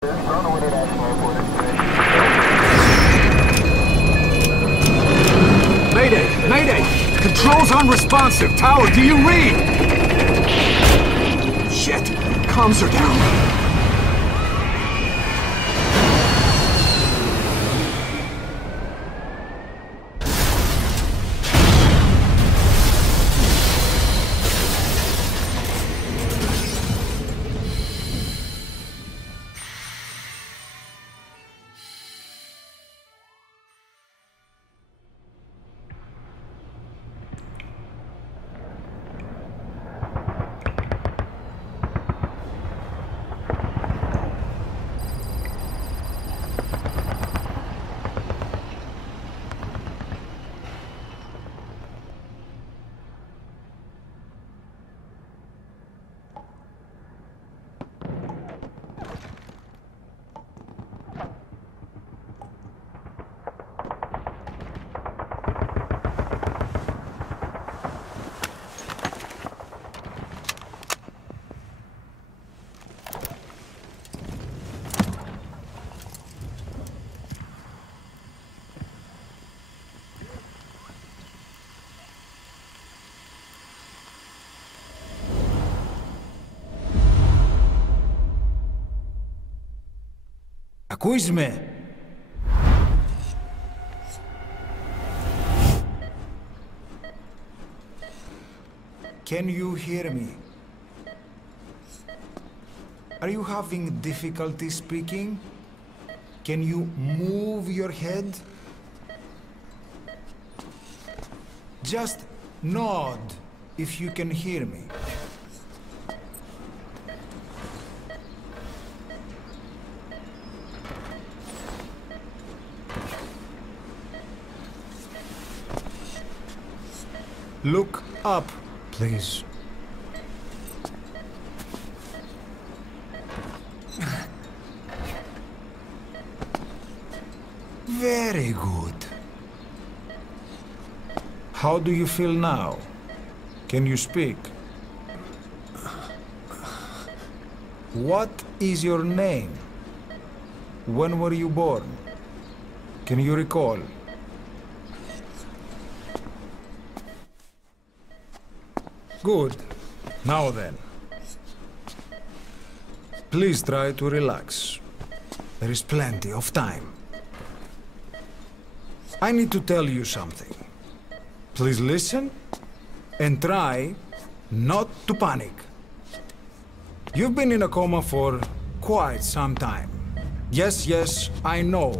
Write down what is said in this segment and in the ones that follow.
Mayday! Mayday! Controls unresponsive! Tower, do you read? Shit! Comms are down. Ακούς με? Can you hear me? Are you having difficulty speaking? Can you move your head? Just nod if you can hear me. Look up, please. Very good. How do you feel now? Can you speak? What is your name? When were you born? Can you recall? Good. Now then. Please try to relax. There is plenty of time. I need to tell you something. Please listen and try not to panic. You've been in a coma for quite some time. Yes, I know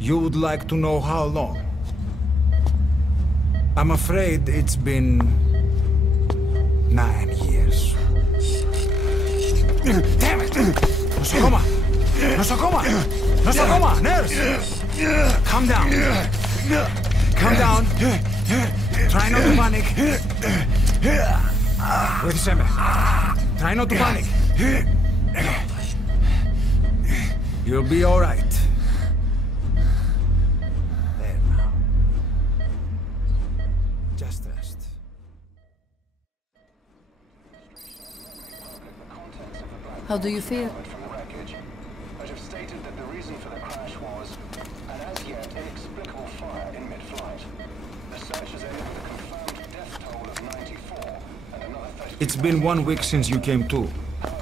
you would like to know how long. I'm afraid it's been 9 years. Damn it! Nosocoma! Nosocoma! Nosocoma! Nurse! Calm down. Calm down. Try not to panic. Wait a second. Try not to panic. You'll be all right. There now. Just rest. How do you feel? From the wreckage, but have stated that the reason for the crash was an as yet inexplicable fire in mid-flight. The searchers ended with a confirmed death toll of 94 and another 30. It's been 1 week since you came to.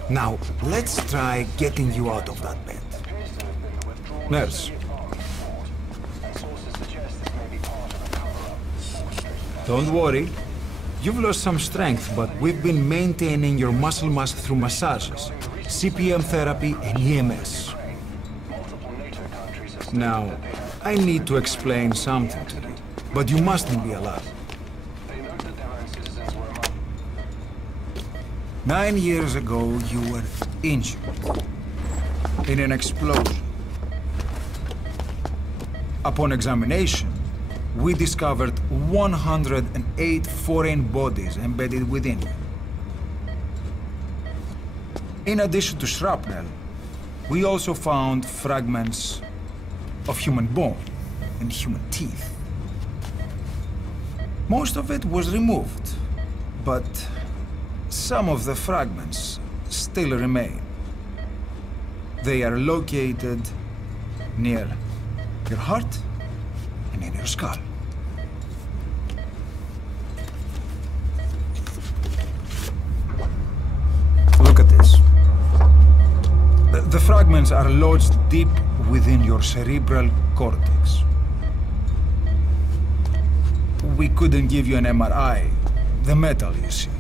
Now, let's try getting you out of that bed. Nurse. Don't worry. You've lost some strength, but we've been maintaining your muscle mass through massages, CPM therapy, and EMS. Now, I need to explain something to you, but you mustn't be alarmed. 9 years ago, you were injured in an explosion. Upon examination, we discovered 108 foreign bodies embedded within you. In addition to shrapnel, we also found fragments of human bone and human teeth. Most of it was removed, but some of the fragments still remain. They are located near your heart and in your skull. Look at this. The fragments are lodged deep within your cerebral cortex. We couldn't give you an MRI, the metal, you see.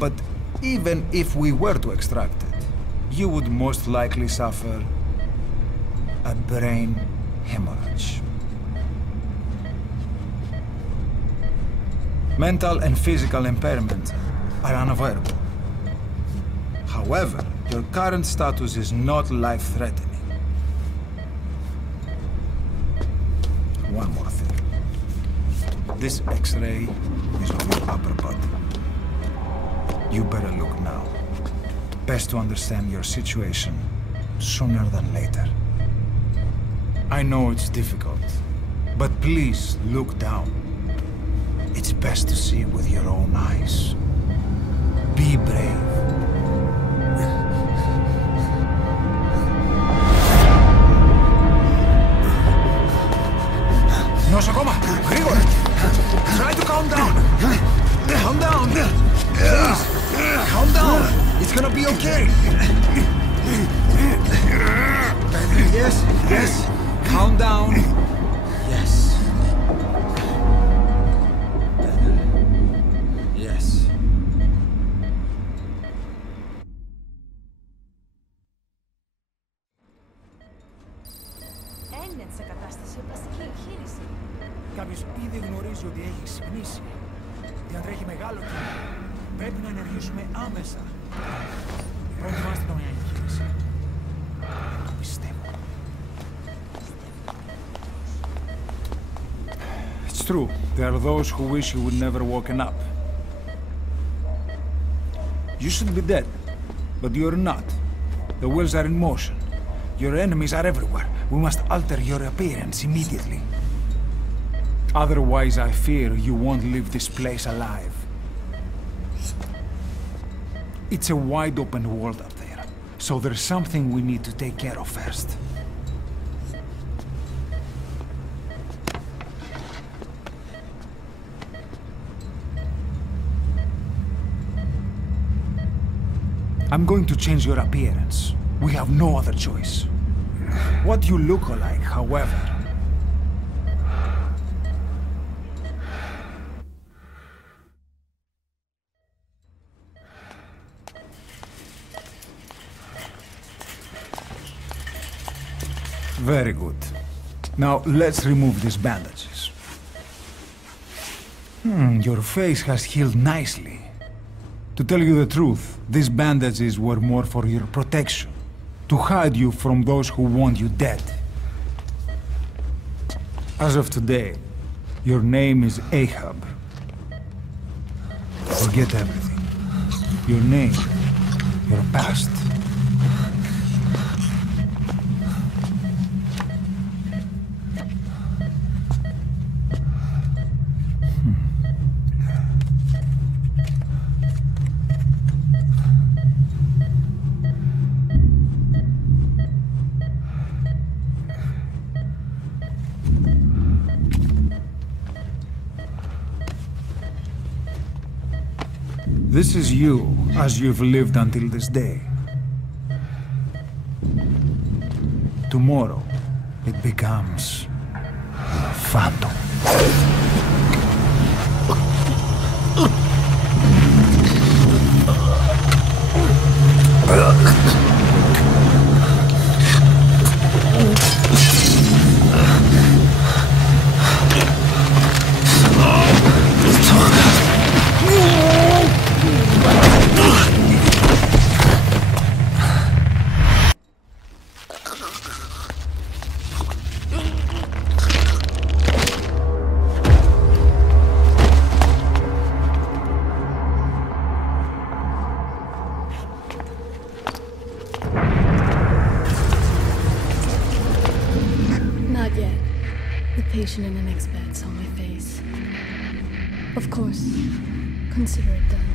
But even if we were to extract it, you would most likely suffer a brain hemorrhage. Mental and physical impairment are unavoidable. However, your current status is not life-threatening. One more thing. This X-ray is of your upper body. You better look now. Best to understand your situation sooner than later. I know it's difficult, but please look down. It's best to see with your own eyes. Be brave. Nosokoma, γρήγορα! Try to calm down! Calm down! Please! Calm down! It's gonna be okay! Yes, yes! Calm down! Yes. Yes. Έγινε σε κατάσταση πλαστική εγχείρηση. Κάποιος ήδη γνωρίζει ότι έχει ξυπνήσει. Διατρέχει μεγάλο κίνημα. Πρέπει να ενεργήσουμε άμεσα. Προετοιμάστε το μια εγχείρηση. Το πιστεύω. It's true. There are those who wish you would never woken up. You should be dead, but you're not. The wheels are in motion. Your enemies are everywhere. We must alter your appearance immediately. Otherwise, I fear you won't leave this place alive. It's a wide open world up there, so there's something we need to take care of first. I'm going to change your appearance. We have no other choice. What you look like, however, very good. Now, let's remove these bandages. Your face has healed nicely. To tell you the truth, these bandages were more for your protection, to hide you from those who want you dead. As of today, your name is Ahab. Forget everything. Your name, your past. This is you, as you've lived until this day. Tomorrow, it becomes a phantom. Patient and an expert saw my face. Of course, consider it done.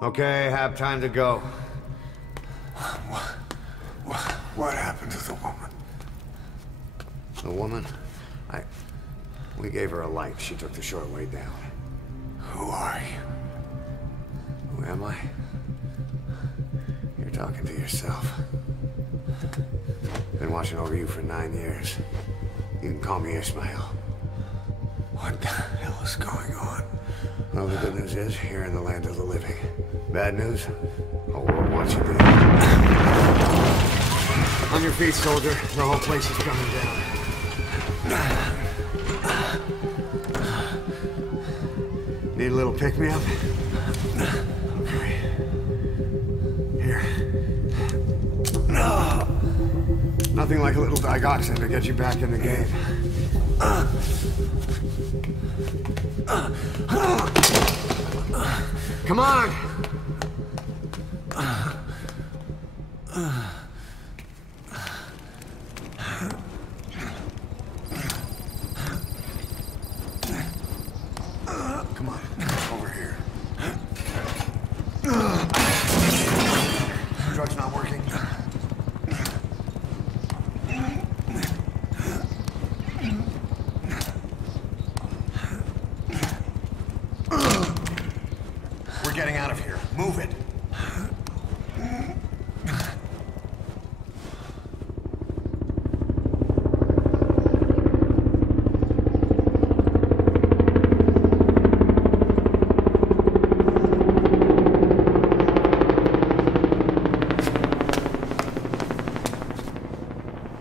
Okay, have time to go. What happened to the woman? The woman? We gave her a light. She took the short way down. Who are you? Who am I? You're talking to yourself. Been watching over you for 9 years. You can call me Ishmael. What the hell is going on? Well, the good news is, you're in the land of the living. Bad news? The world wants you dead. On your feet, soldier. The whole place is coming down. Need a little pick-me-up? Okay. Here. Nothing like a little digoxin to get you back in the game. Come on! Come on, over here. Drug's not working. We're getting out of here. Move it.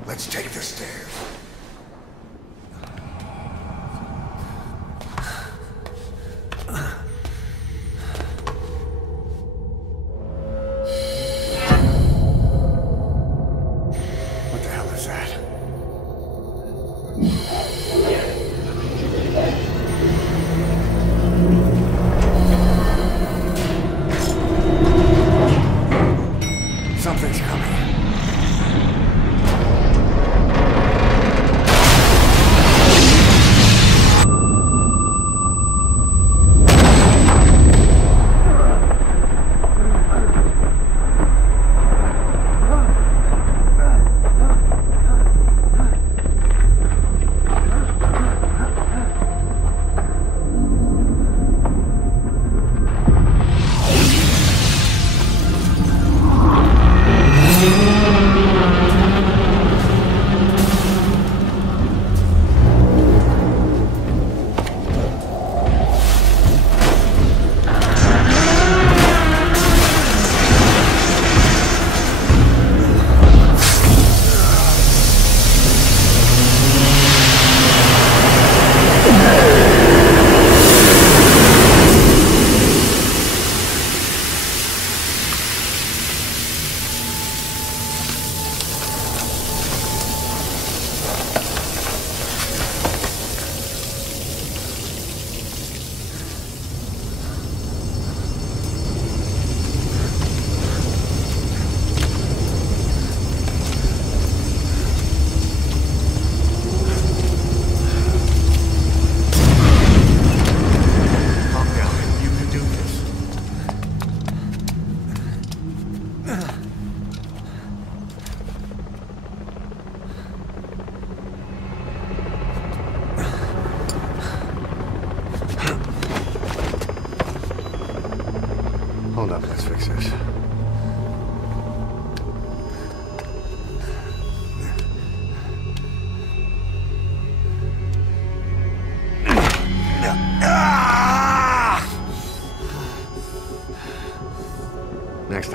Let's take the stairs.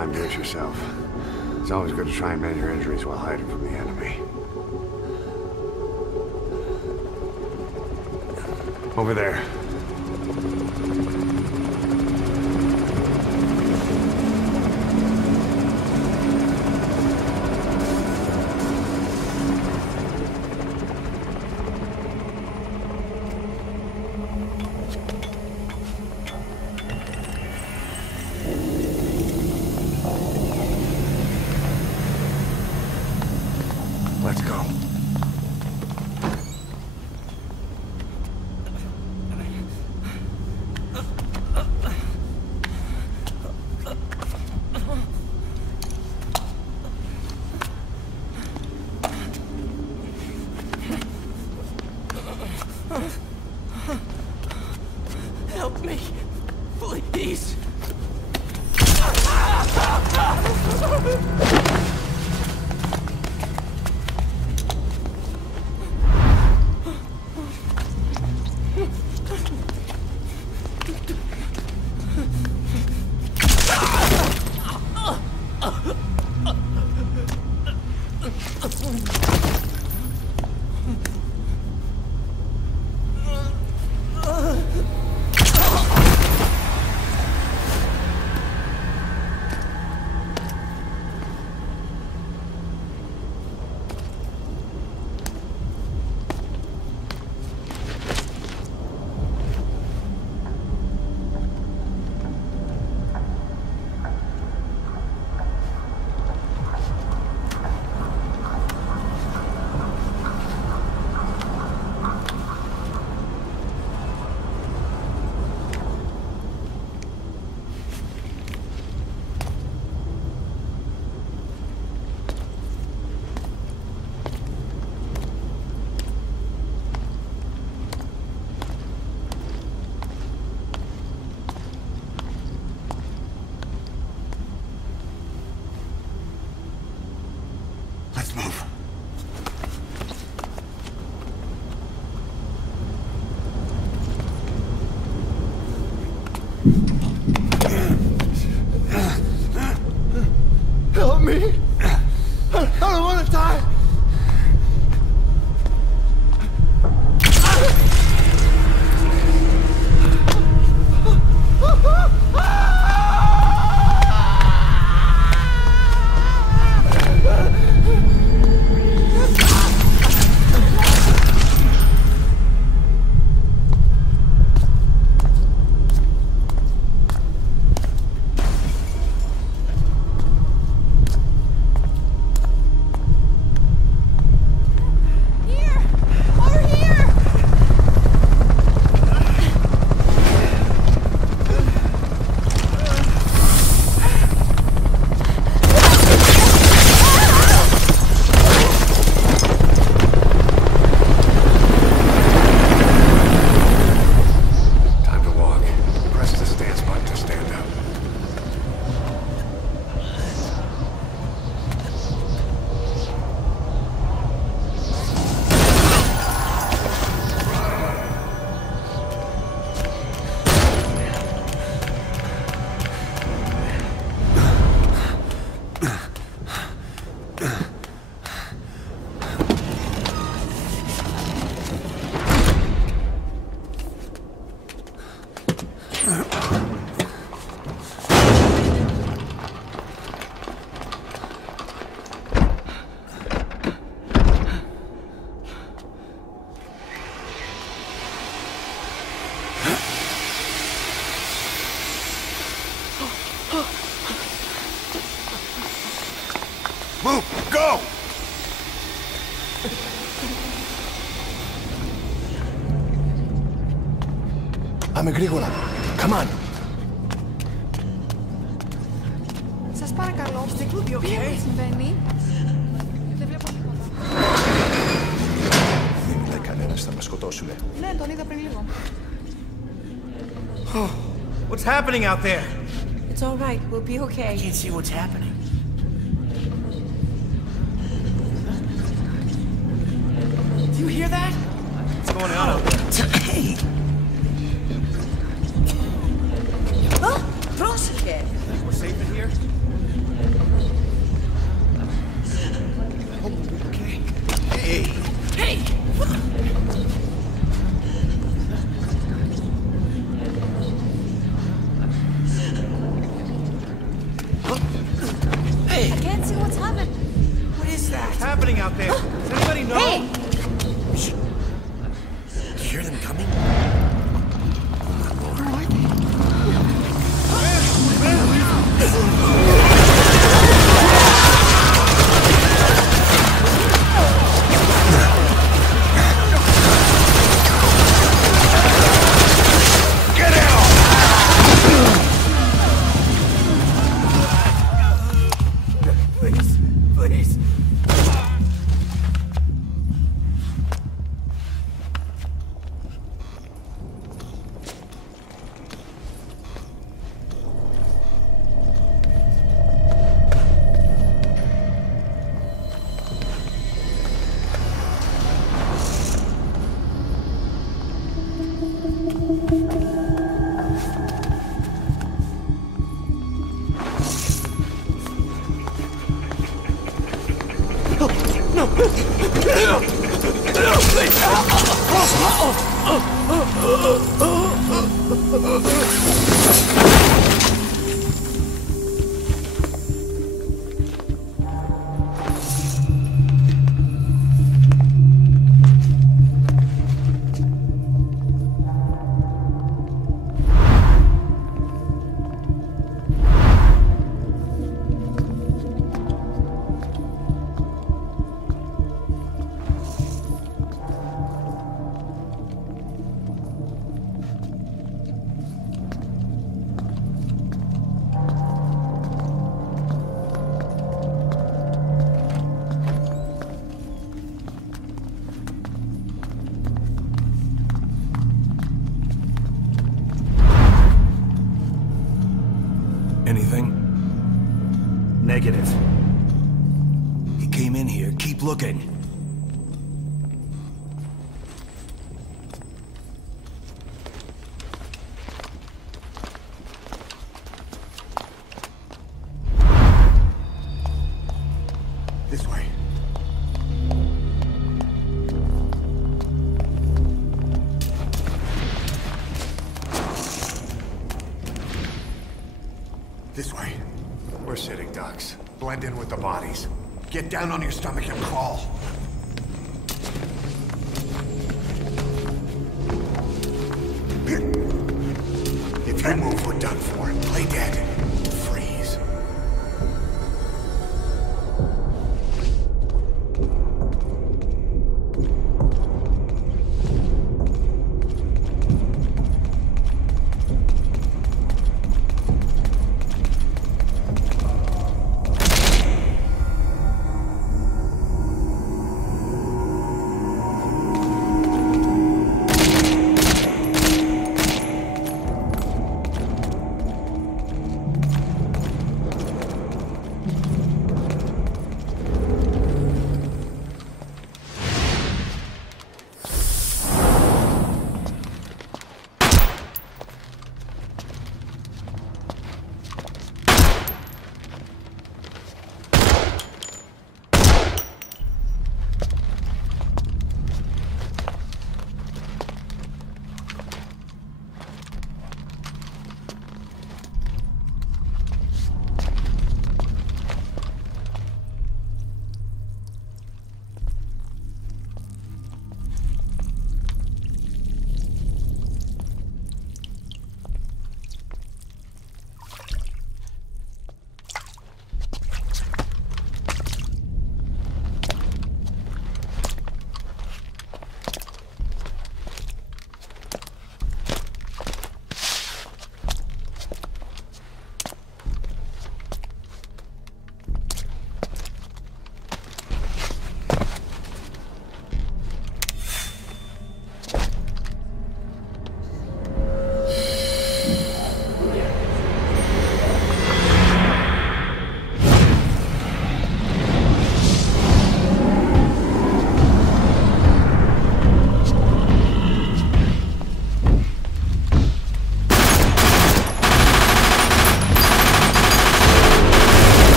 time, do it yourself. It's always good to try and mend your injuries while hiding from the enemy. Over there. Let's go. Help me, please. Let's move. Help me! I don't want to die! Move! Go! Πάμε γρήγορα. Come on. Σας παρακαλώ, τι συμβαίνει? Δεν βλέπω τίποτα. Δεν μιλάει κανένας, θα μας σκοτώσουνε. Ναι, τον είδα πριν λίγο. What's happening out there? It's all right, we'll be okay. I can't see what's happening. Do you hear that? What's going on out there? Hey! Πρόσεχε! We're safe in here? Anything? Negative. He came in here. Keep looking. This way. This way. We're sitting ducks. Blend in with the bodies. Get down on your stomach and crawl. If you move, we're done for. Play dead. Freeze.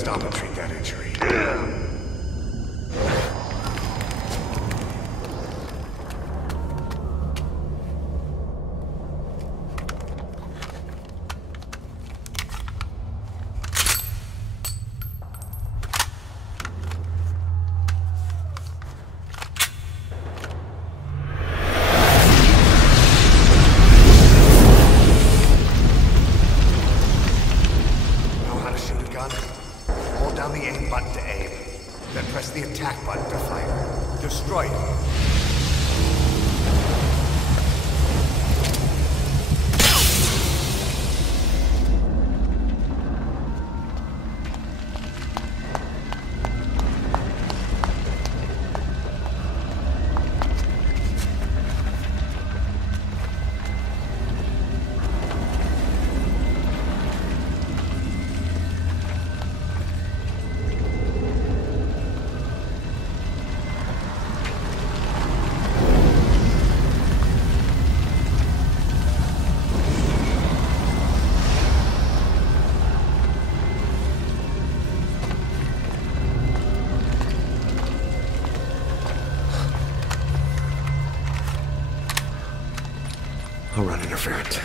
stop and treat that injury. Hold down the aim button to aim, then press the attack button to fire. Destroy it. I'll run interference.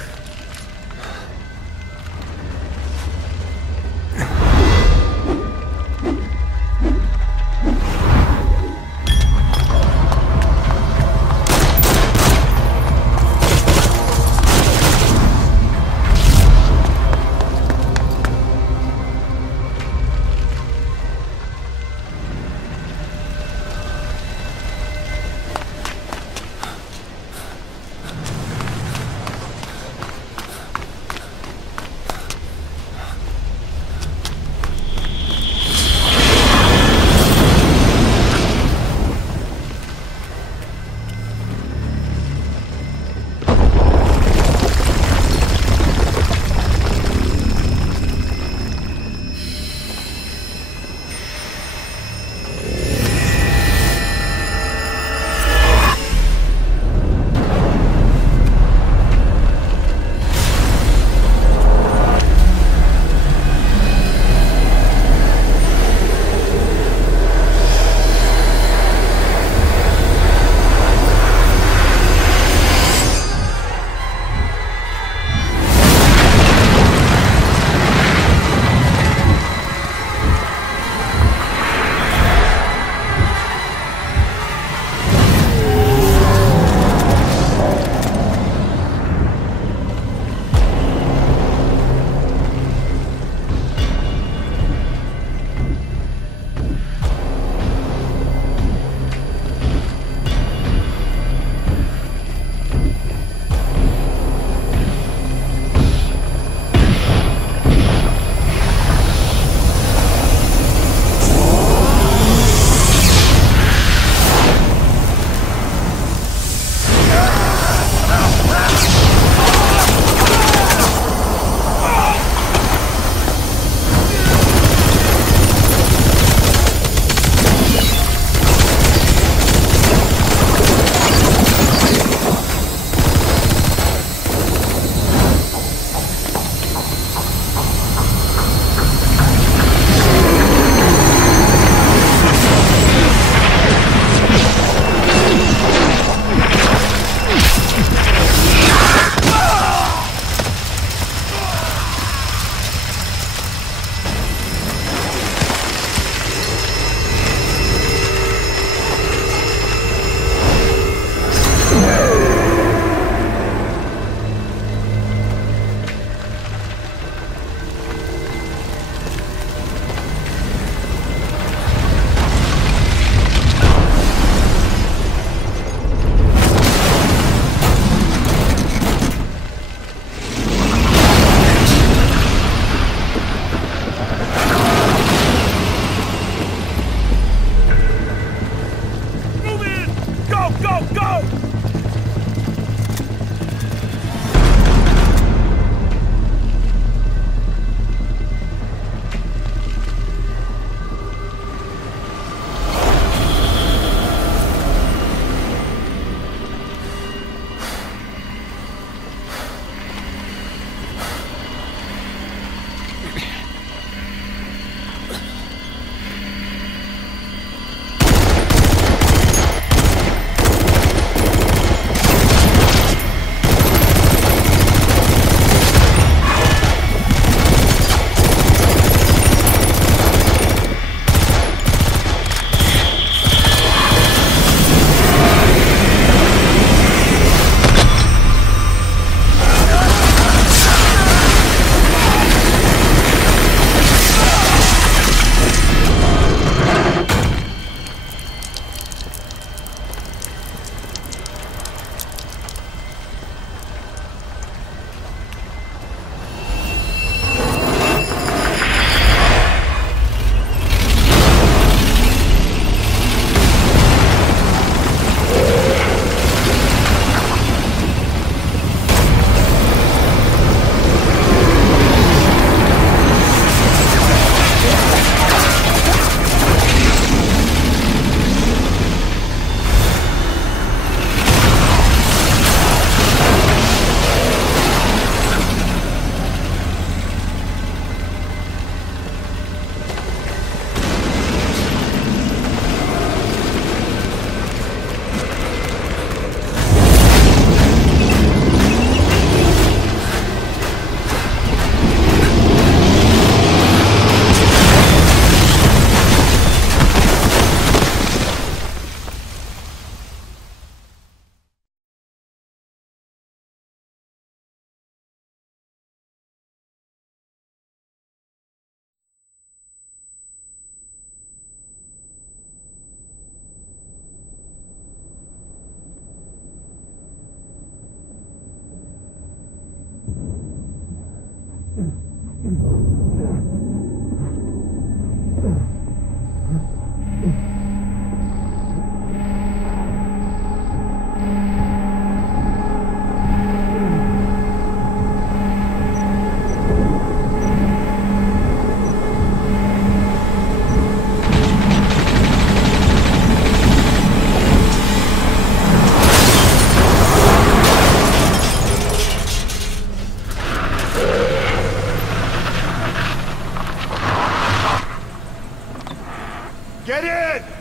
Get in!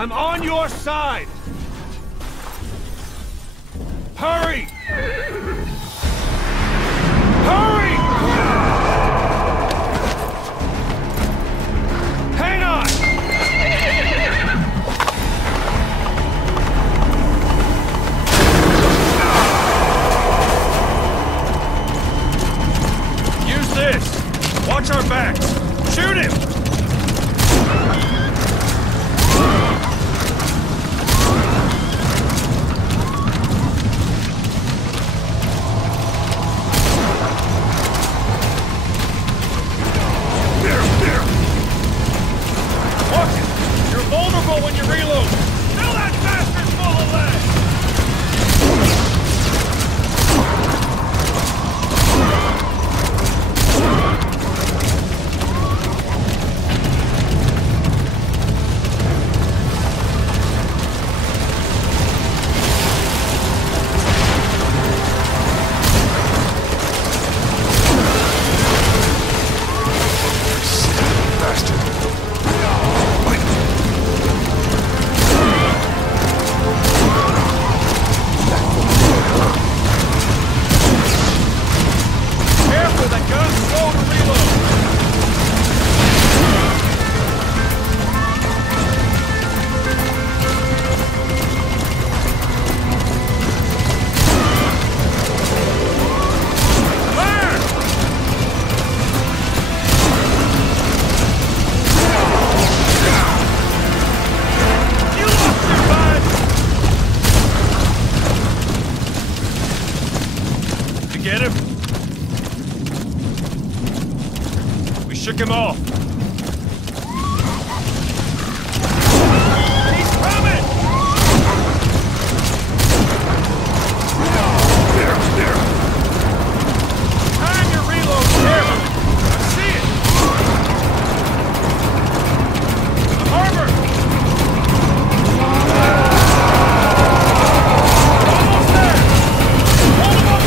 I'm on your side! Hurry! Hurry! Hang on! Use this! Watch our backs! Shoot him! shook him off. He's coming! There. Time your reload carefully. I see it. The harbor! Almost there! Hold him up!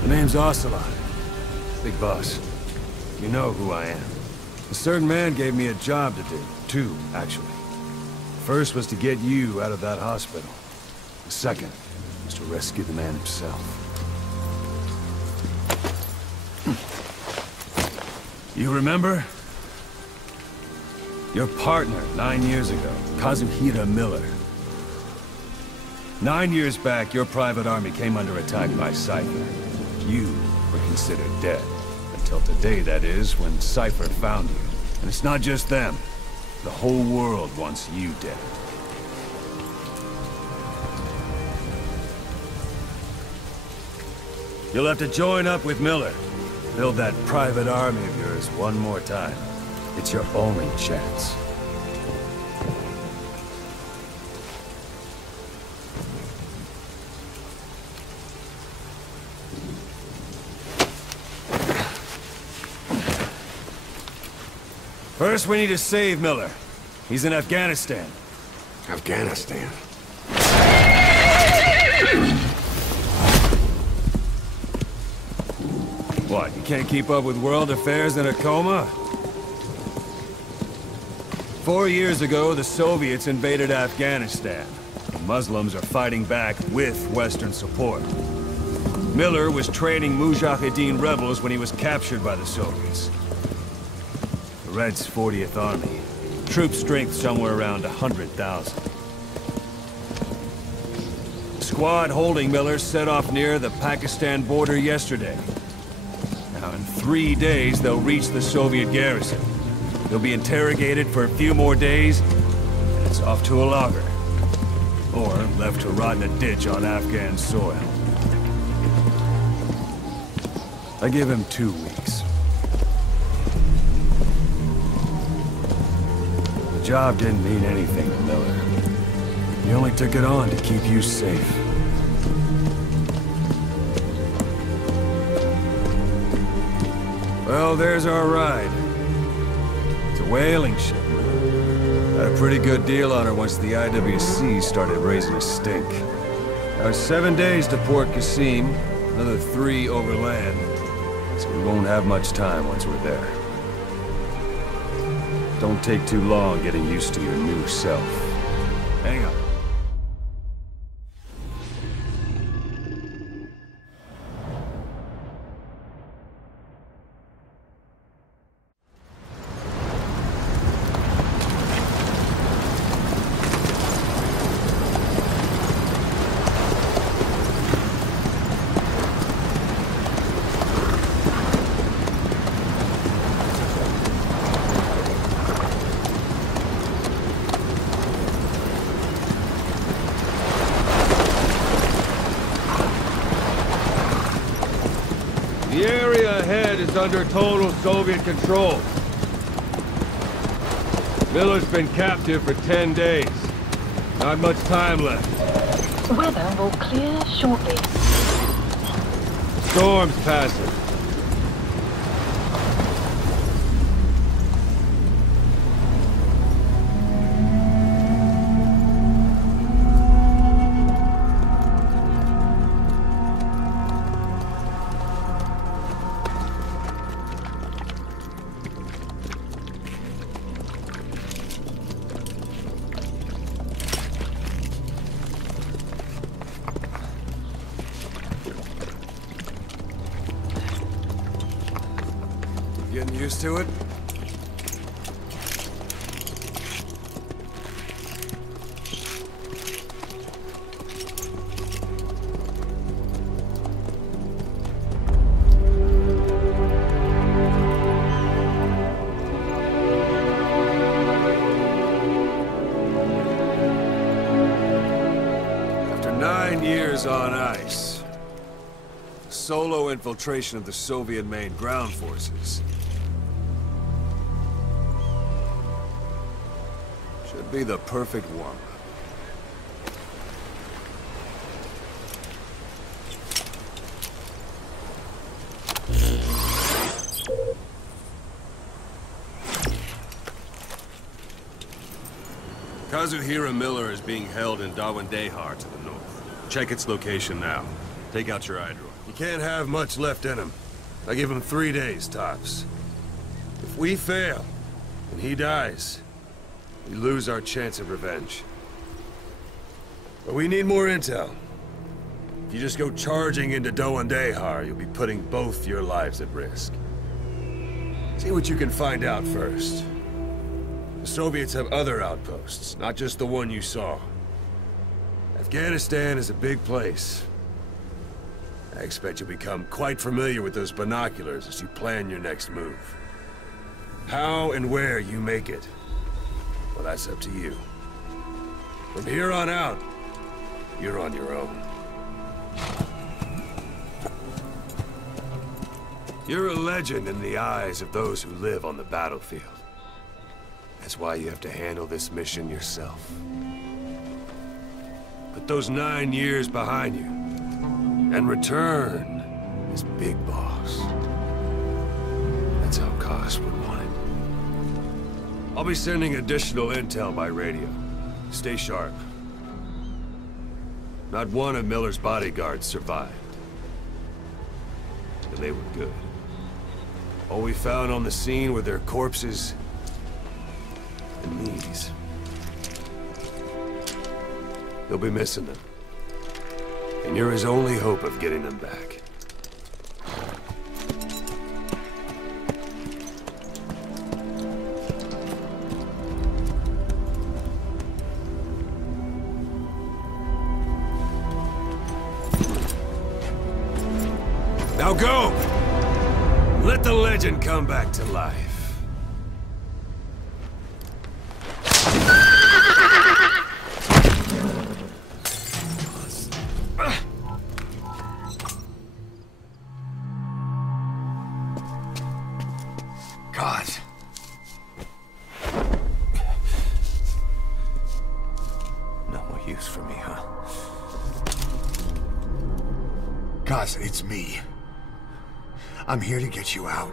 My name's Ocelot. Big boss. You know who I am. A certain man gave me a job to do. Two, actually. First was to get you out of that hospital. The second was to rescue the man himself. You remember? Your partner 9 years ago, Kazuhira Miller. 9 years back, your private army came under attack by Cypher. You were considered dead. Until today, that is, when Cypher found you. And it's not just them. The whole world wants you dead. You'll have to join up with Miller. Build that private army of yours one more time. It's your only chance. First, we need to save Miller. He's in Afghanistan. Afghanistan? What, you can't keep up with world affairs in a coma? 4 years ago, the Soviets invaded Afghanistan. The Muslims are fighting back with Western support. Miller was training Mujahideen rebels when he was captured by the Soviets. The Red's 40th Army. Troop strength somewhere around 100,000. The squad holding Miller set off near the Pakistan border yesterday. Now, in 3 days, they'll reach the Soviet garrison. They'll be interrogated for a few more days, and it's off to a lager. Or left to rot in a ditch on Afghan soil. I give him 2 weeks. The job didn't mean anything to Miller. He only took it on to keep you safe. Well, there's our ride. It's a whaling ship. Had a pretty good deal on her once the IWC started raising a stink. Now it's 7 days to Port Qasim, Another 3 over land. So we won't have much time once we're there. Don't take too long getting used to your new self. Hang on. The area ahead is under total Soviet control. Miller's been captive for 10 days. Not much time left. Weather will clear shortly. Storm's passing. Getting used to it? After 9 years on ice, solo infiltration of the Soviet main ground forces should be the perfect warm-up. Kazuhira Miller is being held in Dawandehar to the north. Check its location now. Take out your eye drawer. He can't have much left in him. I give him 3 days, tops. If we fail, and he dies, we lose our chance of revenge. But we need more intel. If you just go charging into Dawandehar, you'll be putting both your lives at risk. See what you can find out first. The Soviets have other outposts, not just the one you saw. Afghanistan is a big place. I expect you'll become quite familiar with those binoculars as you plan your next move. How and where you make it, well, that's up to you. From here on out, you're on your own. You're a legend in the eyes of those who live on the battlefield. That's why you have to handle this mission yourself. Put those 9 years behind you, and return as Big Boss. That's how Koss would want it. I'll be sending additional intel by radio. Stay sharp. Not one of Miller's bodyguards survived. And they were good. All we found on the scene were their corpses and knees. They'll be missing them. And you're his only hope of getting them back. Now go! Let the legend come back to life. God. No more use for me, huh? Kaz, it's me. I'm here to get you out.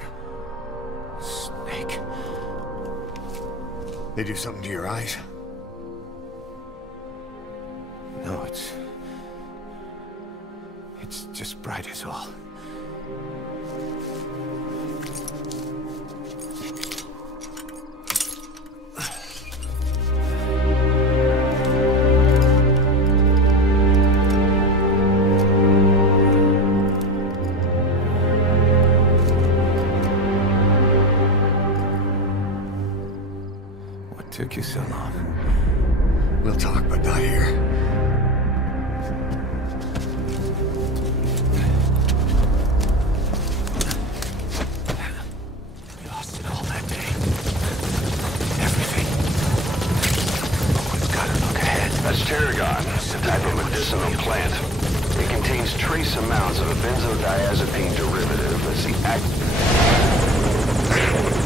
Snake. They do something to your eyes? No, it's Just bright is all. What took you so long? We'll talk, but not here. Plant. It contains trace amounts of a benzodiazepine derivative. Let's see.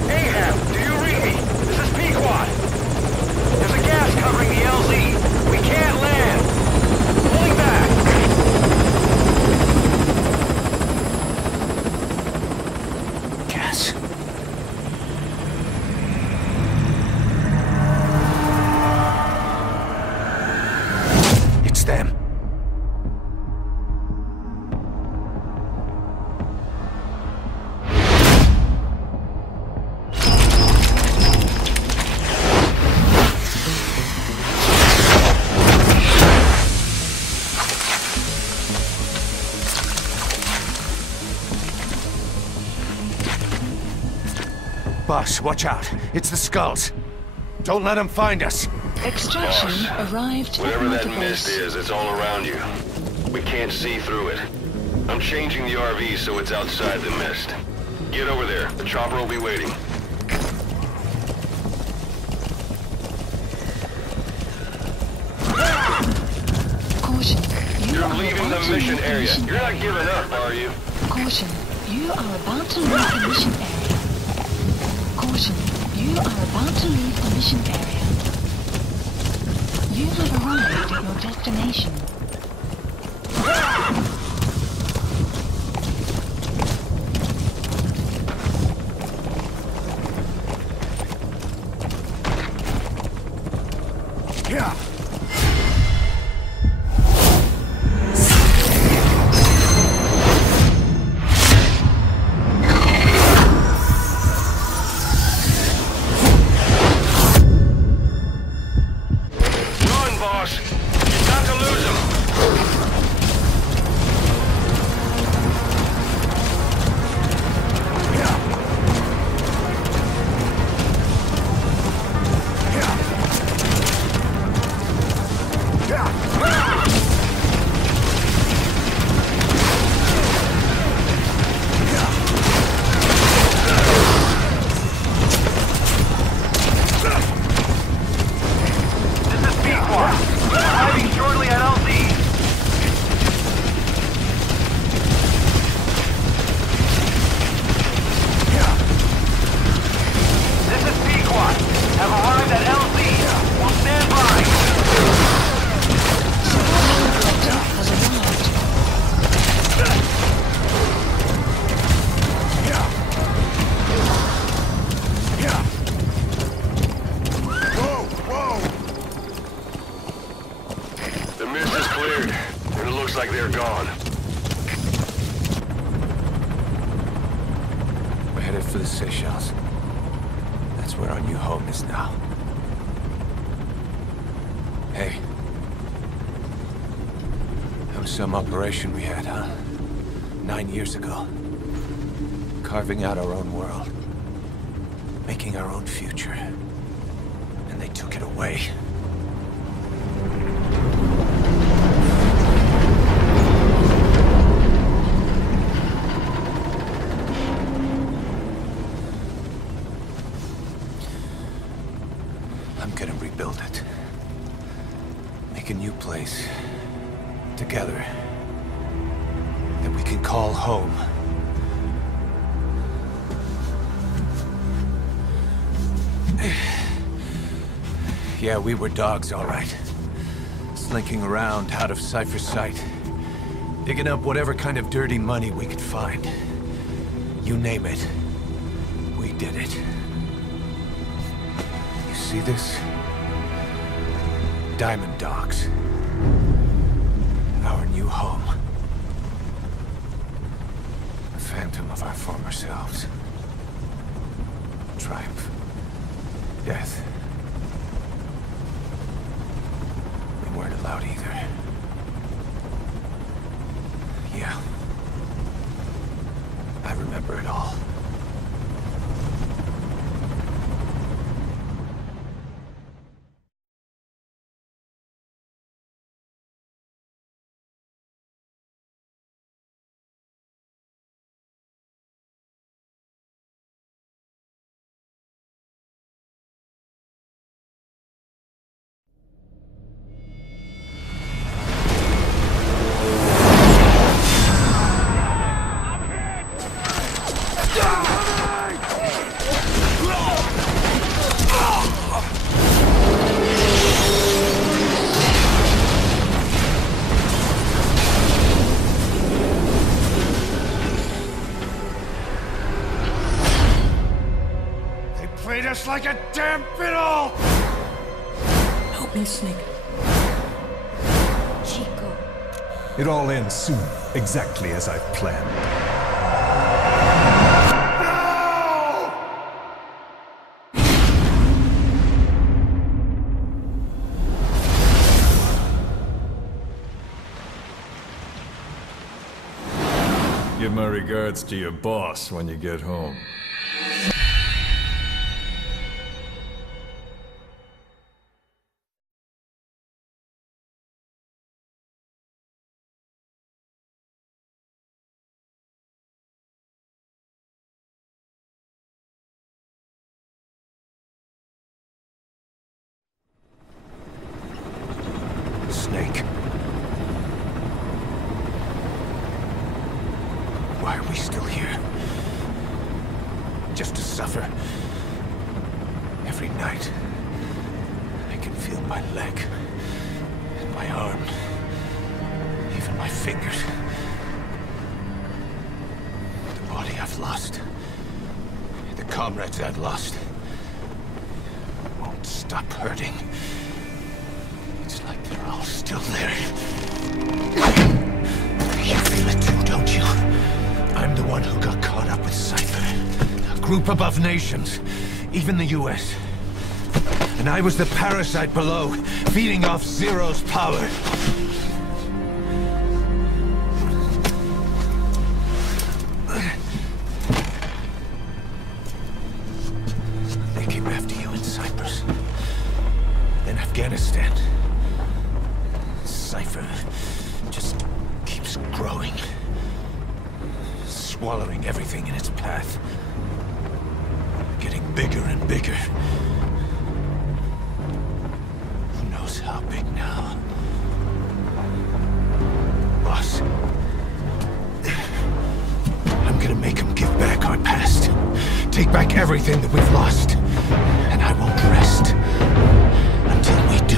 Ahab, do you read me? This is Pequod. There's a gas covering the LZ. We can't land. Pulling back. Gas. It's them. Boss, watch out. It's the skulls. Don't let them find us. Extraction arrived. Whatever that mist is, it's all around you. We can't see through it. I'm changing the RV so it's outside the mist. Get over there. The chopper will be waiting. Caution. You're leaving the mission area. You're not giving up, are you? Caution. You are about to leave the mission area. Caution. You are about to leave the mission area. You have arrived at your destination. Yeah. Like they're gone. We're headed for the Seychelles. That's where our new home is now. Hey. That was some operation we had, huh? 9 years ago. Carving out our own world. Making our own future. And they took it away. Build it. Make a new place. Together. That we can call home. Yeah, we were dogs, all right. Slinking around out of Cypher's sight. Digging up whatever kind of dirty money we could find. You name it. We did it. You see this? Diamond Dogs. Our new home. phantom of our former selves. Triumph. Death. We weren't allowed either. Yeah. I remember it all. Just like a damn fiddle! Help me, Snake. Chico. It all ends soon, exactly as I've planned. Give my regards to your boss when you get home. Snake. Why are we still here? Just to suffer? Every night, I can feel my leg, and my arm, even my fingers. The body I've lost, the comrades I've lost, won't stop hurting. It's like they're all still there. You feel it too, don't you? I'm the one who got caught up with Cypher. A group above nations, even the US. And I was the parasite below, feeding off Zero's power. They came after you in Cyprus. Then Afghanistan. Cypher just keeps growing. Swallowing everything in its path. Getting bigger and bigger. Who knows how big now? Boss. I'm gonna make him give back our past. Take back everything that we've lost. And I won't rest until we do.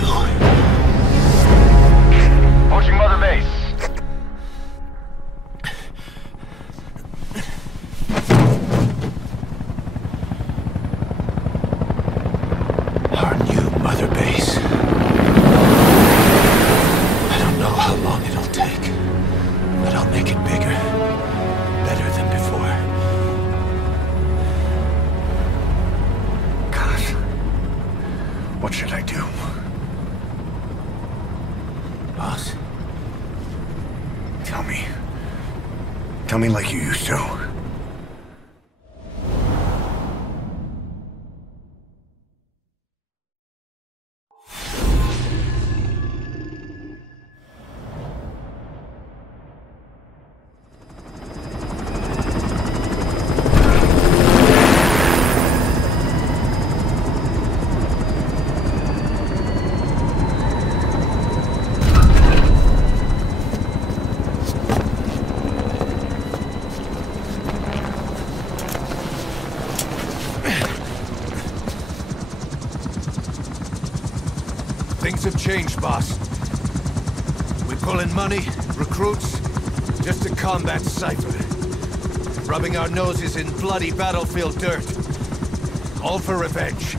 Approaching Mother Base. Our new Mother Base. I don't know how long it'll take, but I'll make it bigger. Better than before. God. What should I do? Boss? Tell me. Tell me like you used to. Things have changed, boss. We pull in money, recruits, just to combat Cypher. Rubbing our noses in bloody battlefield dirt. All for revenge.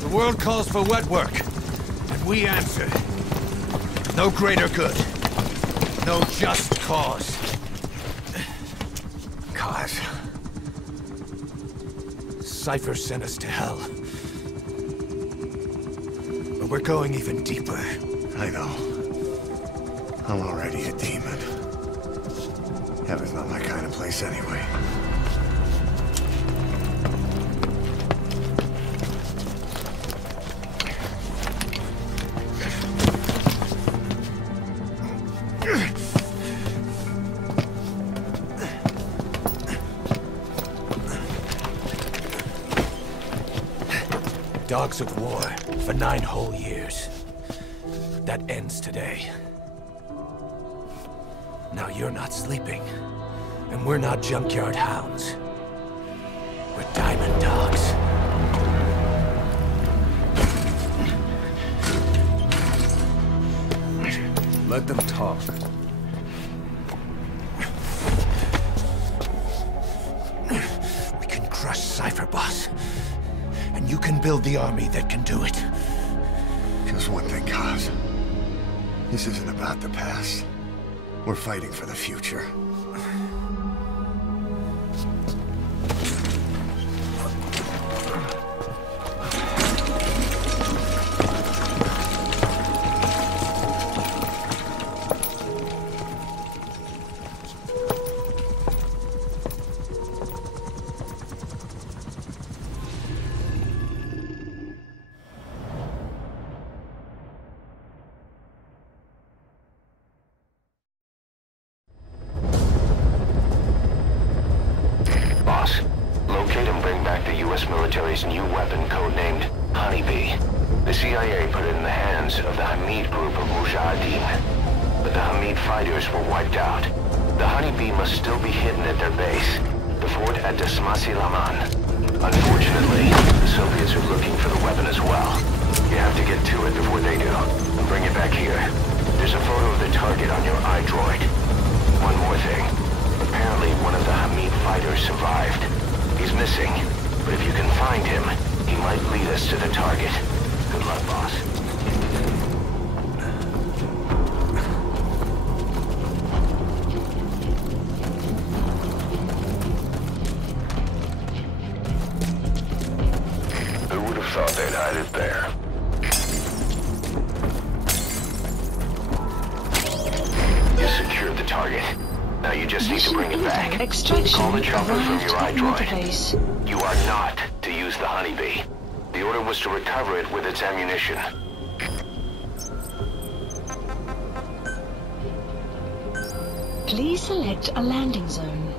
The world calls for wet work, and we answer. No greater good. No just cause. Kaz. Cypher sent us to hell. But we're going even deeper. I know. I'm already a demon. Heaven's not my kind of place anyway. Dogs of war for 9 whole years. That ends today. Now you're not sleeping, and we're not junkyard hounds. We're diamond dogs. Let them talk. We can crush Cypher, boss. And you can build the army that can do it. Just one thing, Kaz. This isn't about the past. We're fighting for the future. Locate and bring back the U.S. military's new weapon codenamed Honeybee. The CIA put it in the hands of the Hamid group of Mujahideen. But the Hamid fighters were wiped out. The Honeybee must still be hidden at their base, the fort at Desmasi Laman. Unfortunately, the Soviets are looking for the weapon as well. You have to get to it before they do, and bring it back here. There's a photo of the target on your iDroid. One more thing. Apparently, one of the Hamid fighters survived. He's missing, but if you can find him, he might lead us to the target. Good luck, boss. Who would have thought they'd hide it there? You secured the target. Now you just need to bring it back. Extraction Call the chopper from your iDroid. interface. You are not to use the Honeybee. The order was to recover it with its ammunition. Please select a landing zone.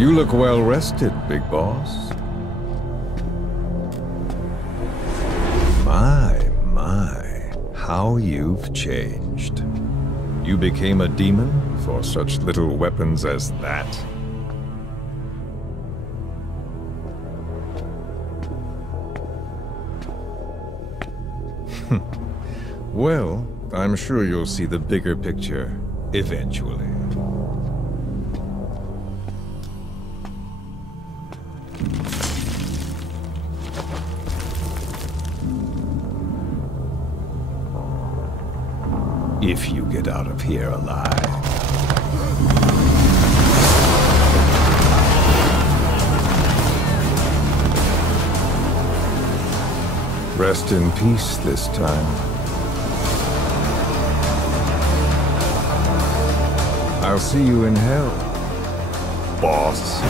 You look well rested, big boss. My, how you've changed. You became a demon for such little weapons as that? Well, I'm sure you'll see the bigger picture eventually. If you get out of here alive. Rest in peace this time. I'll see you in hell, boss.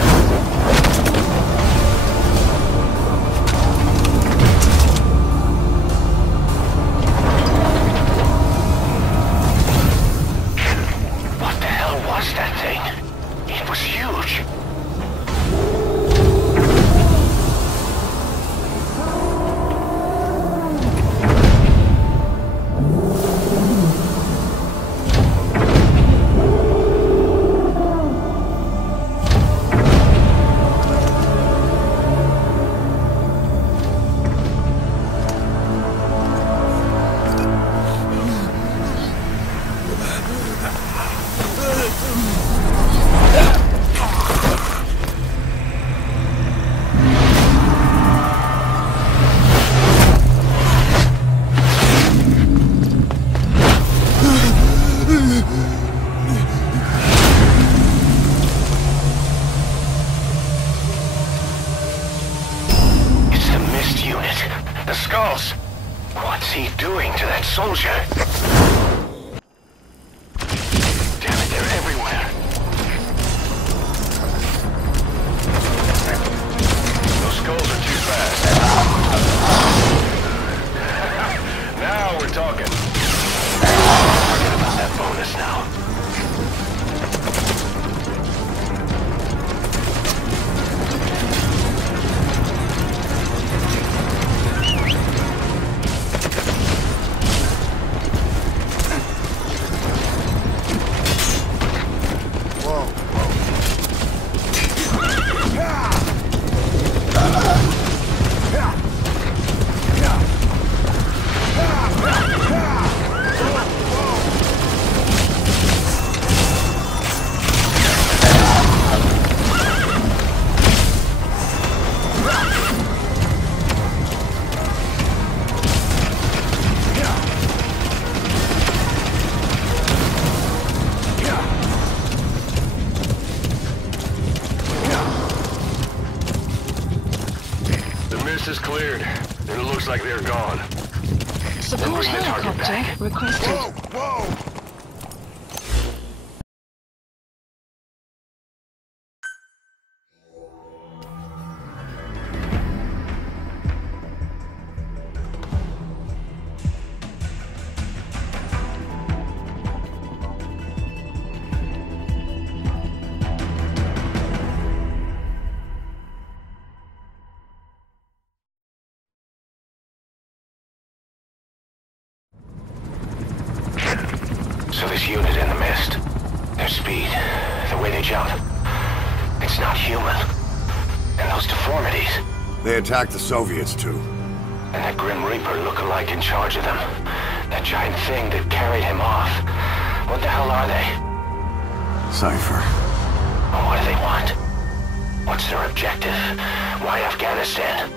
Is cleared. It looks like they're gone. Support helicopter requested. Whoa! Whoa! So this unit in the mist, their speed, the way they jump, it's not human. And those deformities. They attacked the Soviets too. And that Grim Reaper look-alike in charge of them. That giant thing that carried him off. What the hell are they? Cypher. Well, what do they want? What's their objective? Why Afghanistan?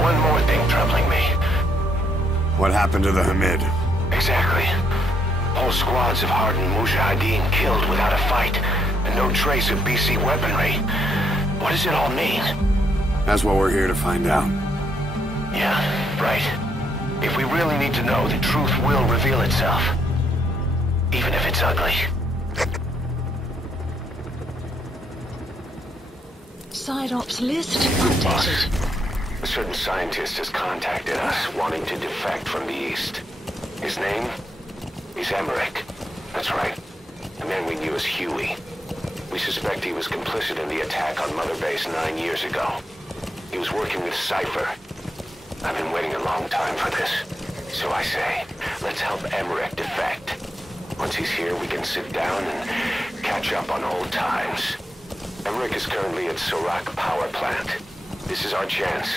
One more thing troubling me. What happened to the Hamid? Exactly. Whole squads of hardened Mujahideen killed without a fight, and no trace of BC weaponry. What does it all mean? That's what we're here to find out. Yeah, right. If we really need to know, the truth will reveal itself. Even if it's ugly. side ops list updated. A certain scientist has contacted us, wanting to defect from the east. His name? He's Emmerich. That's right. The man we knew as Huey. We suspect he was complicit in the attack on Mother Base 9 years ago. He was working with Cypher. I've been waiting a long time for this. So I say, let's help Emmerich defect. Once he's here, we can sit down and catch up on old times. Emmerich is currently at Serac Power Plant. This is our chance.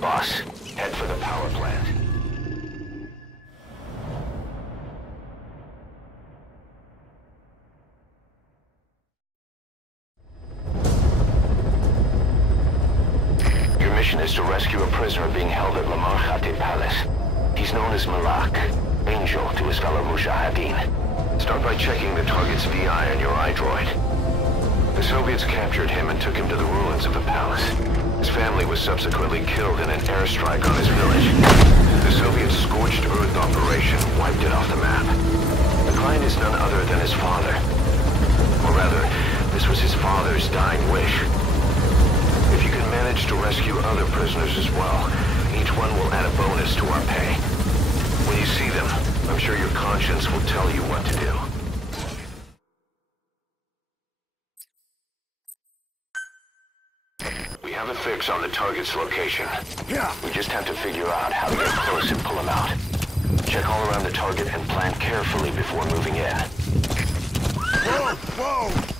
Boss, head for the power plant. Your mission is to rescue a prisoner being held at Lamar Khatib Palace. He's known as Malak, Angel to his fellow Mujahideen. Start by checking the target's VI on your iDroid. The Soviets captured him and took him to the ruins of the palace. His family was subsequently killed in an airstrike on his village. The Soviet scorched earth operation wiped it off the map. The client is none other than his father. Or rather, this was his father's dying wish. If you can manage to rescue other prisoners as well, each one will add a bonus to our pay. When you see them, I'm sure your conscience will tell you what to do. We have a fix on the target's location. Yeah. We just have to figure out how to get close and pull him out. Check all around the target and plan carefully before moving in. Whoa! Whoa!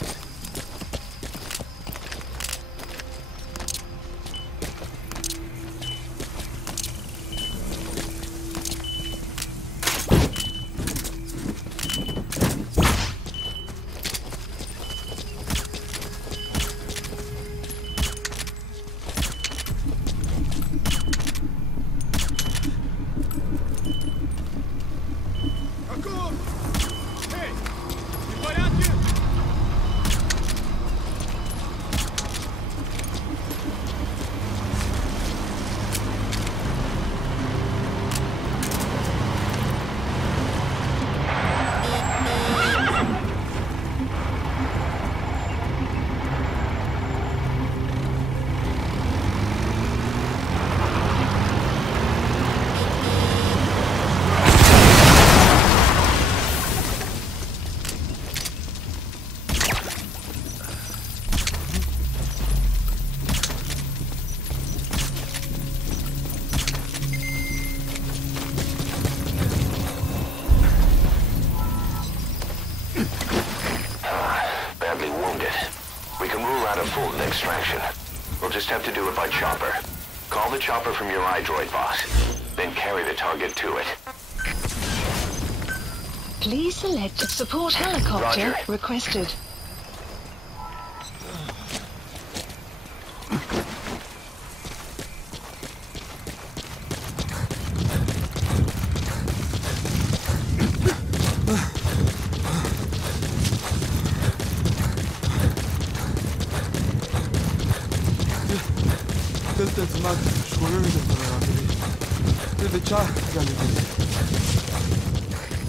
Extraction. We'll just have to do it by chopper. Call the chopper from your iDroid, boss. Then carry the target to it. Please select support helicopter Roger. requested.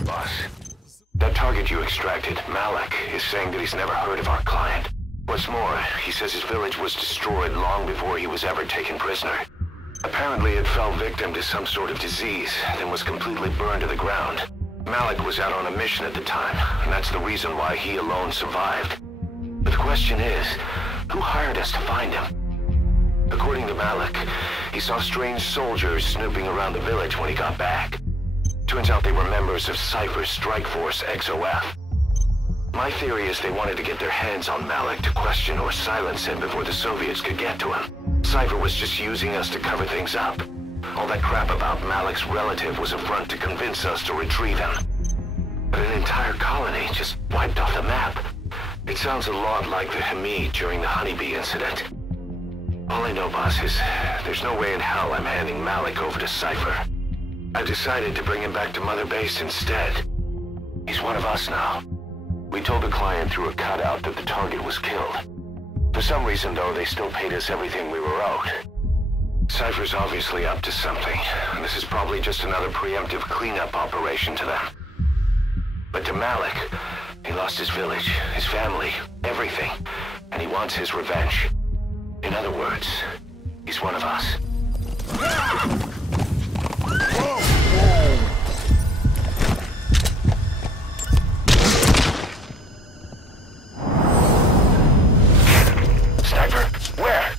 Boss, that target you extracted, Malak, is saying that he's never heard of our client. What's more, he says his village was destroyed long before he was ever taken prisoner. Apparently it fell victim to some sort of disease, then was completely burned to the ground. Malak was out on a mission at the time, and that's the reason why he alone survived. But the question is, who hired us to find him? According to Malak, he saw strange soldiers snooping around the village when he got back. Turns out they were members of Cypher's Strike Force XOF. My theory is they wanted to get their hands on Malak to question or silence him before the Soviets could get to him. Cypher was just using us to cover things up. All that crap about Malak's relative was a front to convince us to retrieve him. But an entire colony just wiped off the map. It sounds a lot like the Hamid during the Honeybee incident. All I know, boss, is there's no way in hell I'm handing Malak over to Cypher. I've decided to bring him back to Mother Base instead. He's one of us now. We told the client through a cutout that the target was killed. For some reason, though, they still paid us everything we were owed. Cypher's obviously up to something, and this is probably just another preemptive cleanup operation to them. But to Malak, he lost his village, his family, everything, and he wants his revenge. In other words, he's one of us. Sniper, where?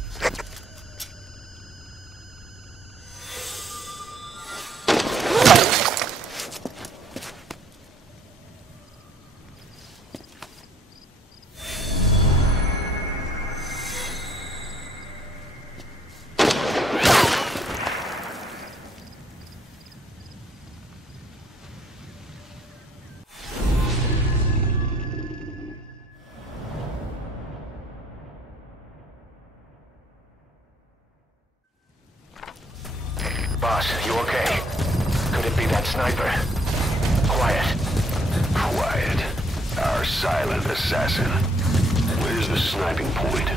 Boss, you okay? Could it be that sniper? Quiet. Quiet. Our silent assassin. Where's the sniping point?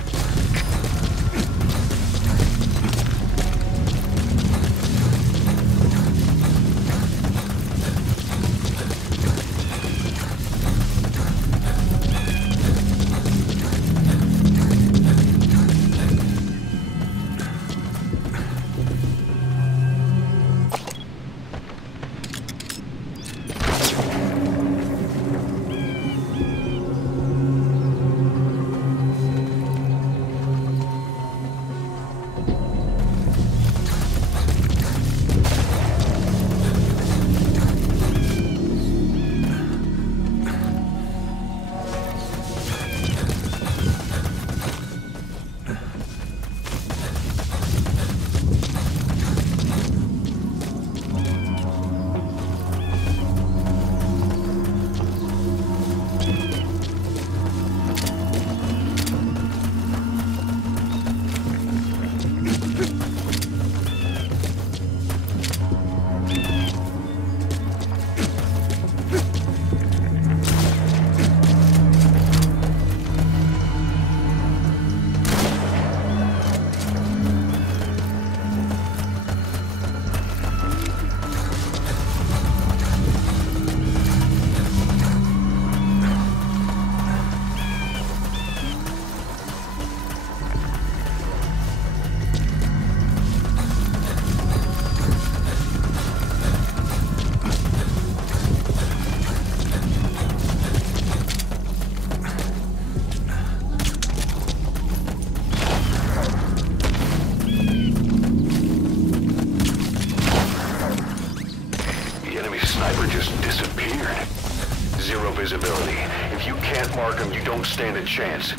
Visibility. If you can't mark him, you don't stand a chance.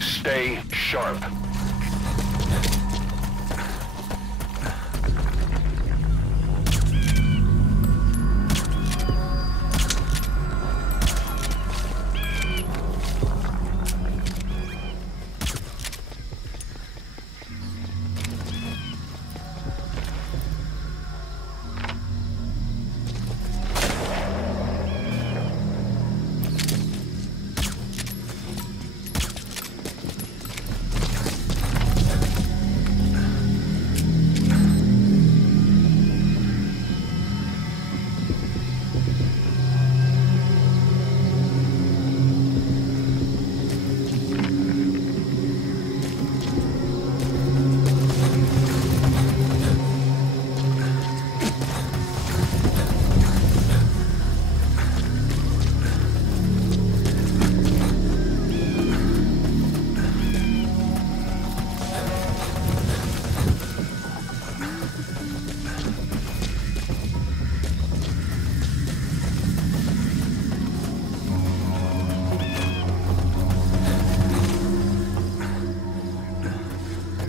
Stay sharp.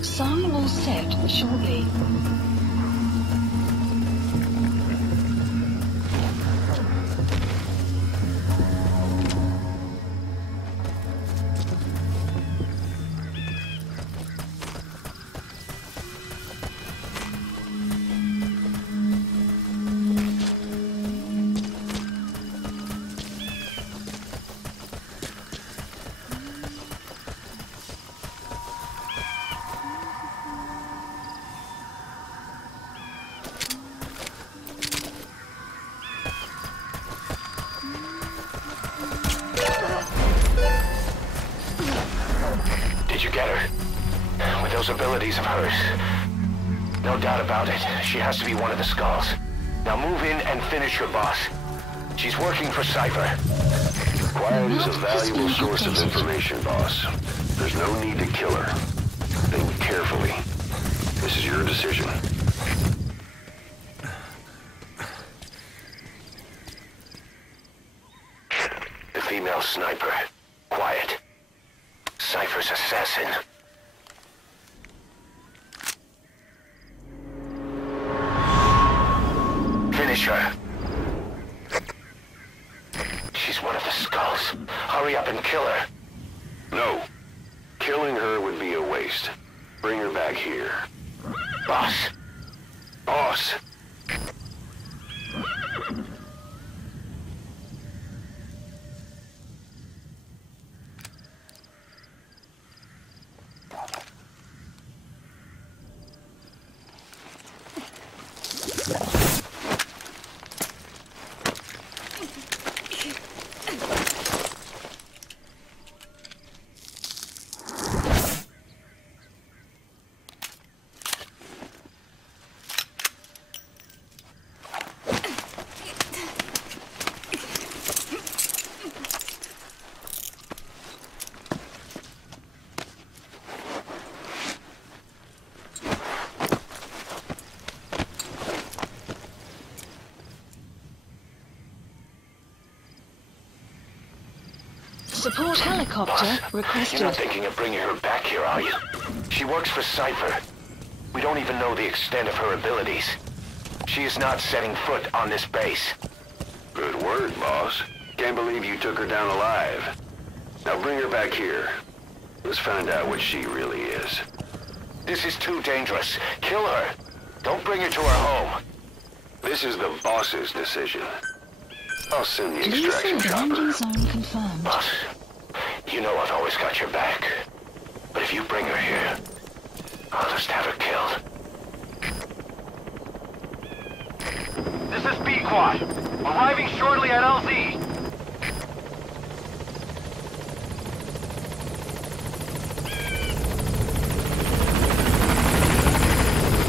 Sun will set shortly. Did you get her? those abilities of hers. No doubt about it. She has to be one of the Skulls. Now move in and finish your boss. She's working for Cypher. Quiet is a valuable source of information, boss. There's no need to kill her. Think carefully. This is your decision. The female sniper. Quiet. Cypher's assassin. Finish her. She's one of the Skulls. Hurry up and kill her. No. Killing her would be a waste. Bring her back here. Boss. Boss. Support helicopter requested. You're not thinking of bringing her back here, are you? She works for Cypher. We don't even know the extent of her abilities. She is not setting foot on this base. Good word, boss. Can't believe you took her down alive. Now bring her back here. Let's find out what she really is. This is too dangerous. Kill her. Don't bring her to her home. This is the boss's decision. I'll send the Please extraction hold chopper. landing zone confirmed. Boss, you know I've always got your back. But if you bring her here, I'll just have her killed. This is B-Quad. Arriving shortly at LZ.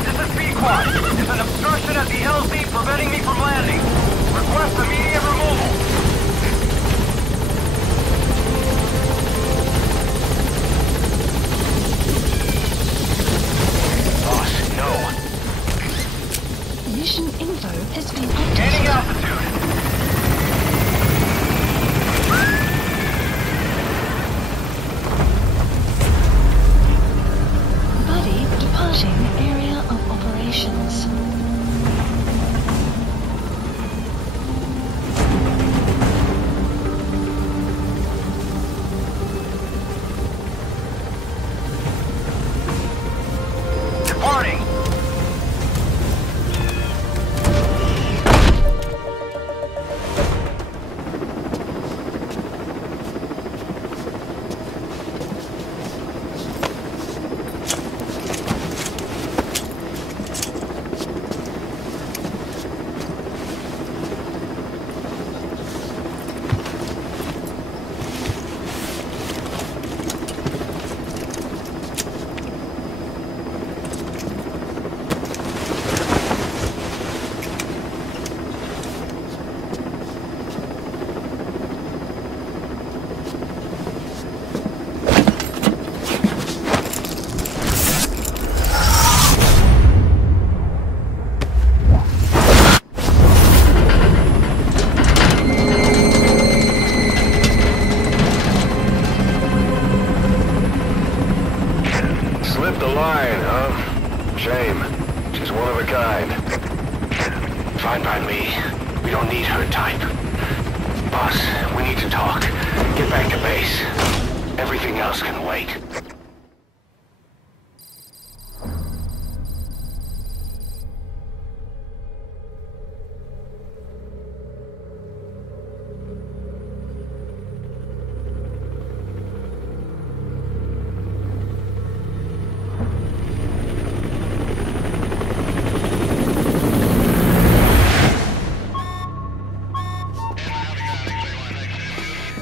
This is B-Quad. There's an obstruction at the LZ preventing me from landing. Request immediate removal. Boss, no. Mission info has been updated. Gaining altitude. Buddy departing area of operations. Departing. Slipped the line, huh? Shame. She's one of a kind. Fine by me. We don't need her type. Boss, we need to talk. Get back to base. Everything else can wait.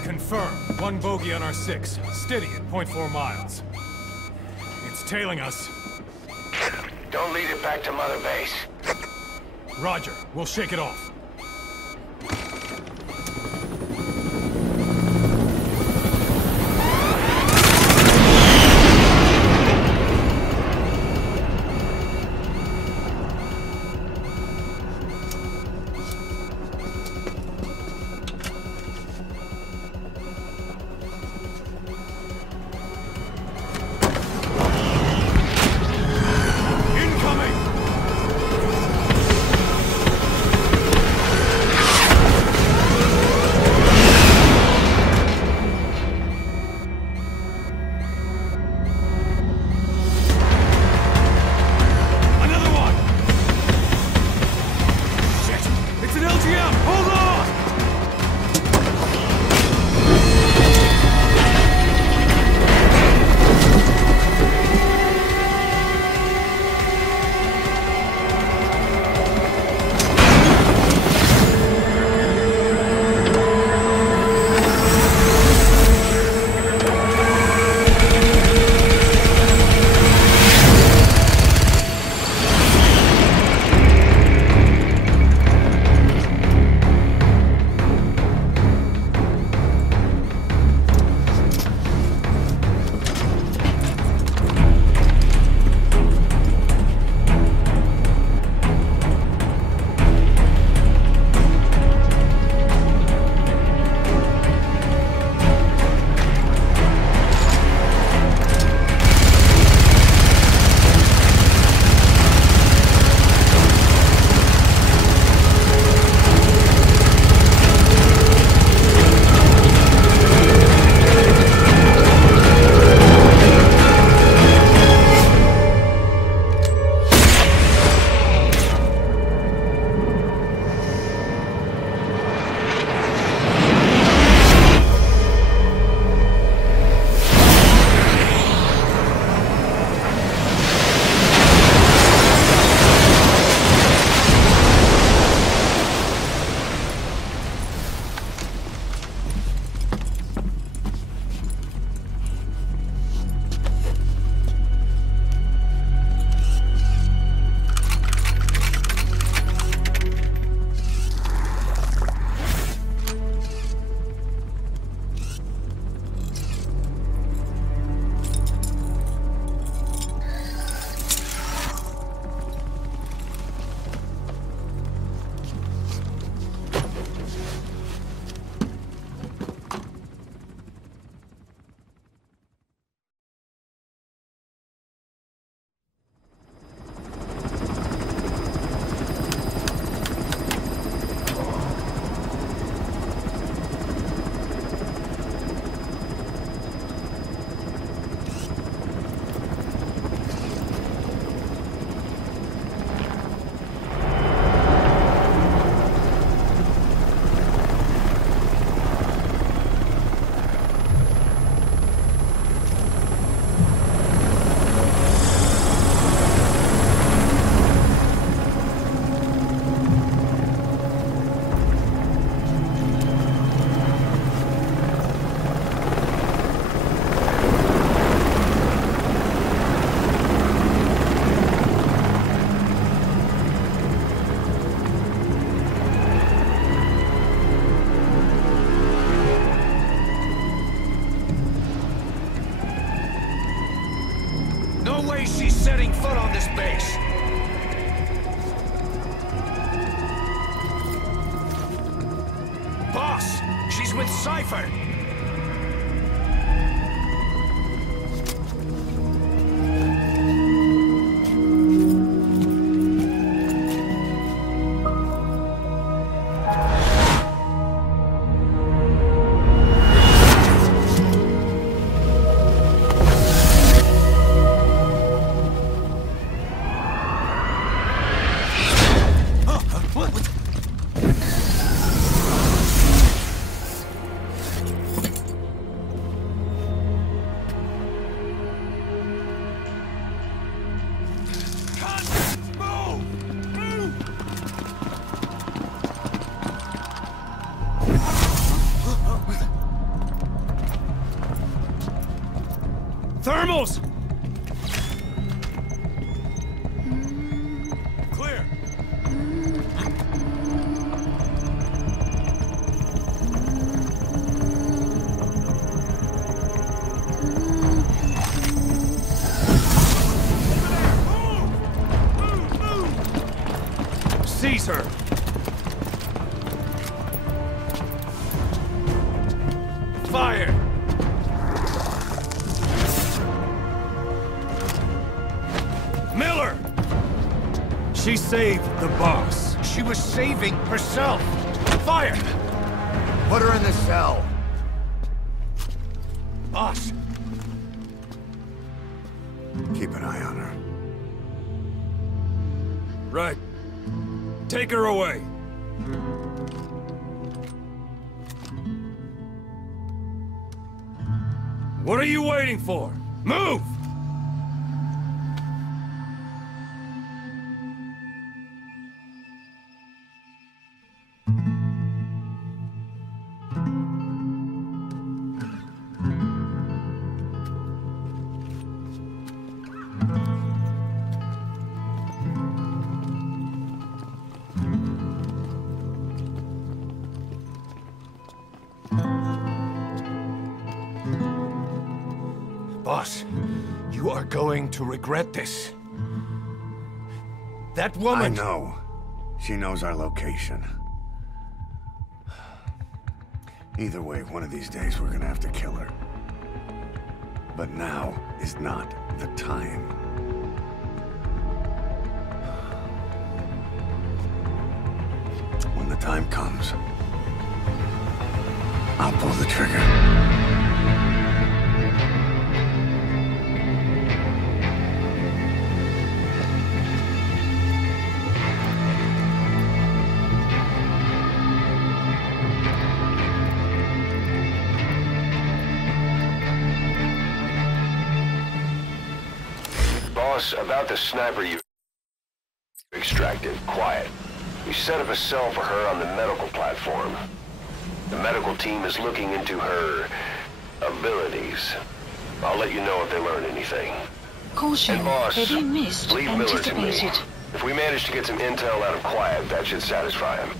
Confirm. One bogey on our 6. Steady at 0.4 miles. It's tailing us. Don't lead it back to Mother Base. Roger. We'll shake it off. way she's setting foot on this base. Boss, she's with Cypher. Thermals! her! Fire! Miller! She saved the boss. She was saving herself. Fire! Put her in the cell. Boss! Keep an eye on her. Right. Take her away. What are you waiting for? Move! Boss, you are going to regret this. That woman... I know. She knows our location. Either way, one of these days we're gonna have to kill her. But now is not the time. When the time comes, I'll pull the trigger. About the sniper you extracted, quiet. You set up a cell for her on the medical platform. The medical team is looking into her abilities. I'll let you know if they learn anything. Caution, and boss, heavy mist leave Miller to me. anticipated. If we manage to get some intel out of Quiet, that should satisfy him.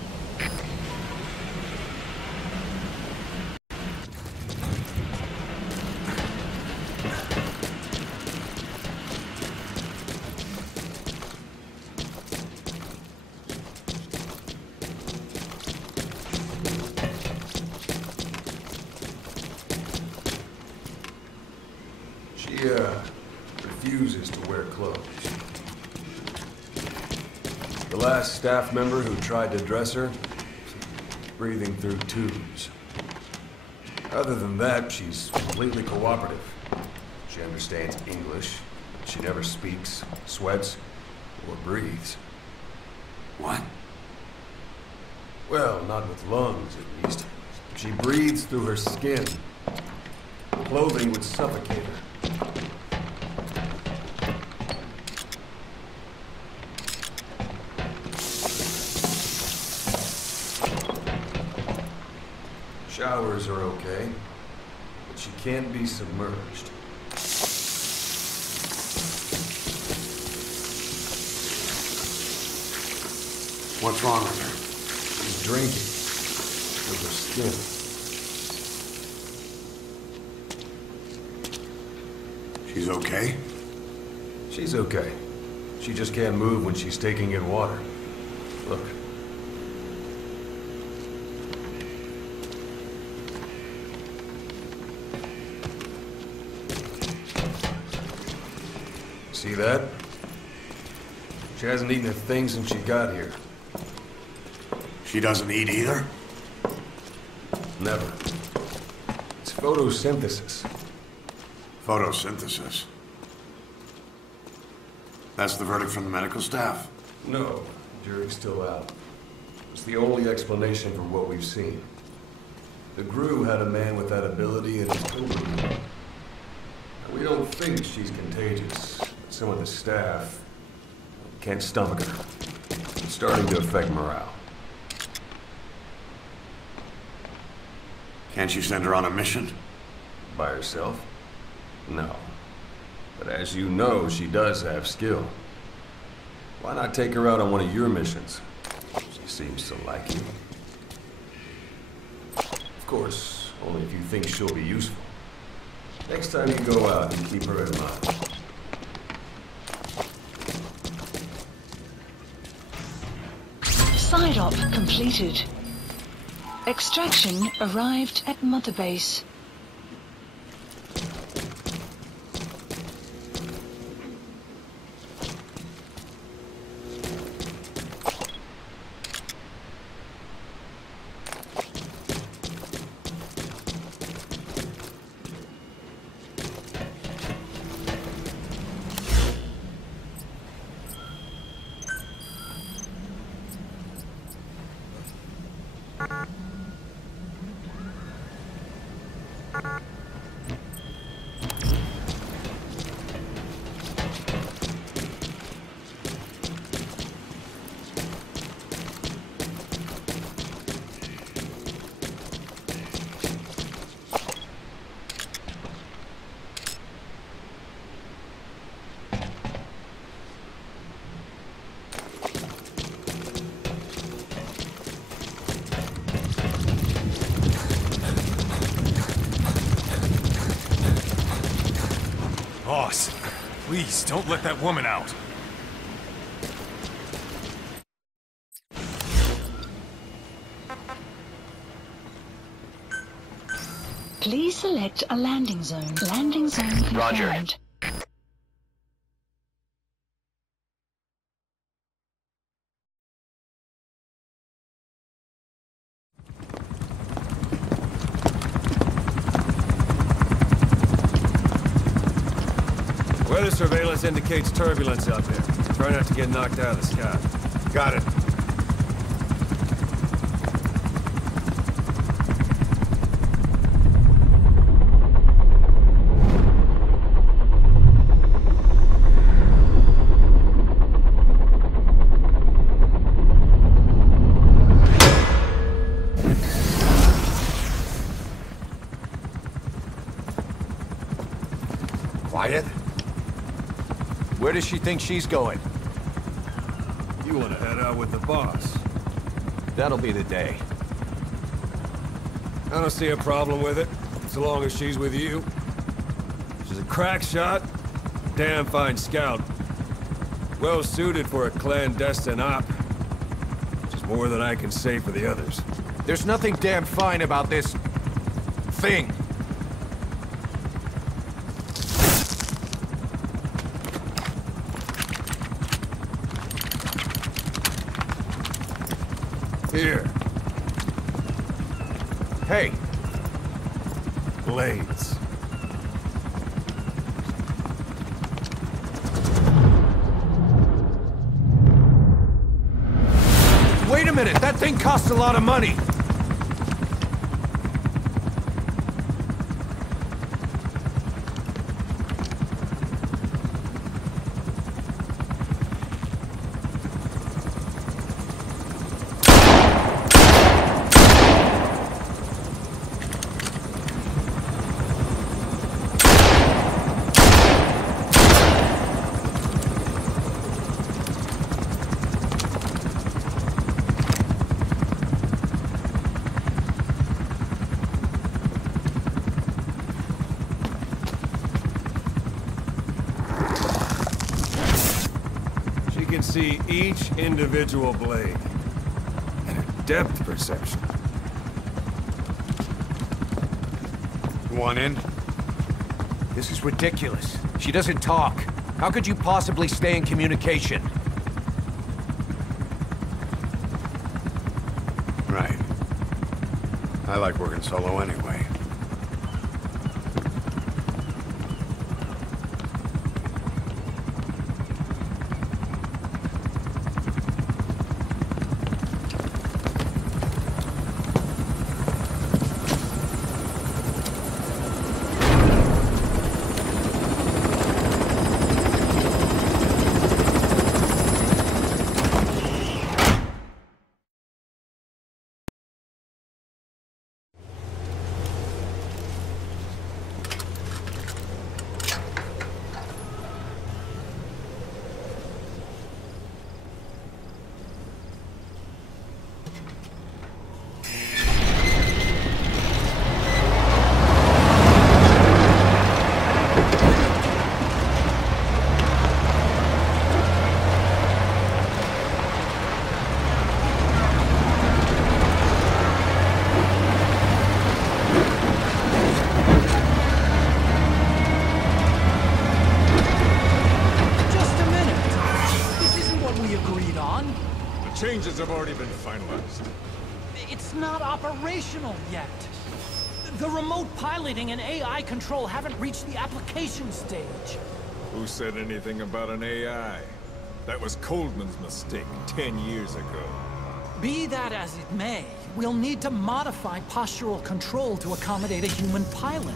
Refuses to wear clothes. The last staff member who tried to dress her, breathing through tubes. Other than that, she's completely cooperative. She understands English. She never speaks, sweats, or breathes. What? Well, not with lungs, at least. She breathes through her skin. Clothing would suffocate her. Showers are okay, but she can't be submerged. What's wrong with her? She's drinking with her skin. She's okay? She's okay. She just can't move when she's taking in water. Look. See that? She hasn't eaten a thing since she got here. She doesn't eat either? Never. It's photosynthesis. Photosynthesis? That's the verdict from the medical staff? No, the jury's still out. It's the only explanation for what we've seen. The GRU had a man with that ability in his company. We don't think she's contagious. Some of the staff can't stomach her. It's starting to affect morale. Can't you send her on a mission? By herself? No. But as you know, she does have skill. Why not take her out on one of your missions? She seems to like you. Of course, only if you think she'll be useful. Next time you go out, you keep her in mind. Side op completed. Extraction arrived at Mother Base. Boss, please don't let that woman out. Please select a landing zone. Landing zone confirmed. Roger. Weather surveillance indicates turbulence out there. Try not to get knocked out of the sky. Got it. Quiet. Where does she think she's going? You want to head out with the boss? That'll be the day. I don't see a problem with it, so long as she's with you. She's a crack shot, damn fine scout. Well suited for a clandestine op. Which is more than I can say for the others. There's nothing damn fine about this... thing. Here. Hey. Blades. Wait a minute, that thing costs a lot of money. Can see each individual blade and her depth perception. You want in? This is ridiculous. She doesn't talk. How could you possibly stay in communication? Right. I like working solo anyway. have already been finalized. It's not operational yet. The remote piloting and AI control haven't reached the application stage. Who said anything about an AI? That was Coldman's mistake 10 years ago. Be that as it may, we'll need to modify postural control to accommodate a human pilot.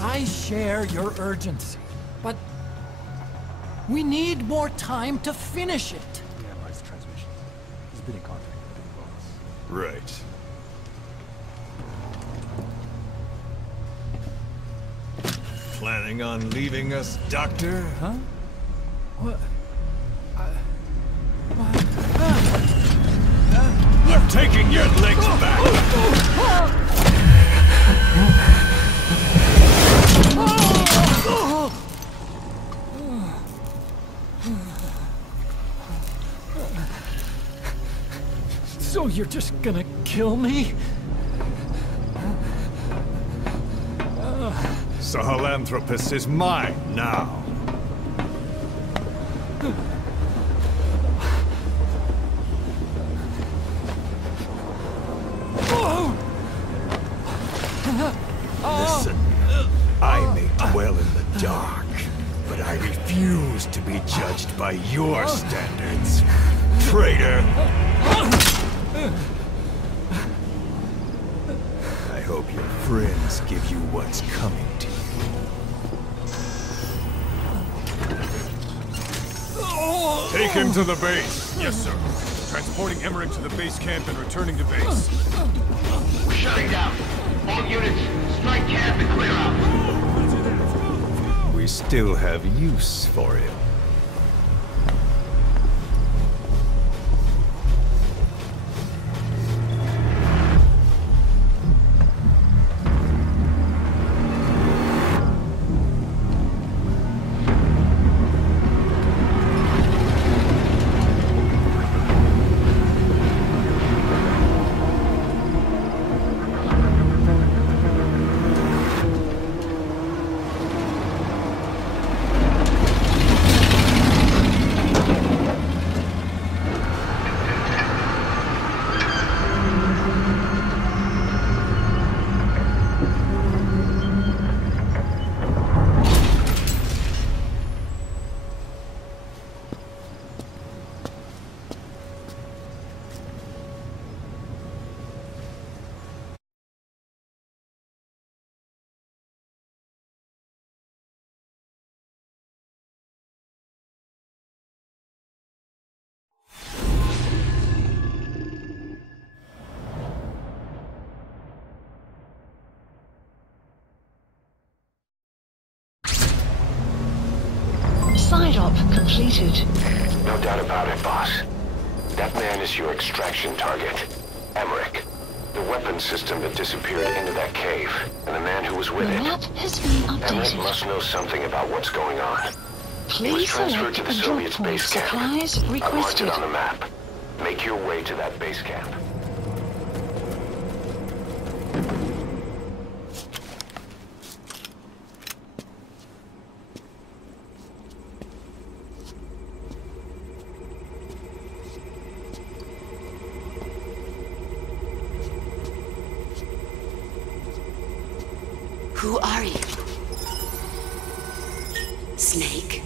I share your urgency, but we need more time to finish it. We analyzed the transmission. He's been in contact with the boss. Right. Planning on leaving us, Doctor? Huh? What? I'm taking your legs back! So you're just gonna kill me? Sahelanthropus is mine now. Listen, I may dwell in the dark, but I refuse to be judged by your standards, traitor! I hope your friends give you what's coming to you. Take him to the base. Yes, sir. Transporting Emmerich to the base camp and returning to base. We're shutting down. All units, strike camp and clear out. We still have use for him. Side-op completed. No doubt about it, boss. That man is your extraction target. Emmerich. The weapon system that disappeared into that cave, and the man who was with The it. map has been Emmerich updated. must know something about what's going on. He was Please transferred select to a the drop Soviets point. base camp. Supplies I marked requested. it on the map. Make your way to that base camp. Who are you? Snake?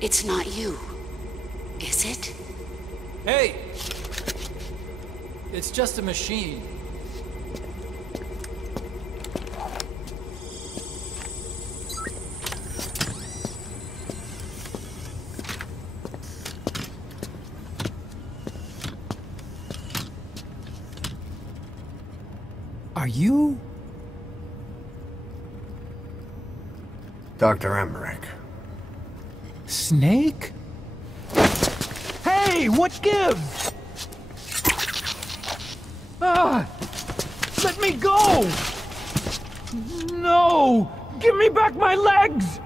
It's not you, is it? Hey! It's just a machine. Are you? Dr. Emmerich. Snake? Hey, what gives? Ah! Let me go! No! Give me back my legs!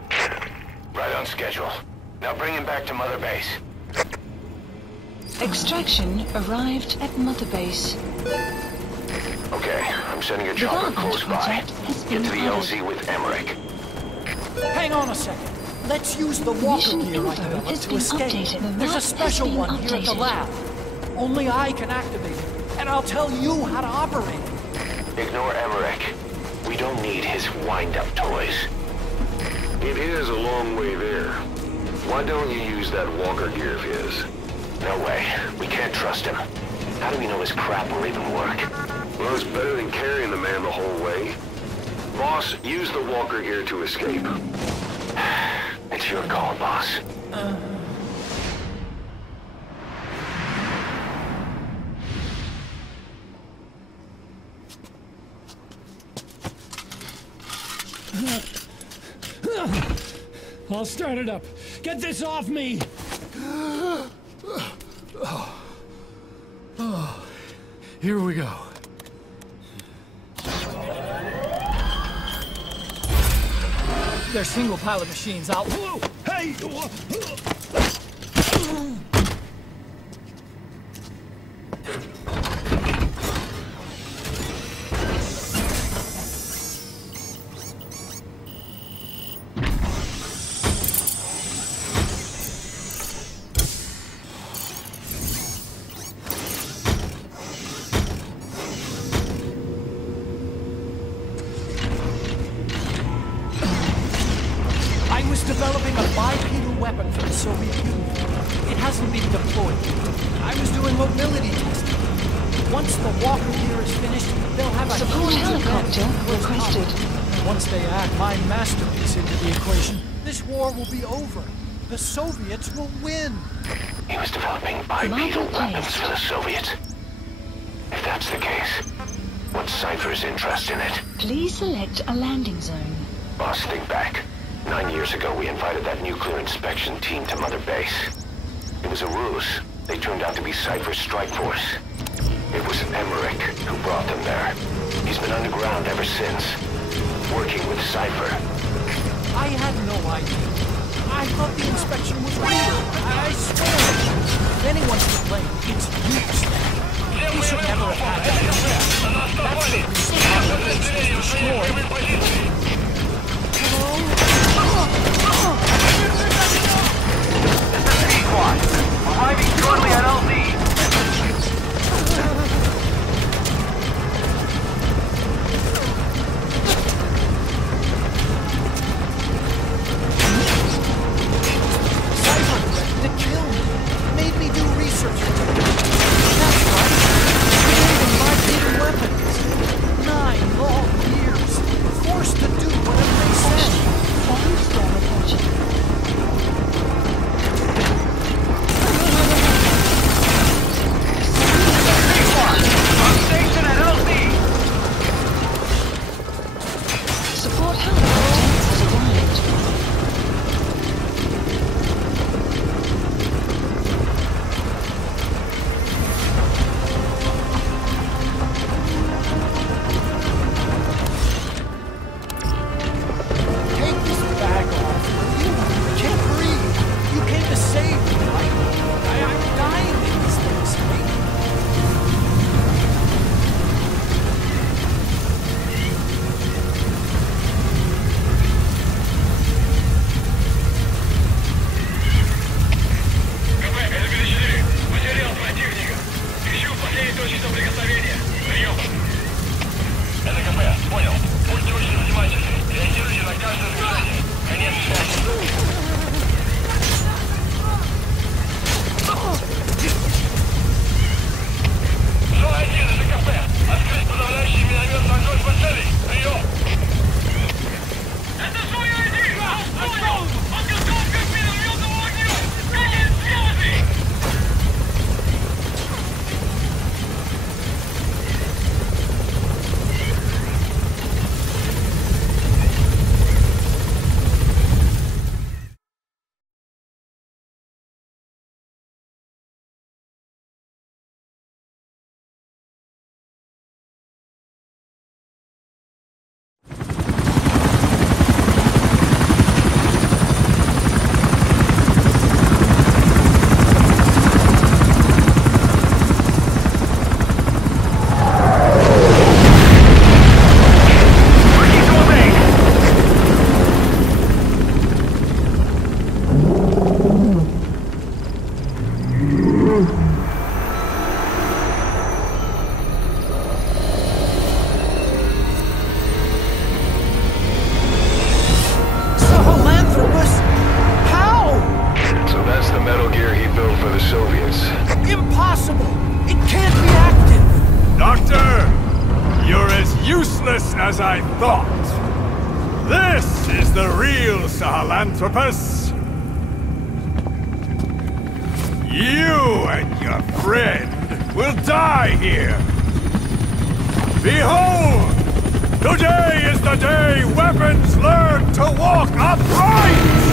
Right on schedule. Now bring him back to Mother Base. Extraction arrived at Mother Base. Okay, I'm sending a chopper close by. Get to the LZ with Emmerich. Hang on a second. Let's use the walker gear I developed to escape. There's a special one here at the lab. Only I can activate it, and I'll tell you how to operate it. Ignore Emmerich. We don't need his wind-up toys. It is a long way there. Why don't you use that walker gear of his? No way. We can't trust him. How do we know his crap will even work? Well, it's better than carrying the man the whole way. Boss, use the walker gear to escape. It's your call, boss. I'll start it up. Get this off me! Here we go. They're single pilot machines. I'll... Hey! Developing a bipedal weapon for the Soviet Union. It hasn't been deployed. I was doing mobility testing. Once the walker gear is finished, they'll have a support helicopter requested. Once they add my masterpiece into the equation, this war will be over. The Soviets will win. He was developing bipedal weapons for the Soviets. If that's the case, what's Cypher's interest in it? Please select a landing zone. Boss, think back. 9 years ago, we invited that nuclear inspection team to Mother Base. It was a ruse. They turned out to be Cypher's strike force. It was Emmerich who brought them there. He's been underground ever since, working with Cypher. I had no idea. I thought the inspection was real. I swear. If anyone's to blame, it's you, Snake. You should never have had that. That's the reason why the base was destroyed. This is P-Quad. Arriving shortly at LZ. Cypher threatened to kill me. Made me do research. That's right. Creating bipedal weapons. 9 long years. Forced to do whatever they said. Station at LZ. Support helicopter has arrived. Take this bag off, will you? I can't breathe. You came to save me, right? I'm dying in this thing, Snake. Это КП, понял. Будьте очень внимательны. Реагируйте на каждое движение. Конец связи. Жо-1, это КП. Открыть подавляющий минометный огонь по цели. Прием. Это Жо-1! Понял! Подготовка к минометному огню! Конец связи! as I thought. This is the real Sahelanthropus. You and your friend will die here. Behold! Today is the day weapons learn to walk upright!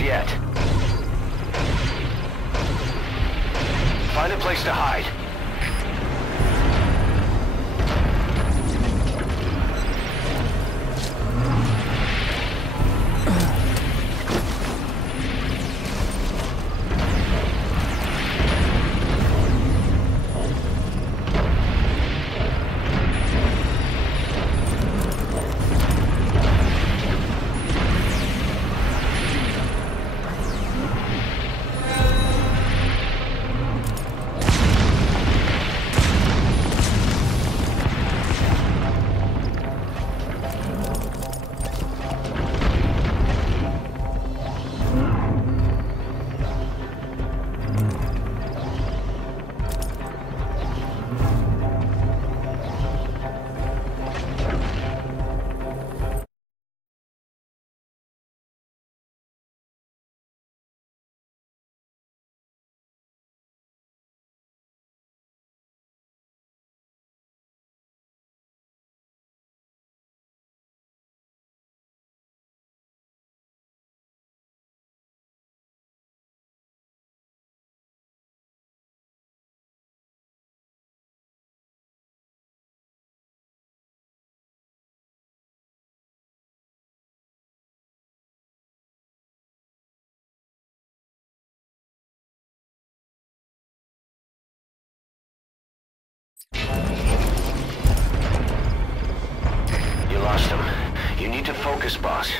Yet. Find a place to hide. You lost him. You need to focus, boss.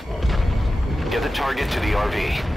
Get the target to the RV.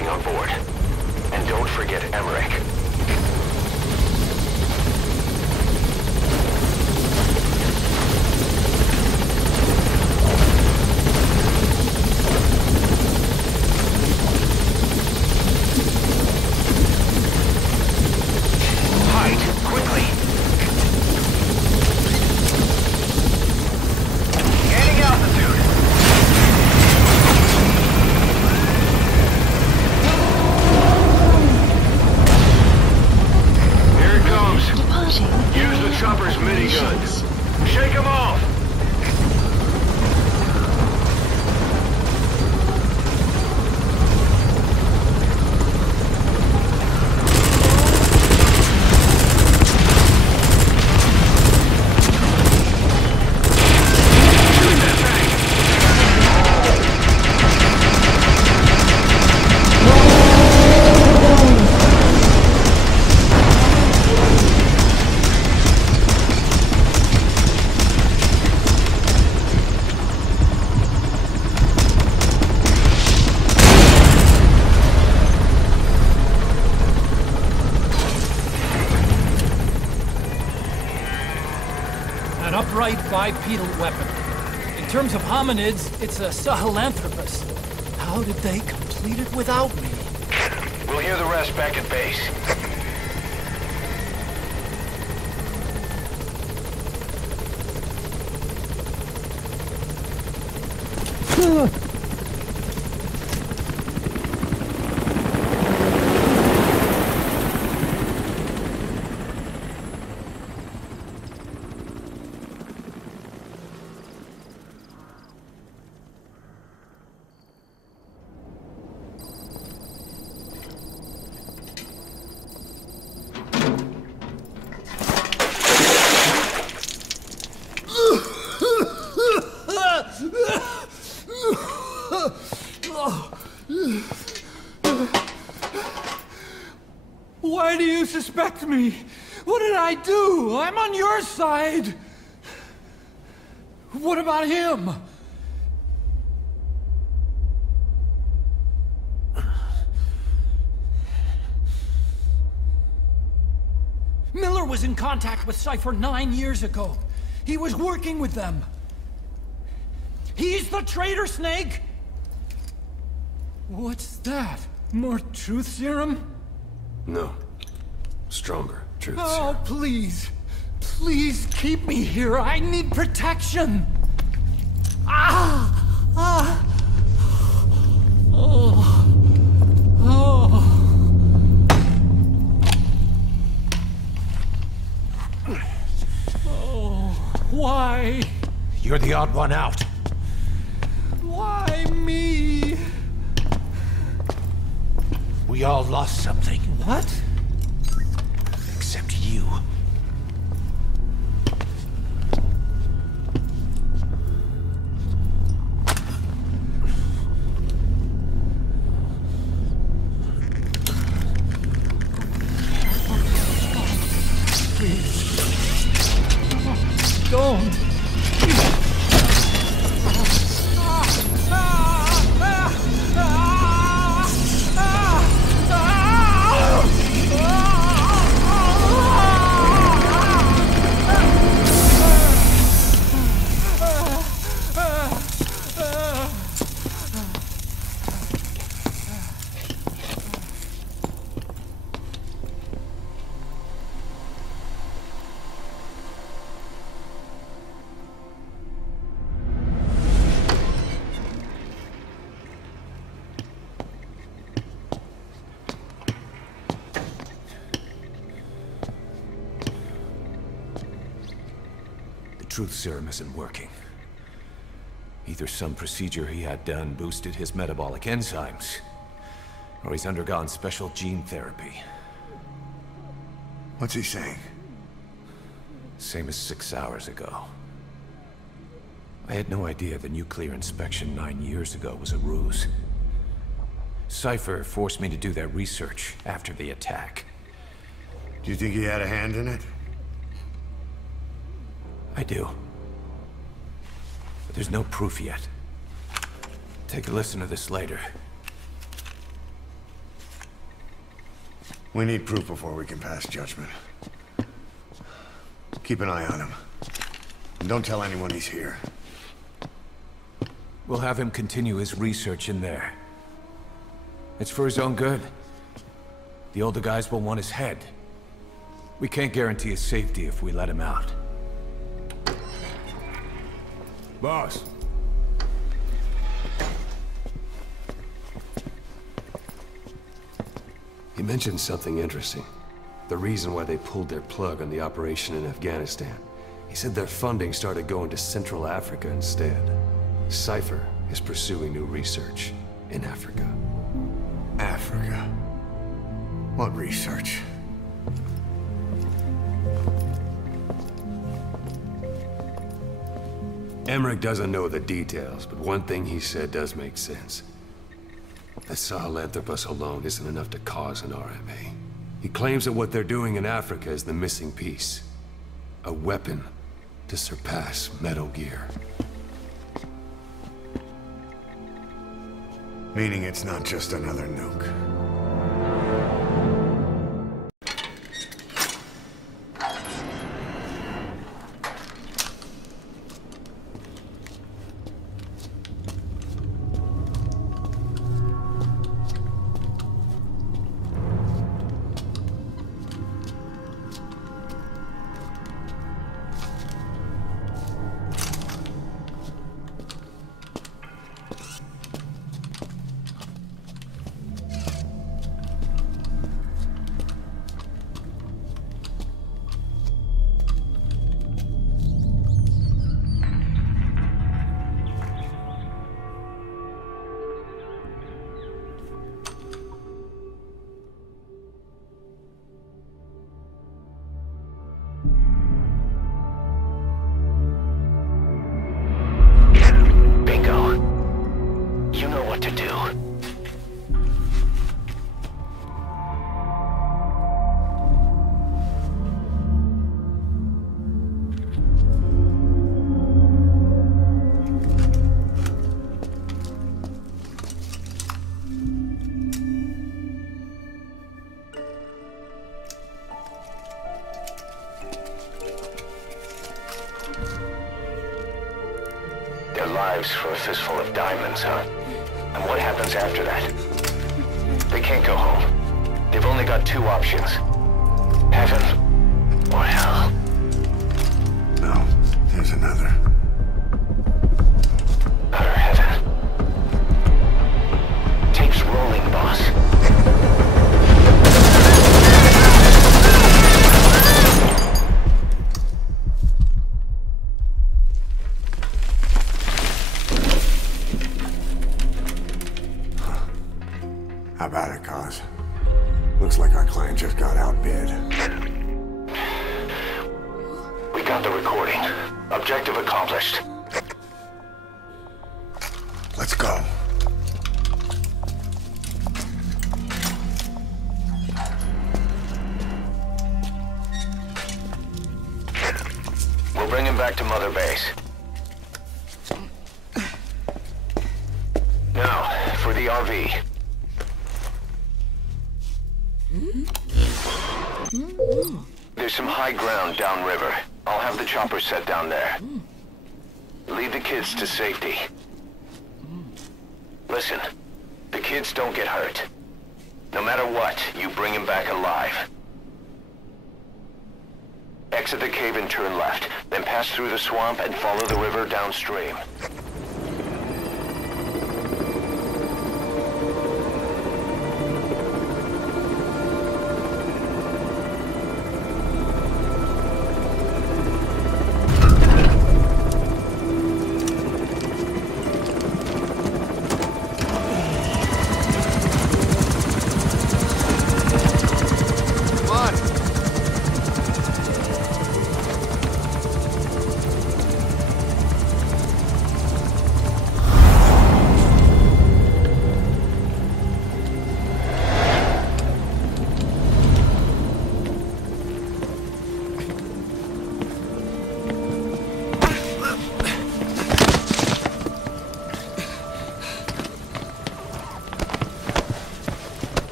getting on board. And don't forget Emmerich. An upright bipedal weapon. In terms of hominids, it's a Sahelanthropus. How did they complete it without me? We'll hear the rest back at base. Why do you suspect me? What did I do? I'm on your side. What about him? Miller was in contact with Cypher 9 years ago. He was working with them. He's the traitor, Snake! What's that? More truth serum? No. Stronger truth Oh, serum. please. Please keep me here. I need protection. Ah! Ah! Oh. Oh. Oh. Why? You're the odd one out. Why me? We all lost something. What? Except you. Please. Don't. Truth serum isn't working. Either some procedure he had done boosted his metabolic enzymes, or he's undergone special gene therapy. What's he saying? Same as 6 hours ago. I had no idea the nuclear inspection 9 years ago was a ruse. Cypher forced me to do that research after the attack. Do you think he had a hand in it? I do. But there's no proof yet. Take a listen to this later. We need proof before we can pass judgment. Keep an eye on him. And don't tell anyone he's here. We'll have him continue his research in there. It's for his own good. The older guys will want his head. We can't guarantee his safety if we let him out. Boss. He mentioned something interesting. The reason why they pulled their plug on the operation in Afghanistan. He said their funding started going to Central Africa instead. Cypher is pursuing new research in Africa. Africa? What research? Emmerich doesn't know the details, but one thing he said does make sense. The Sahelanthropus alone isn't enough to cause an RMA. He claims that what they're doing in Africa is the missing piece. A weapon to surpass Metal Gear. Meaning it's not just another nuke. Their lives for a fistful of diamonds, huh? And what happens after that? They can't go home. They've only got two options. Heaven or hell. No, there's another. Utter heaven. Tape's rolling, boss. How about it, Cos? Looks like our client just got outbid. We got the recording. Objective accomplished. Let's go. We'll bring him back to Mother Base. Now, for the RV. There's some high ground downriver. I'll have the chopper set down there. Lead the kids to safety. Listen, the kids don't get hurt. No matter what, you bring them back alive. Exit the cave and turn left, then pass through the swamp and follow the river downstream.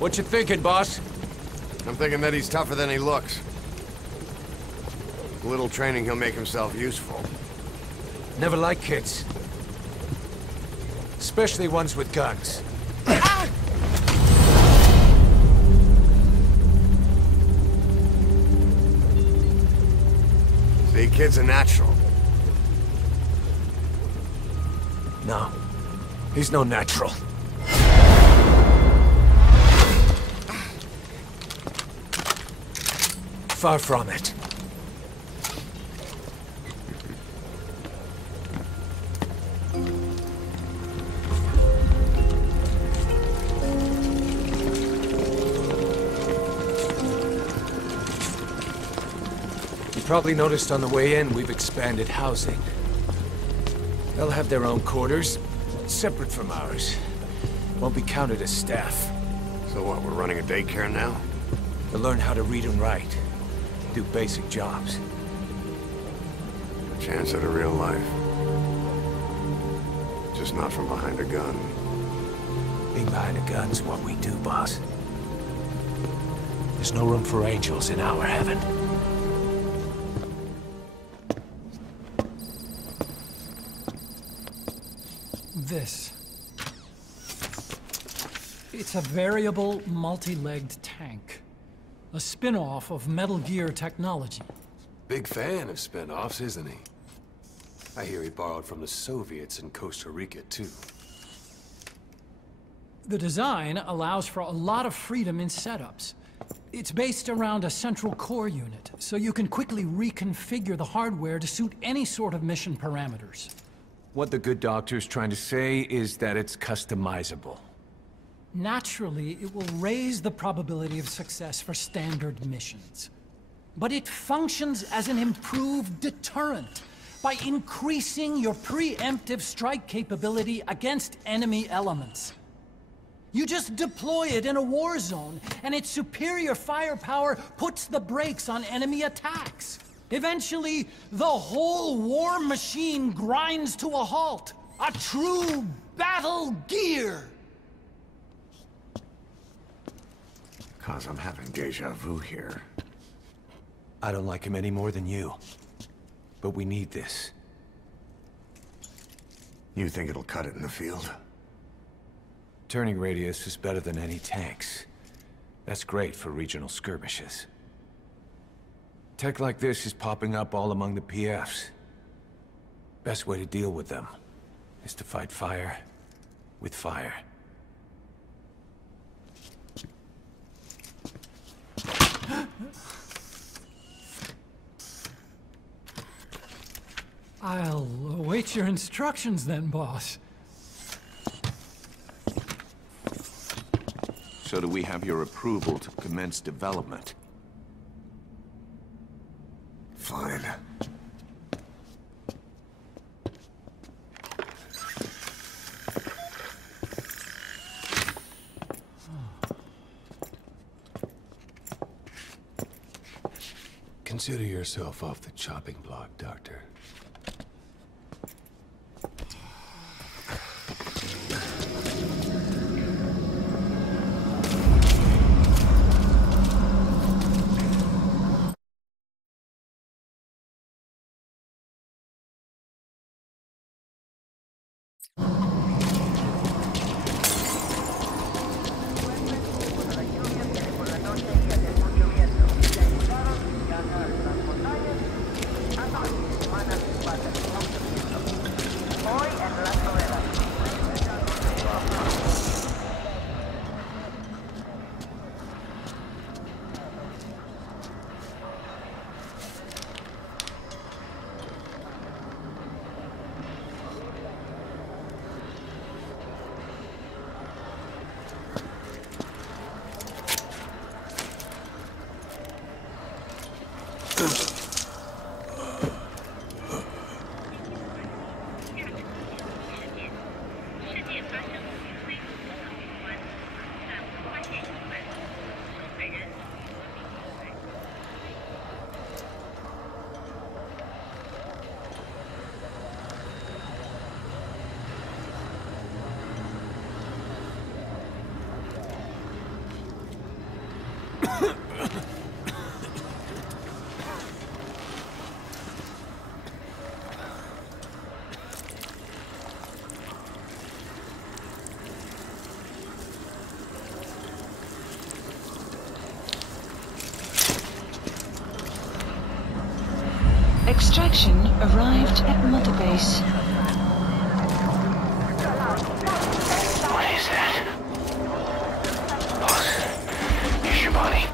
What you thinking, boss? I'm thinking that he's tougher than he looks. With a little training, he'll make himself useful. Never liked kids. Especially ones with guns. See, kid's a natural. No. He's no natural. Far from it. You probably noticed on the way in, we've expanded housing. They'll have their own quarters, separate from ours. Won't be counted as staff. So what, we're running a daycare now? To learn how to read and write. Do basic jobs. A chance at a real life. Just not from behind a gun. Being behind a gun's what we do, boss. There's no room for angels in our heaven. This. It's a variable, multi-legged tank. A spin-off of Metal Gear technology. Big fan of spin-offs, isn't he? I hear he borrowed from the Soviets in Costa Rica, too. The design allows for a lot of freedom in setups. It's based around a central core unit, so you can quickly reconfigure the hardware to suit any sort of mission parameters. What the good doctor's trying to say is that it's customizable. Naturally, it will raise the probability of success for standard missions. But it functions as an improved deterrent by increasing your preemptive strike capability against enemy elements. You just deploy it in a war zone, and its superior firepower puts the brakes on enemy attacks. Eventually, the whole war machine grinds to a halt. A true battle gear! Cause I'm having deja vu here. I don't like him any more than you. But we need this. You think it'll cut it in the field? Turning radius is better than any tanks. That's great for regional skirmishes. Tech like this is popping up all among the PFs. Best way to deal with them is to fight fire with fire. I'll await your instructions then, boss. So do we have your approval to commence development? Fine. Consider yourself off the chopping block, Doctor. Extraction arrived at Mother Base. What is that? Boss, here's your body.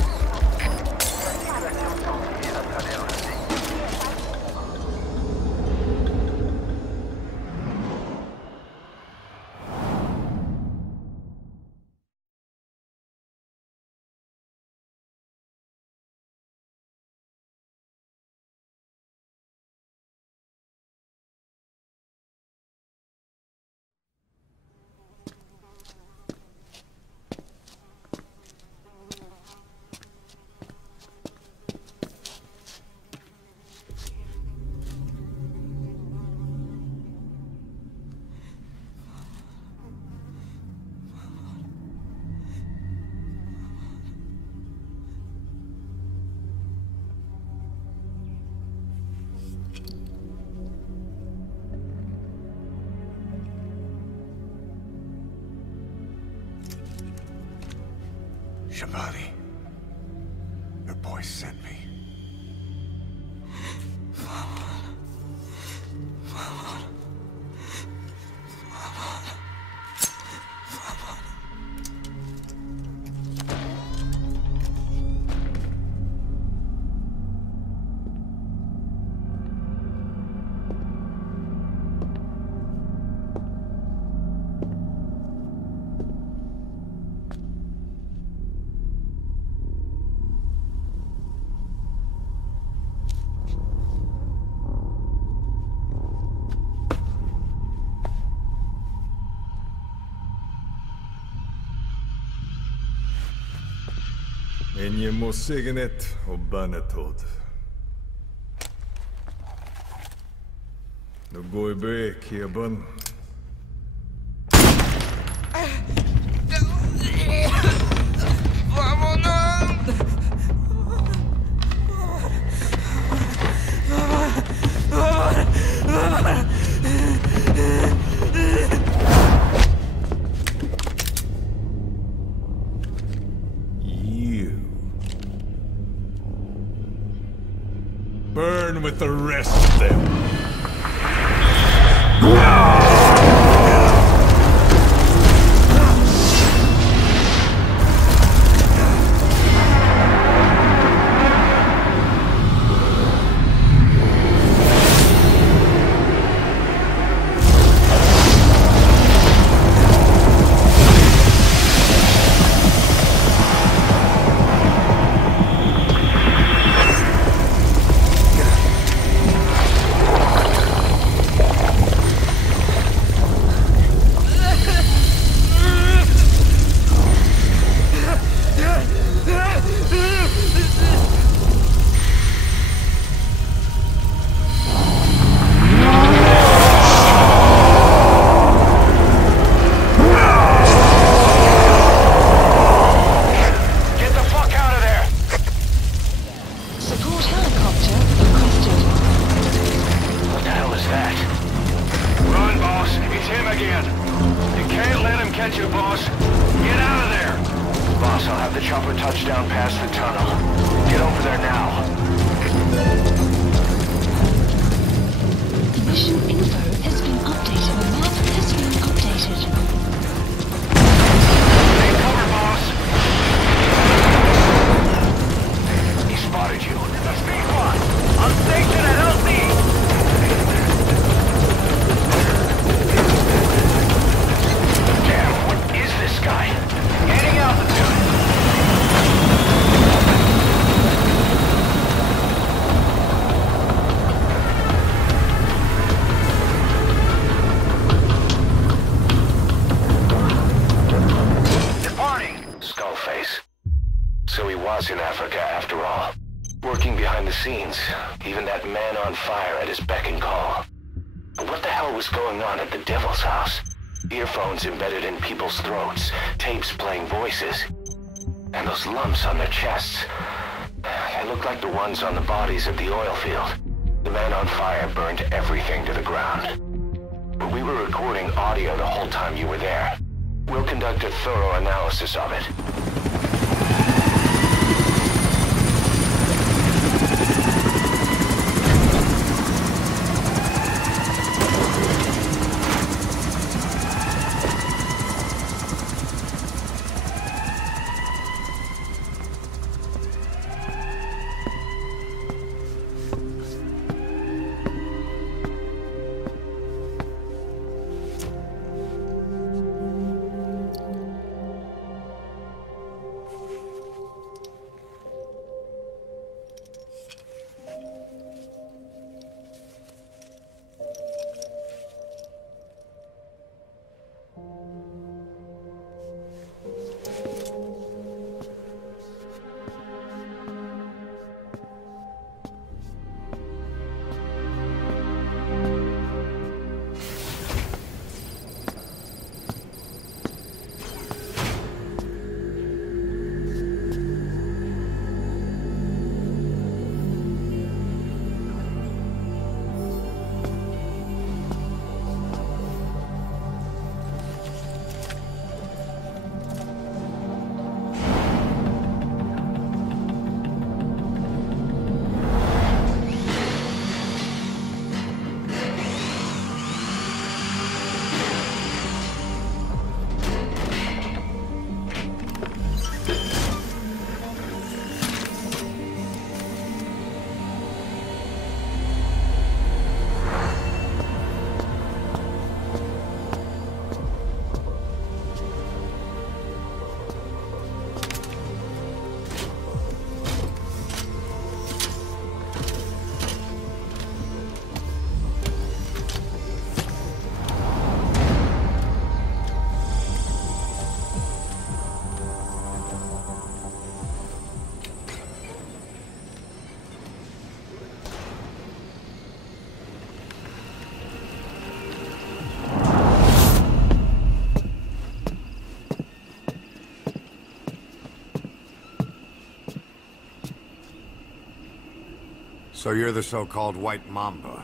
Shabani, your boy sent me. Enje må signet og banetod. Nå går jeg bek i bønn. Burn with the rest of them. In Africa, after all. Working behind the scenes, even that man on fire at his beck and call. But what the hell was going on at the Devil's House? Earphones embedded in people's throats, tapes playing voices. And those lumps on their chests, they look like the ones on the bodies at the oil field. The man on fire burned everything to the ground. But we were recording audio the whole time you were there. We'll conduct a thorough analysis of it. So you're the so-called White Mamba.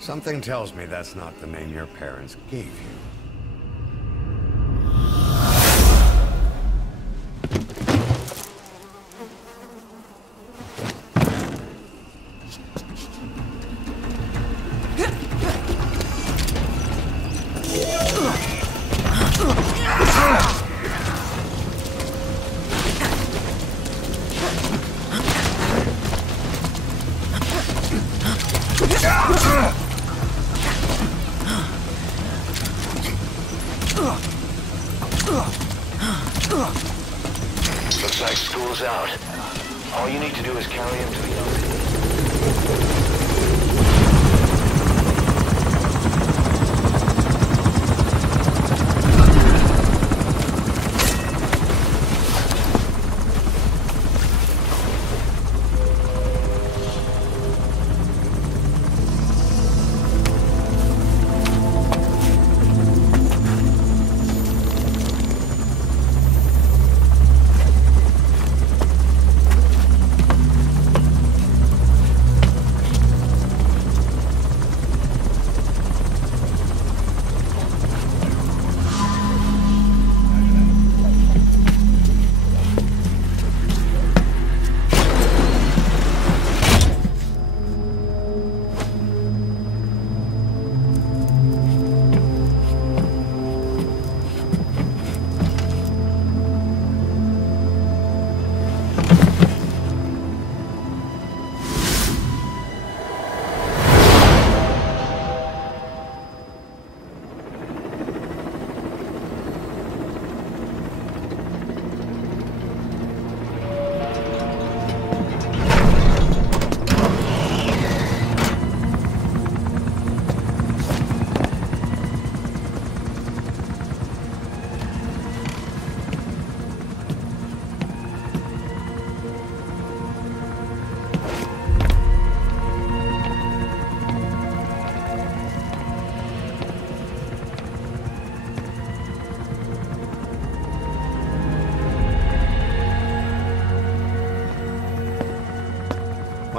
Something tells me that's not the name your parents gave you. Looks like school's out. All you need to do is carry him to the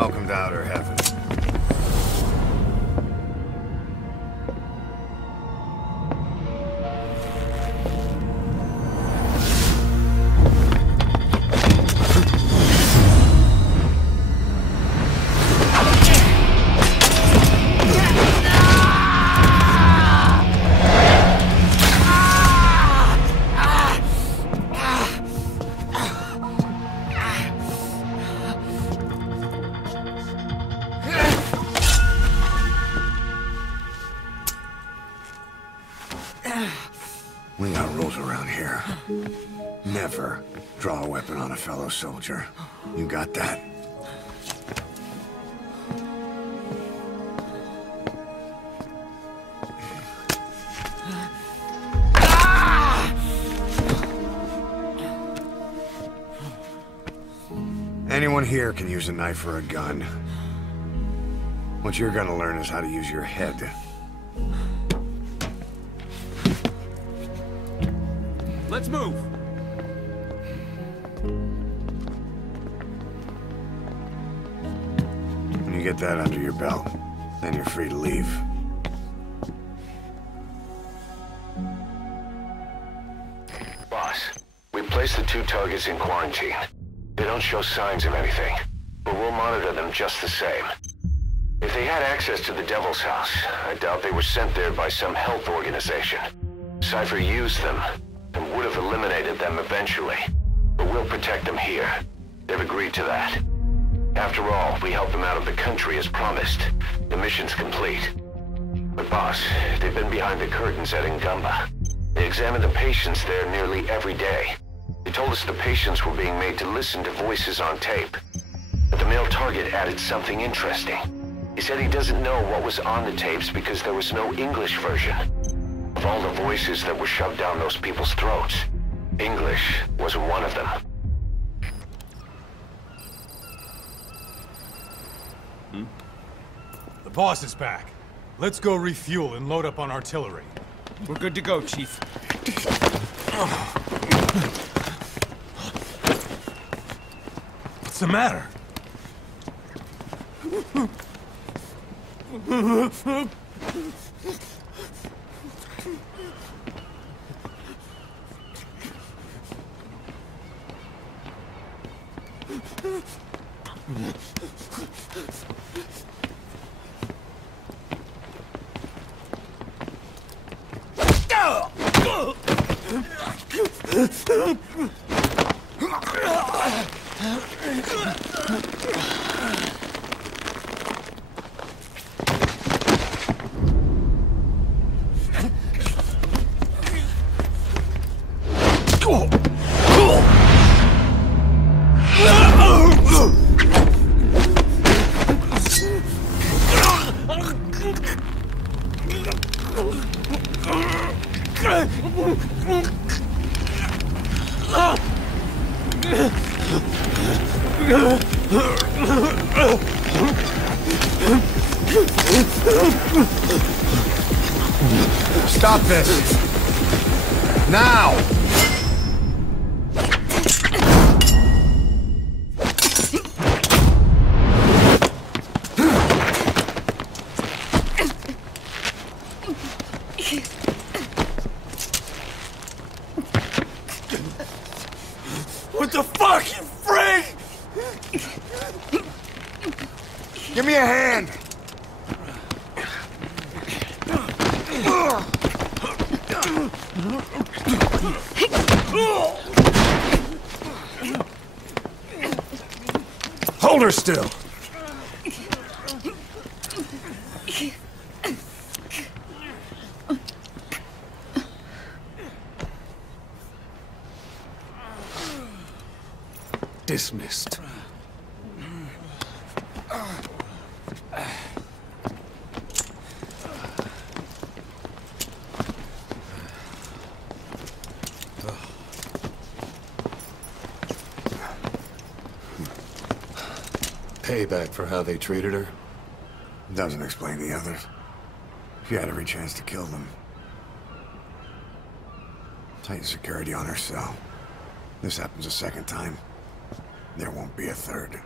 Welcome to outer heaven. We got rules around here. Never draw a weapon on a fellow soldier. You got that? Anyone here can use a knife or a gun. What you're gonna learn is how to use your head. Let's move! When you get that under your belt, then you're free to leave. Boss, we placed the 2 targets in quarantine. They don't show signs of anything, but we'll monitor them just the same. If they had access to the Devil's House, I doubt they were sent there by some health organization. Cypher used them, and would have eliminated them eventually. But we'll protect them here. They've agreed to that. After all, we helped them out of the country as promised. The mission's complete. But boss, they've been behind the curtains at Ngamba. They examine the patients there nearly every day. They told us the patients were being made to listen to voices on tape. But the male target added something interesting. He said he doesn't know what was on the tapes because there was no English version. Of all the voices that were shoved down those people's throats, English was one of them. The boss is back. Let's go refuel and load up on artillery. We're good to go, Chief. What's the matter? Stop this! Now! What the fuck, you freak? Give me a hand! Hold her still! Dismissed. Payback for how they treated her? Doesn't explain the others. She had every chance to kill them. Tighten security on her cell. This happens a second time. There won't be a third.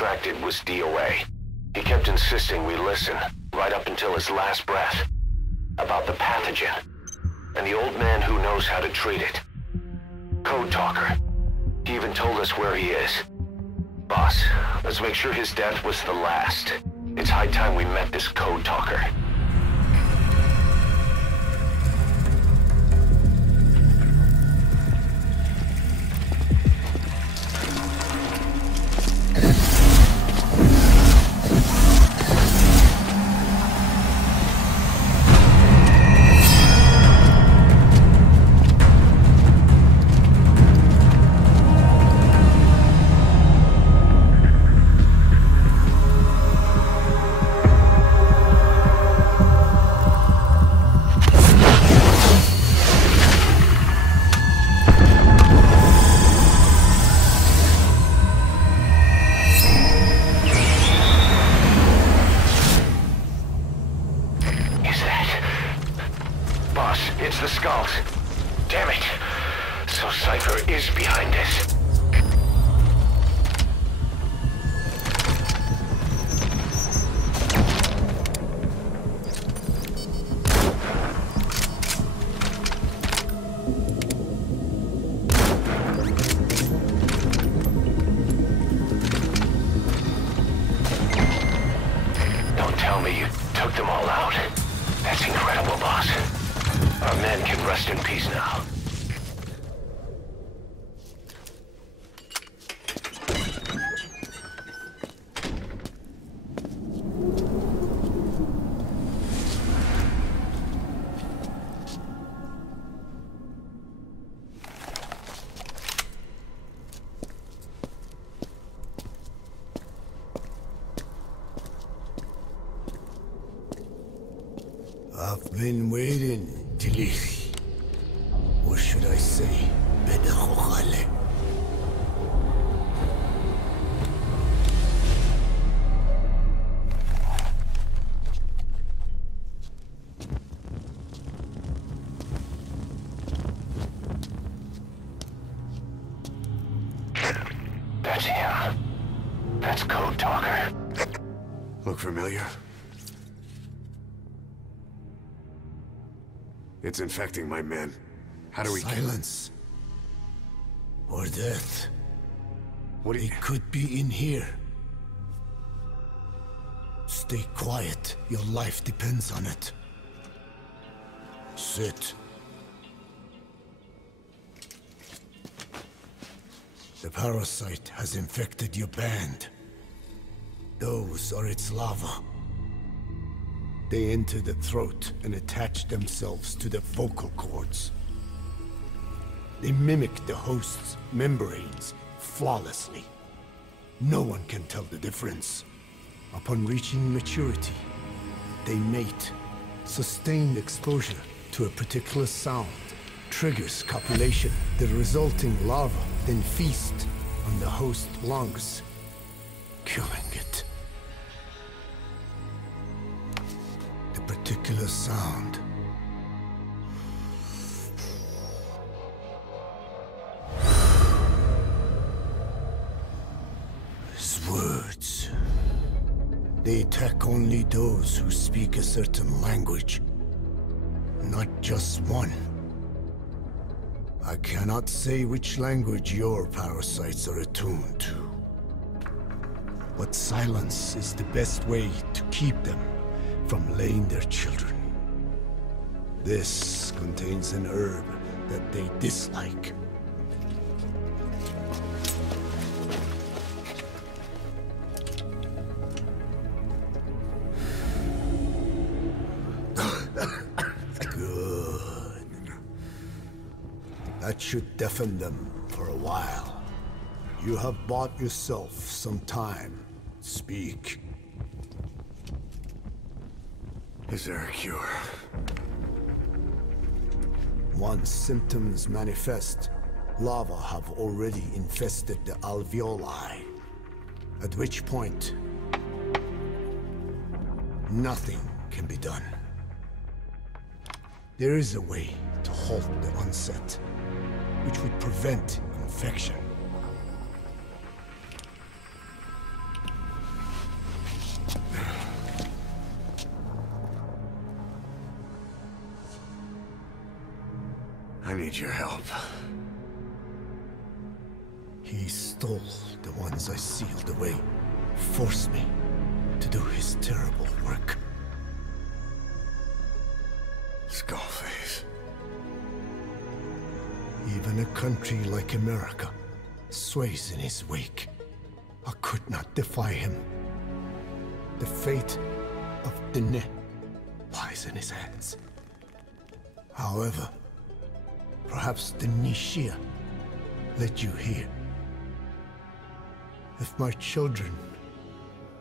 extracted was DOA. He kept insisting we listen, right up until his last breath, about the pathogen, and the old man who knows how to treat it. Code Talker. He even told us where he is. Boss, let's make sure his death was the last. It's high time we met this Code Talker. It's the skulls. Damn it. So Cypher is behind this. Don't tell me you took them all out. That's incredible, boss. Our men can rest in peace now. I've been waiting, Tilisi. Or should I say, Bedachokhale. That's him. That's Code Talker. Look familiar? It's infecting my men. How do we... Silence. Or death. It could be in here. Stay quiet. Your life depends on it. Sit. The parasite has infected your band. Those are its larvae. They enter the throat and attach themselves to the vocal cords. They mimic the host's membranes flawlessly. No one can tell the difference. Upon reaching maturity, they mate. Sustained exposure to a particular sound triggers copulation. The resulting larva then feast on the host lungs, killing it. Particular sound. His words. They attack only those who speak a certain language, not just one. I cannot say which language your parasites are attuned to, but silence is the best way to keep them from laying their children. This contains an herb that they dislike. Good. That should deafen them for a while. You have bought yourself some time. Speak. Is there a cure? Once symptoms manifest, larvae have already infested the alveoli. At which point, nothing can be done. There is a way to halt the onset, which would prevent infection. I need your help. He stole the ones I sealed away, forced me to do his terrible work. Skullface. Even a country like America sways in his wake. I could not defy him. The fate of Dene lies in his hands. However, perhaps the Nishia led you here. If my children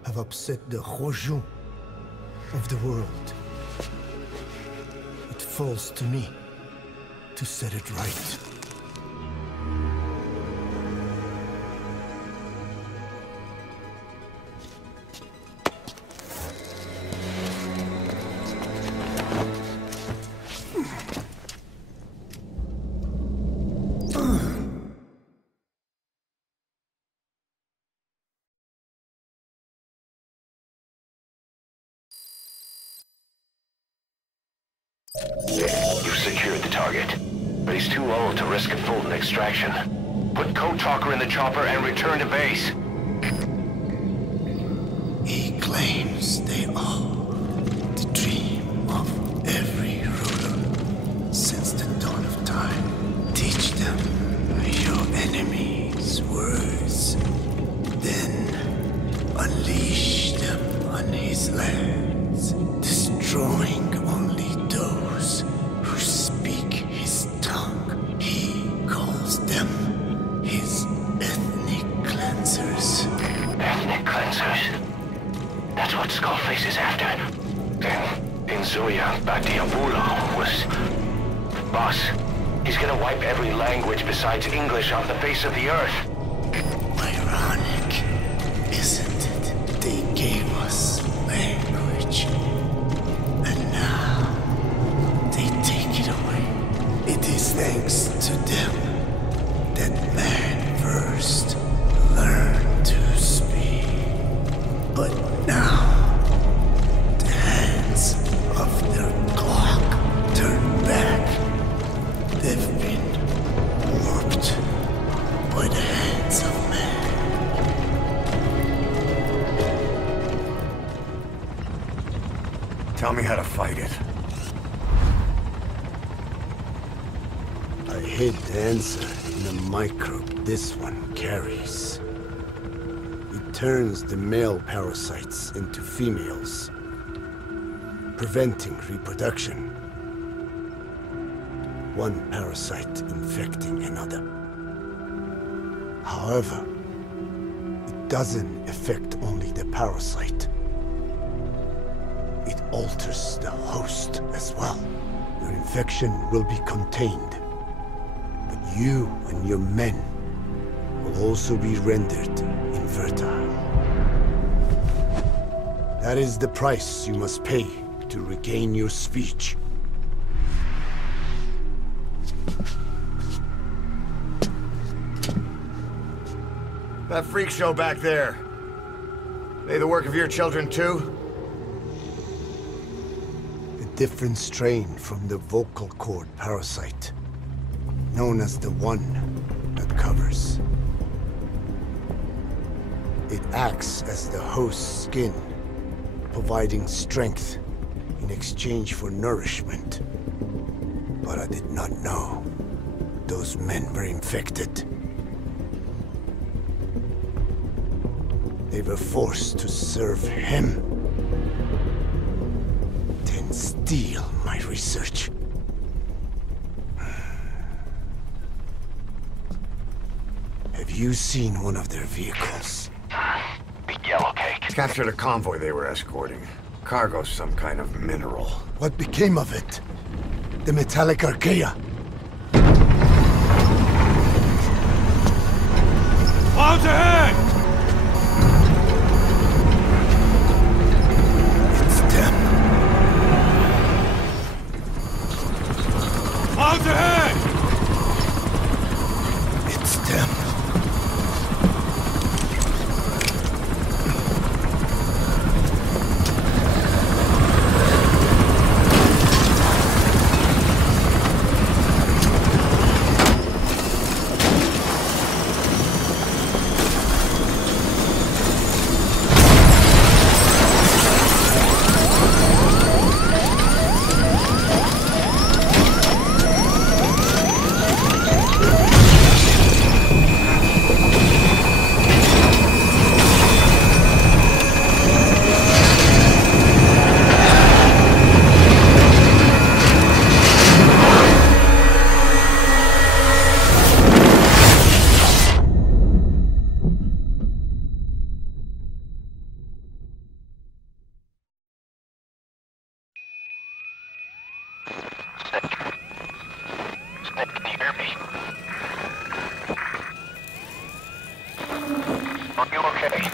have upset the Hojun of the world, it falls to me to set it right. You've secured the target, but he's too old to risk a full extraction. Put Code Talker in the chopper and return to base. He claims they are the dream of every ruler since the dawn of time. Teach them your enemies' words, then unleash them on his lands, destroying only those who speak his tongue. He calls them his ethnic cleansers. Ethnic cleansers? That's what Skullface is after. In Zoya, Badiabulo was... Boss, he's gonna wipe every language besides English off the face of the earth. Ironic, isn't it? They gave us language, and now they take it away. It is thanks to them that man first learned to speak. But now, the hands of their clock turn back. They've been warped by the hands of man. Tell me how to fight it. I hid the answer in the microbe this one carries. It turns the male parasites into females, preventing reproduction. One parasite infecting another. However, it doesn't affect only the parasite. It alters the host as well. Your infection will be contained, but you and your men will also be rendered infertile. That is the price you must pay to regain your speech. That freak show back there. They the work of your children too? A different strain from the vocal cord parasite, known as the one that covers. It acts as the host's skin, providing strength in exchange for nourishment. But I did not know those men were infected. They were forced to serve him, then steal my research. Have you seen one of their vehicles? Big yellow cake. Captured a convoy they were escorting. Cargo, some kind of mineral. What became of it? The metallic archaea. Clouds ahead! Clouds ahead! It's them. Snake. Snake, can you hear me? Are you okay?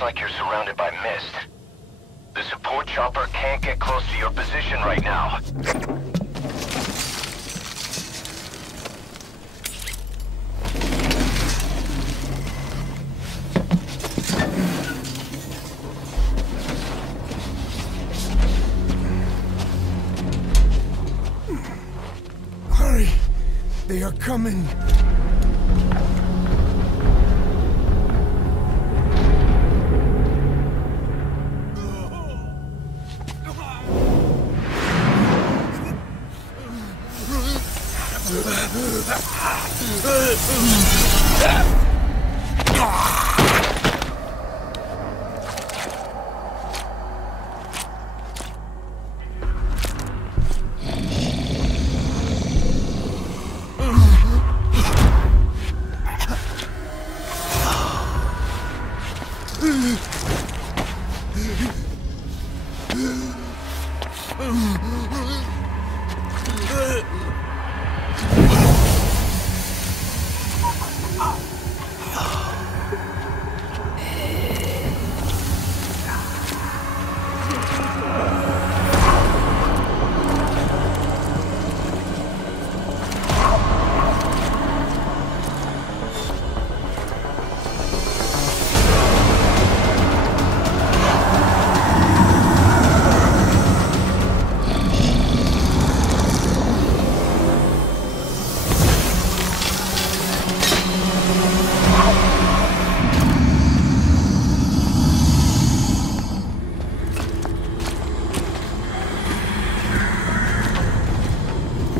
Like you're surrounded by mist. The support chopper can't get close to your position right now. Hurry! They are coming!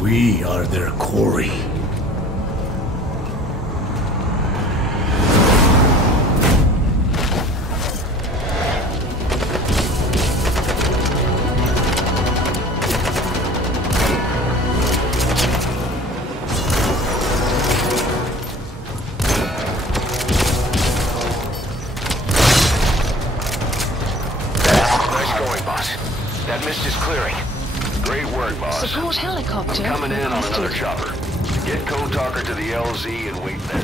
We are their quarry. Nice going, boss. That mist is clearing. Great work, boss. Support helicopter. I'm coming in on requested. another chopper. Get Code Talker to the LZ and wait there.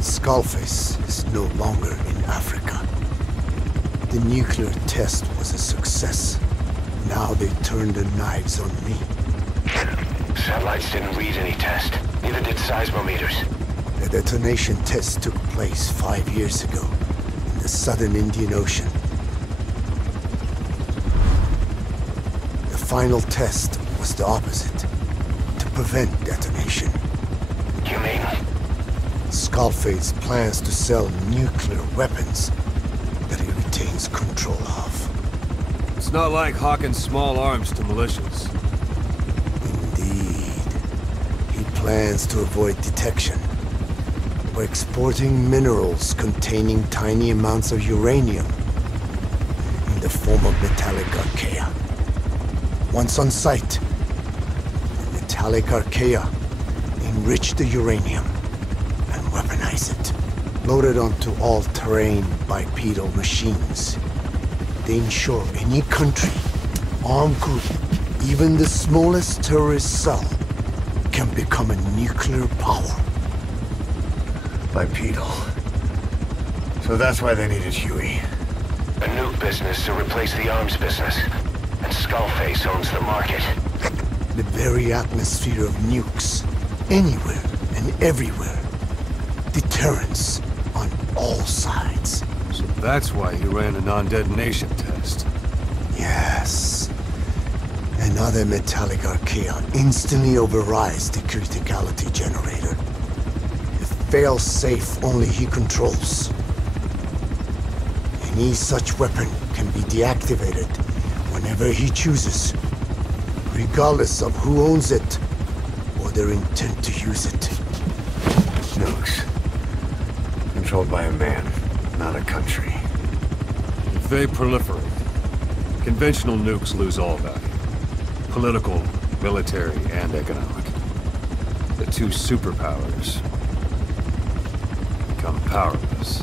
Skullface is no longer in Africa. The nuclear test was a success. Now they turned their knives on me. Satellites didn't read any test. Neither did seismometers. The detonation test took place 5 years ago in the southern Indian Ocean. The final test was the opposite, to prevent detonation. You mean? Skullface plans to sell nuclear weapons that he retains control of. It's not like hawking small arms to militias. Indeed. He plans to avoid detection by exporting minerals containing tiny amounts of uranium in the form of metallic archaea. Once on site, the metallic archaea enrich the uranium and weaponize it. Loaded onto all-terrain bipedal machines, they ensure any country, armed group, even the smallest terrorist cell, can become a nuclear power. Bipedal. So that's why they needed Huey. A nuke business to replace the arms business. And Skullface owns the market. The very atmosphere of nukes, anywhere and everywhere. Deterrence on all sides. So that's why he ran a non-detonation test. Yes. Another metallic archaea instantly overrides the criticality generator. It fails safe only he controls. Any such weapon can be deactivated whenever he chooses, regardless of who owns it or their intent to use it. Nukes. Controlled by a man, not a country. If they proliferate, conventional nukes lose all value. Political, military, and economic. The two superpowers become powerless.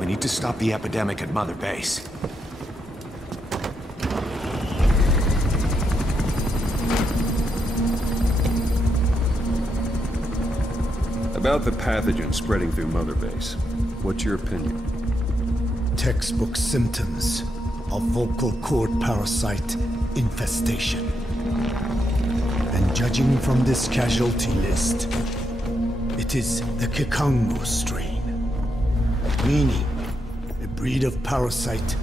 We need to stop the epidemic at Mother Base. About the pathogen spreading through Mother Base, what's your opinion? Textbook symptoms of vocal cord parasite infestation. And judging from this casualty list, it is the Kikongo strain. Meaning, a breed of parasite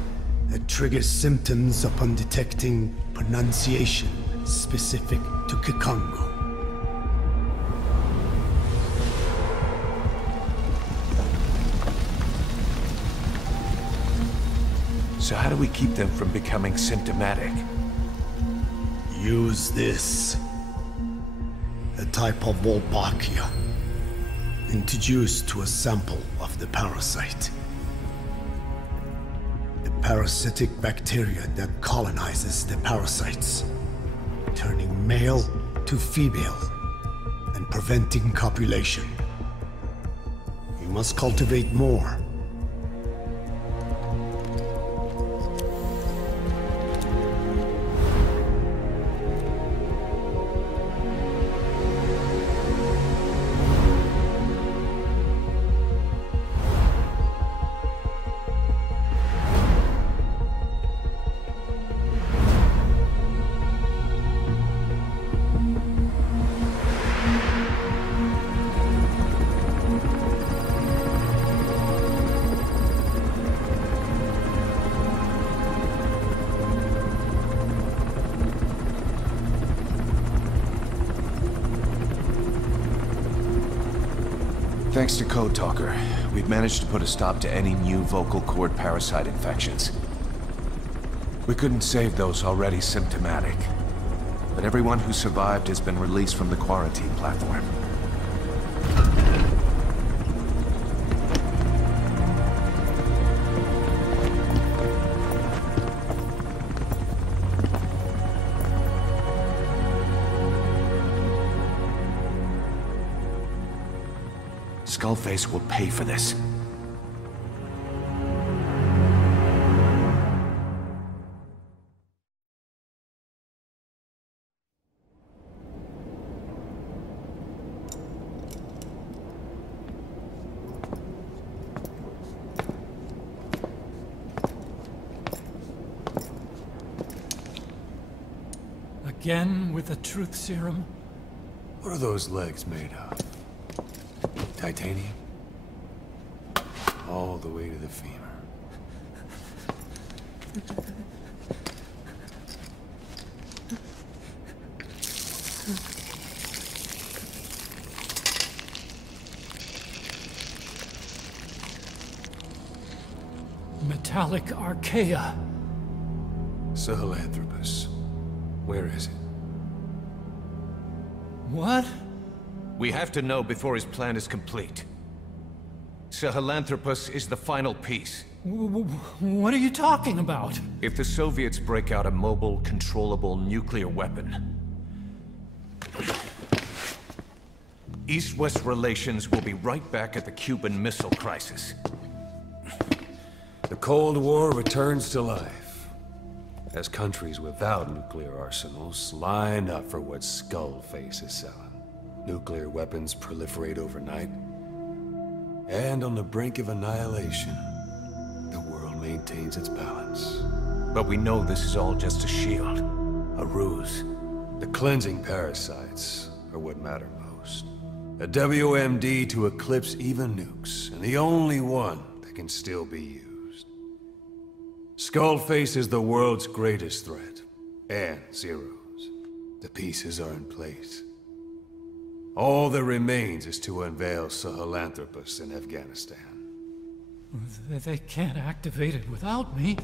that triggers symptoms upon detecting pronunciation specific to Kikongo. So how do we keep them from becoming symptomatic? Use this. A type of Wolbachia, introduced to a sample of the parasite. The parasitic bacteria that colonizes the parasites, turning male to female and preventing copulation. You must cultivate more. Thanks to Code Talker, we've managed to put a stop to any new vocal cord parasite infections. We couldn't save those already symptomatic, but everyone who survived has been released from the quarantine platform. Skullface will pay for this. Again with the truth serum? What are those legs made of? Titanium? All the way to the femur. Metallic archaea. Sahelanthropus. Where is it? What? We have to know before his plan is complete. Sahelanthropus is the final piece. What are you talking about? If the Soviets break out a mobile, controllable nuclear weapon, East-West relations will be right back at the Cuban Missile Crisis. The Cold War returns to life, as countries without nuclear arsenals line up for what Skullface is selling. Nuclear weapons proliferate overnight, and on the brink of annihilation, the world maintains its balance. But we know this is all just a shield. A ruse. The cleansing parasites are what matter most. A WMD to eclipse even nukes, and the only one that can still be used. Skullface is the world's greatest threat, and Zero's. The pieces are in place. All that remains is to unveil Sahelanthropus in Afghanistan. They can't activate it without me.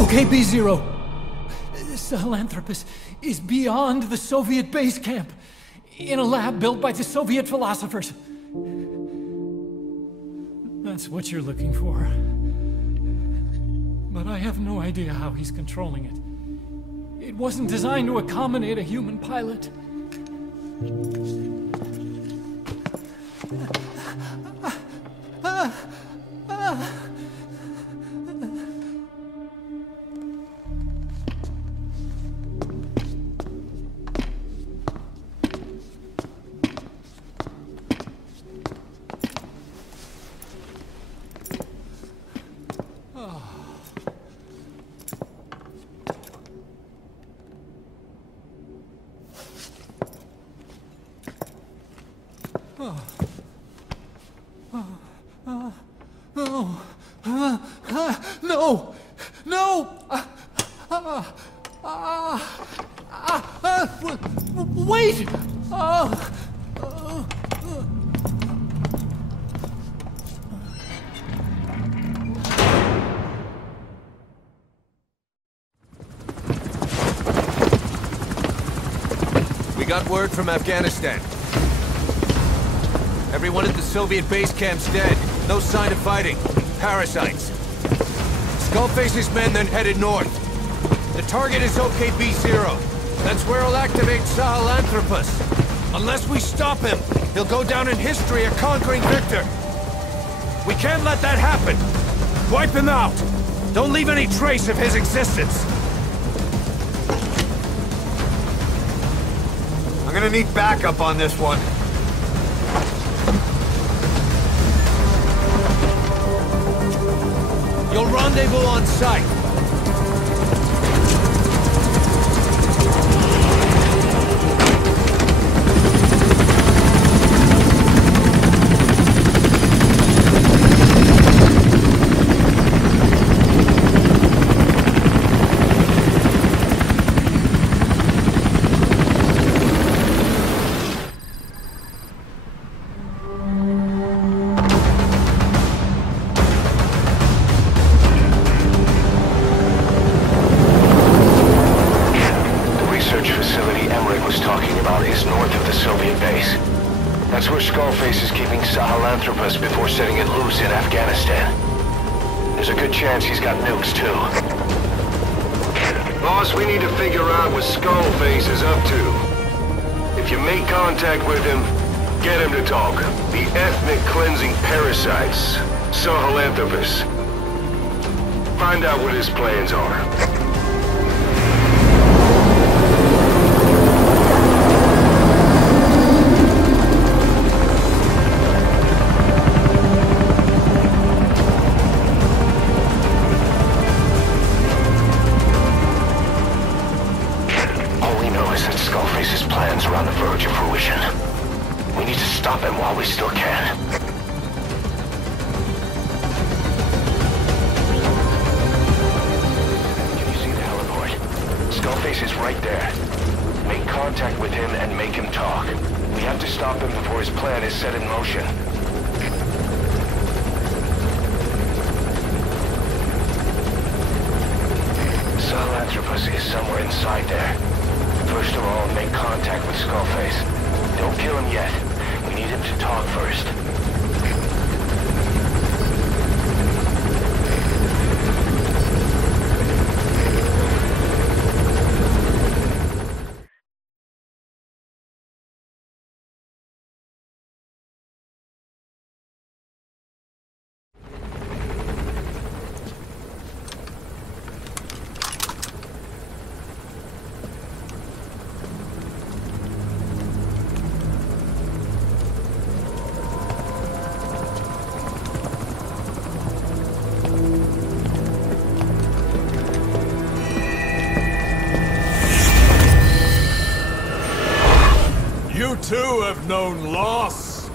Okay, B-Zero. Sahelanthropus is beyond the Soviet base camp, in a lab built by the Soviet philosophers. That's what you're looking for. But I have no idea how he's controlling it. It wasn't designed to accommodate a human pilot. No! No! Wait! We got word from Afghanistan. Everyone at the Soviet base camp's dead. No sign of fighting. Parasites. Skullface's men then headed north. The target is OKB-0. That's where he'll activate Sahelanthropus. Unless we stop him, he'll go down in history a conquering victor. We can't let that happen. Wipe him out. Don't leave any trace of his existence. I'm gonna need backup on this one. You'll rendezvous on site. That's where Skullface is keeping Sahelanthropus before setting it loose in Afghanistan. There's a good chance he's got nukes, too. Boss, we need to figure out what Skullface is up to. If you make contact with him, get him to talk. The ethnic cleansing parasites, Sahelanthropus. Find out what his plans are. Skullface's plans are on the verge of fruition. We need to stop him while we still can. Can you see the heliport? Skullface is right there. Make contact with him and make him talk. We have to stop him before his plan is set in motion. Sahelanthropus is somewhere inside there. First of all, make contact with Skullface. Don't kill him yet. We need him to talk first. You too have known loss,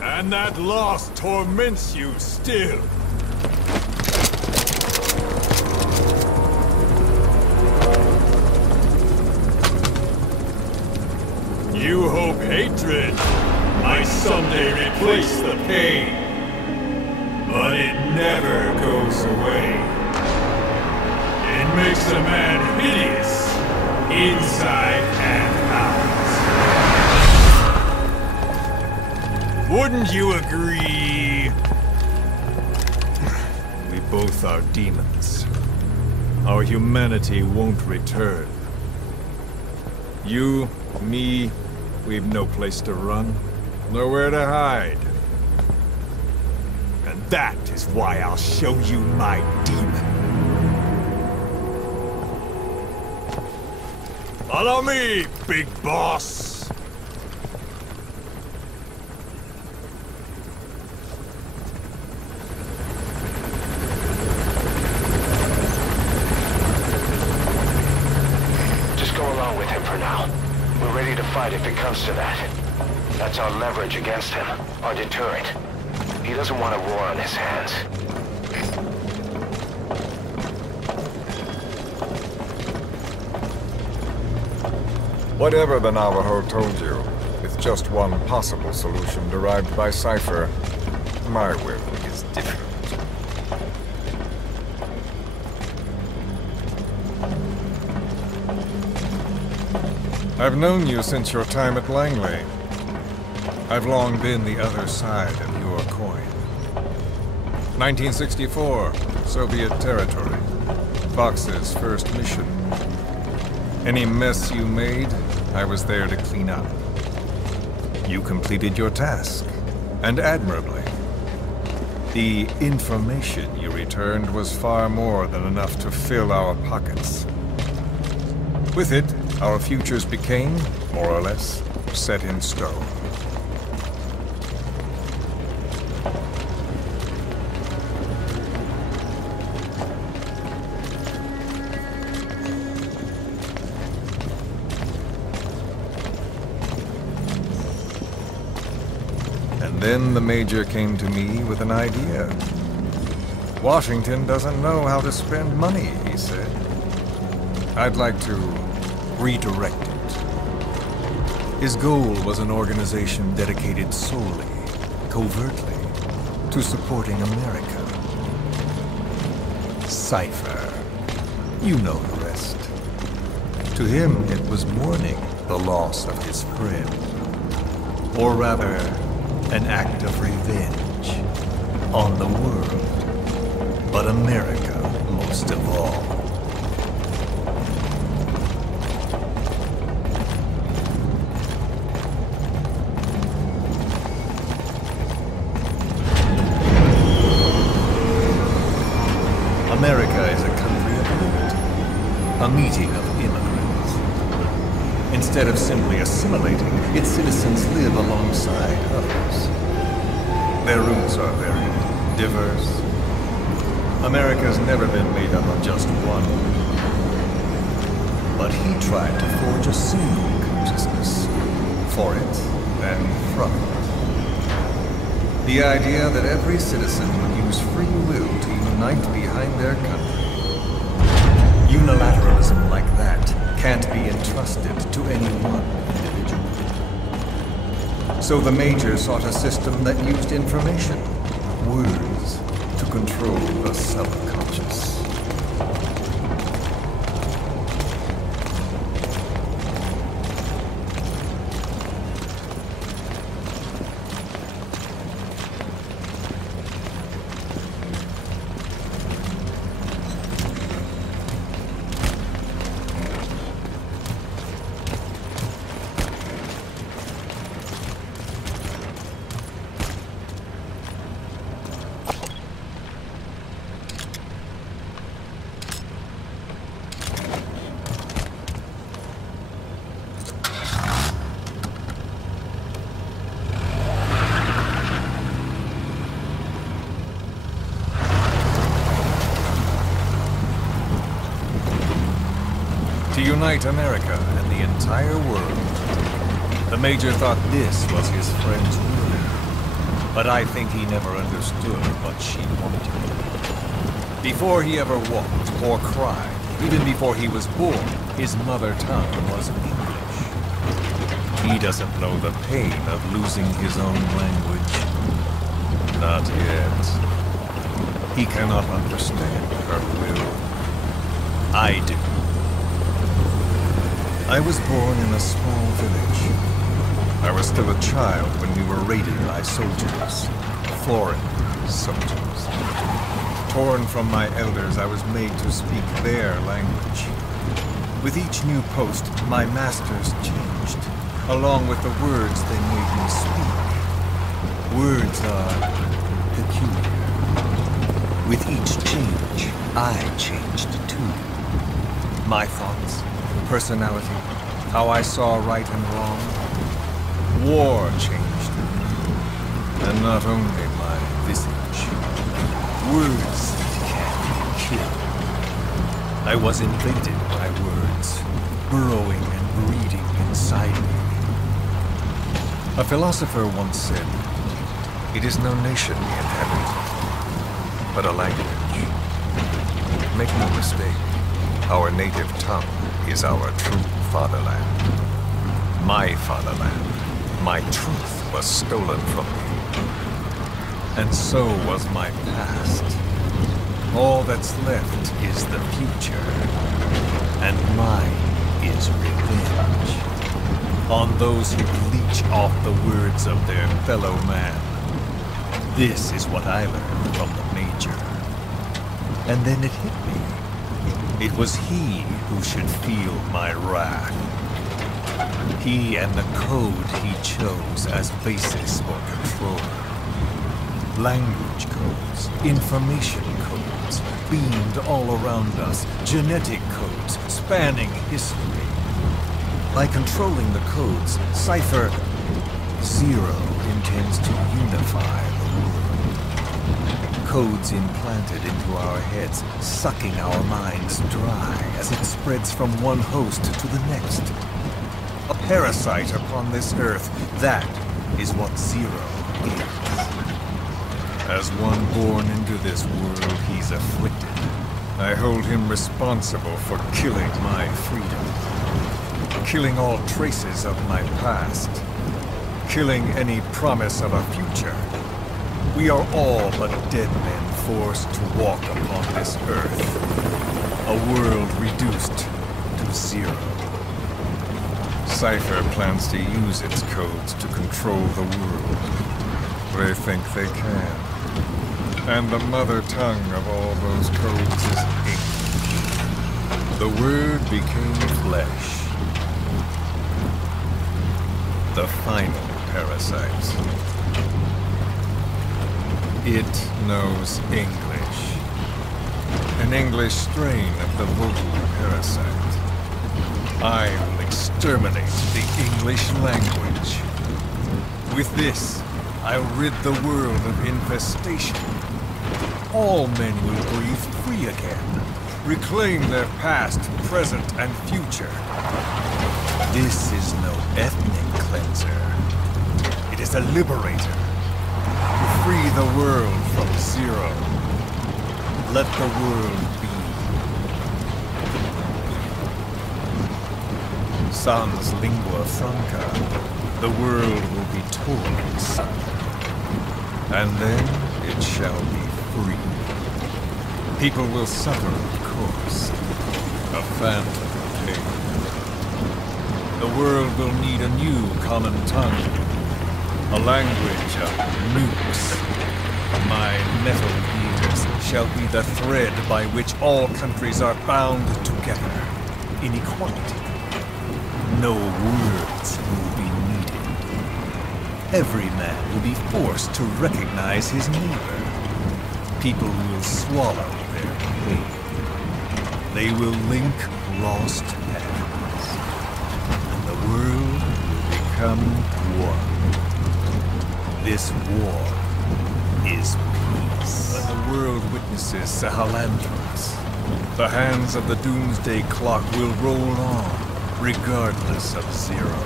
and that loss torments you still. You hope hatred might someday replace the pain, but it never goes away. It makes a man hideous, inside and out. Wouldn't you agree? We both are demons. Our humanity won't return. You, me, we've no place to run, nowhere to hide. And that is why I'll show you my demon. Follow me, big boss! If it comes to that. That's our leverage against him, our deterrent. He doesn't want a war on his hands. Whatever the Navajo told you, with just one possible solution derived by Cypher, my will is different. I've known you since your time at Langley. I've long been the other side of your coin. 1964, Soviet territory. Fox's first mission. Any mess you made, I was there to clean up. You completed your task, and admirably. The information you returned was far more than enough to fill our pockets. With it, our futures became, more or less, set in stone. And then the Major came to me with an idea. Washington doesn't know how to spend money, he said. I'd like to redirect it. His goal was an organization dedicated solely, covertly, to supporting America. Cypher. You know the rest. To him, it was mourning the loss of his friend. Or rather, an act of revenge on the world, but America most of all. America is a country of liberty, a meeting of immigrants. Instead of simply assimilating, its citizens live alongside others. Their roots are very diverse. America's never been made up of just one. But he tried to forge a single consciousness, for it and from it. The idea that every citizen would use free will to unite behind their country. Unilateralism like that can't be entrusted to any one individual. So the Major sought a system that used information, words, to control the subconscious. unite America and the entire world. The Major thought this was his friend's ruin, but I think he never understood what she wanted. Before he ever walked or cried, even before he was born, his mother tongue was English. He doesn't know the pain of losing his own language. Not yet. He cannot understand her will. I do. I was born in a small village. I was still a child when we were raided by soldiers. Foreign soldiers. Torn from my elders, I was made to speak their language. With each new post, my masters changed, along with the words they made me speak. Words are peculiar. With each change, I changed too. My thoughts, personality, how I saw right and wrong. War changed me, and not only my visage. Words can kill. I was invaded by words, burrowing and breeding inside me. A philosopher once said, "It is no nation we inhabit, but a language." Make no mistake, our native tongue is our true fatherland. My fatherland, my truth was stolen from me. And so was my past. All that's left is the future. And mine is revenge. On those who leech off the words of their fellow man. This is what I learned from the Major. And then it hit me. It was he who should feel my wrath. He and the code he chose as basis for control. Language codes, information codes, beamed all around us, genetic codes spanning history. By controlling the codes, Cypher Zero intends to unify the world. Codes implanted into our heads, sucking our minds dry as it spreads from one host to the next. A parasite upon this earth, that is what Zero is. As one born into this world, he's afflicted. I hold him responsible for killing my freedom. Killing all traces of my past. Killing any promise of a future. We are all but dead men forced to walk upon this earth. A world reduced to zero. Cypher plans to use its codes to control the world. They think they can. And the mother tongue of all those codes is English. The word became flesh. The final parasite. It knows English. An English strain of the vocal parasite. I will exterminate the English language. With this, I'll rid the world of infestation. All men will breathe free again, reclaim their past, present, and future. This is no ethnic cleanser. It is a liberator. To free the world from Zero. Let the world be. Sans lingua franca, the world will be torn asunder. And then it shall be free. People will suffer, of course. A phantom pain. The world will need a new common tongue. A language of nukes. My metal years shall be the thread by which all countries are bound together. In equality. No words will be needed. Every man will be forced to recognize his neighbor. People will swallow their pain. They will link lost paths. And the world will become one. This war is peace. When the world witnesses Sahelanthropus, The hands of the doomsday clock will roll on, regardless of Zero.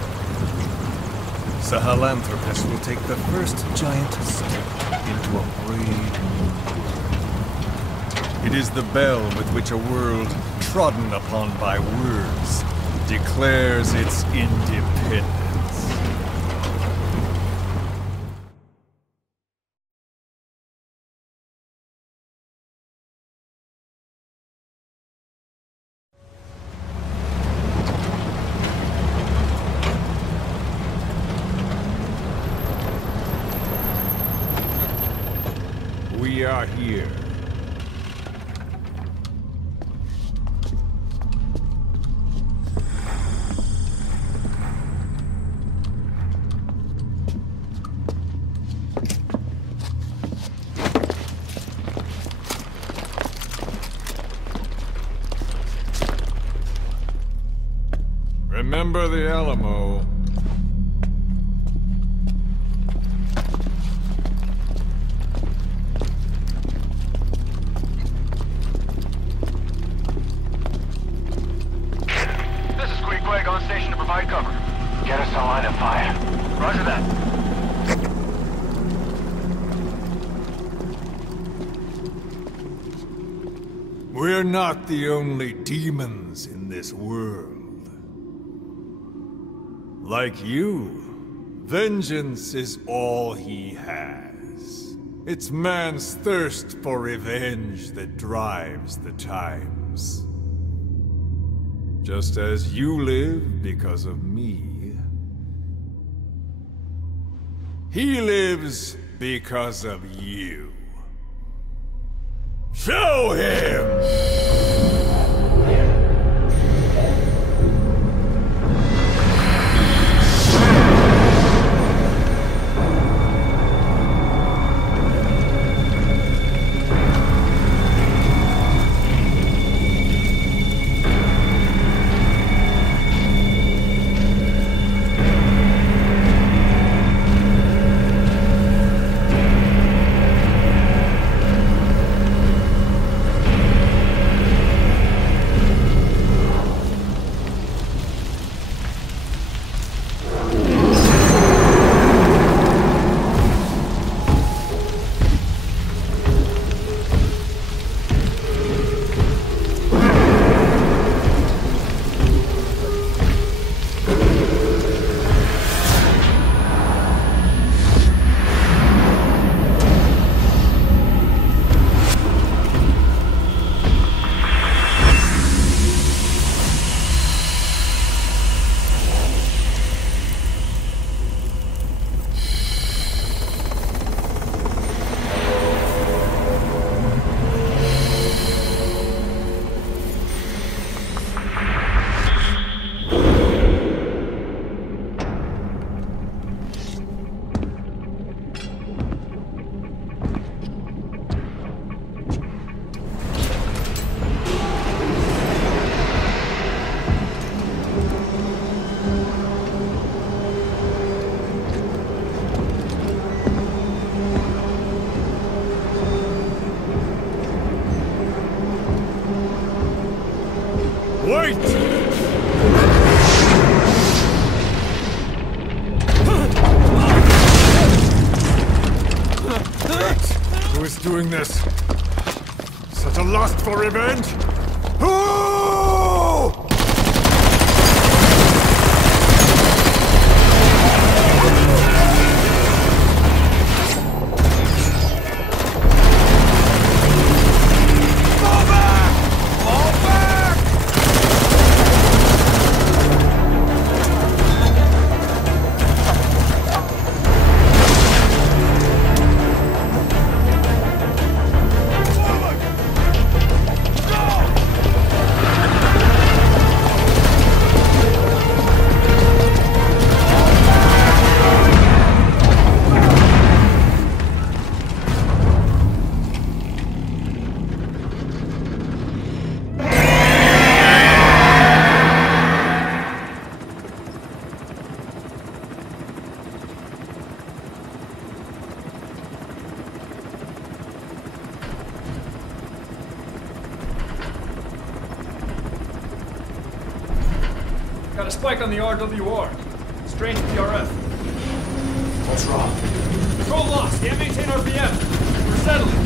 Sahelanthropus will take the first giant step into a brave new world. It is the bell with which a world trodden upon by words declares its independence. We are here. Remember the Alamo. On station to provide cover. Get us a line of fire. Roger that. We're not the only demons in this world. Like you, vengeance is all he has. It's man's thirst for revenge that drives the times. Just as you live because of me, he lives because of you. Show him! Wait! Who is doing this? Such a lust for revenge? Who? spike on the RWR. Strange PRF. What's wrong? Control lost. Can't maintain RPM. We're settling.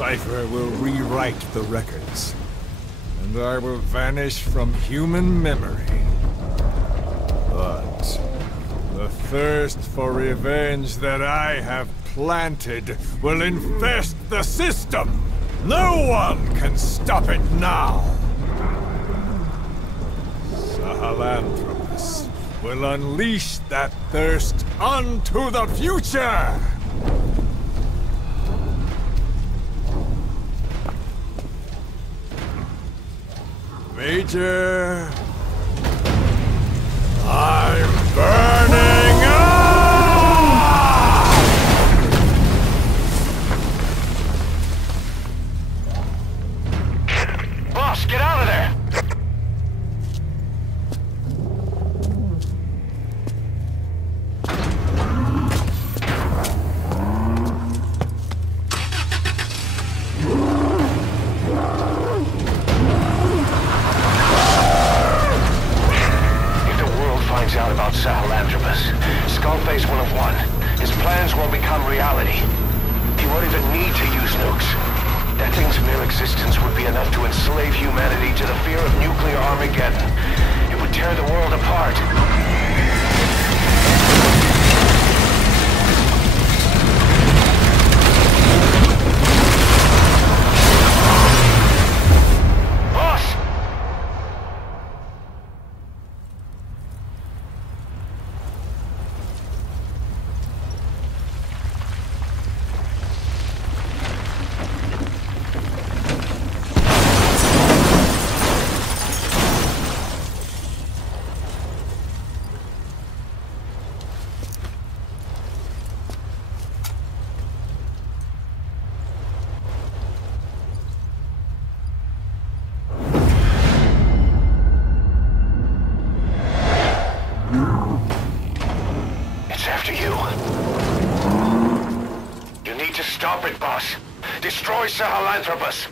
Cypher will rewrite the records. And and I will vanish from human memory. But the thirst for revenge that I have planted will infest the system. No one can stop it now. Sahelanthropus will unleash that thirst unto the future! Major... I'm burning up! Boss, get out of there! Out about Sahelanthropus, Skullface will have won. His plans will become reality. He won't even need to use nukes. That thing's mere existence would be enough to enslave humanity to the fear of nuclear Armageddon. It would tear the world apart. Stop it, boss. Destroy Sahelanthropus.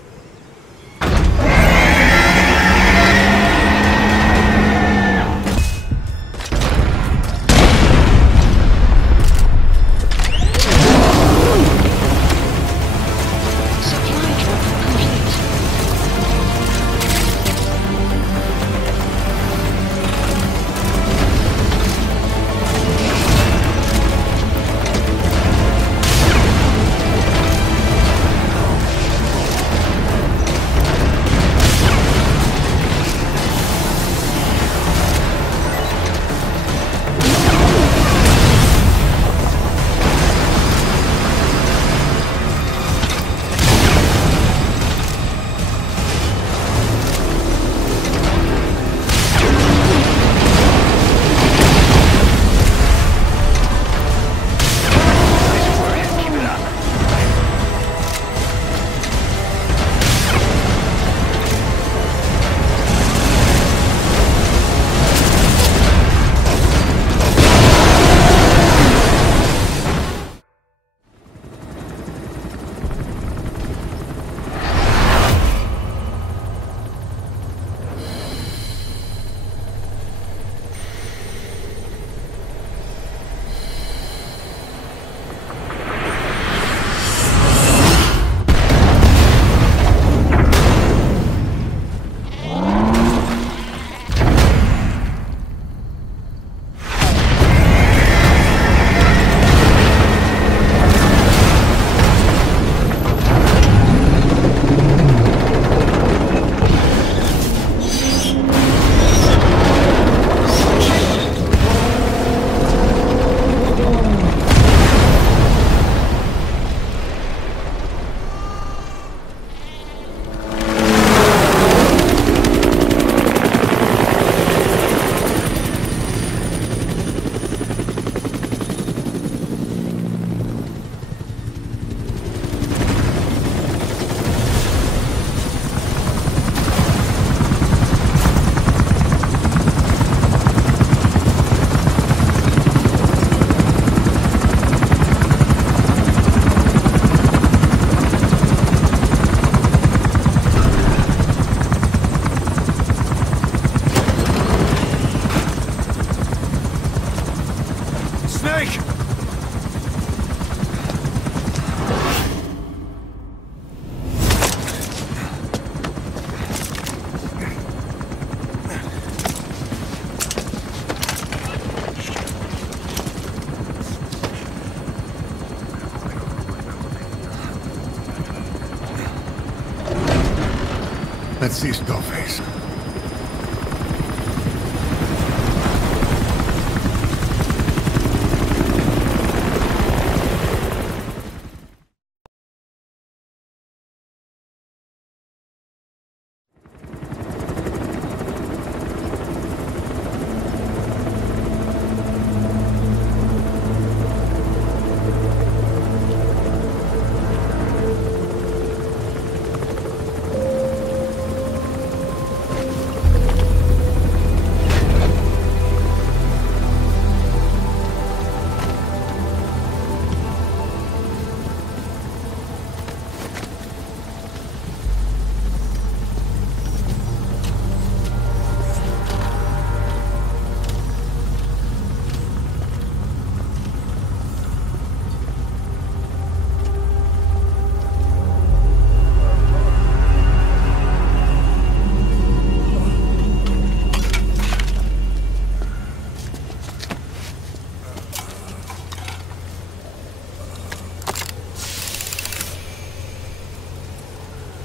Let's see Skullface.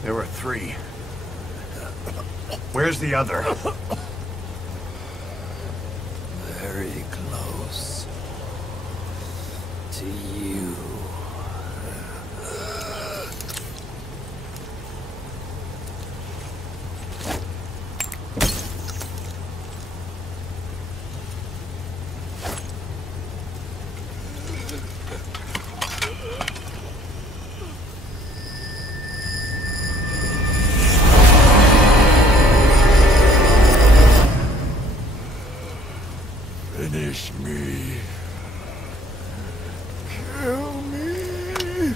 There were 3. Where's the other? Very close to you. Finish me. Kill me.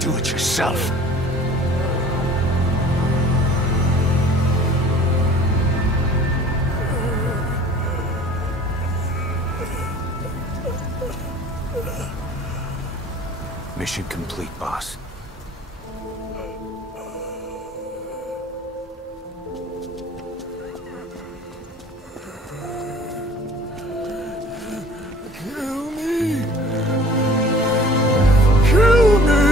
Do it yourself. Mission complete, boss. Kill me. Kill me.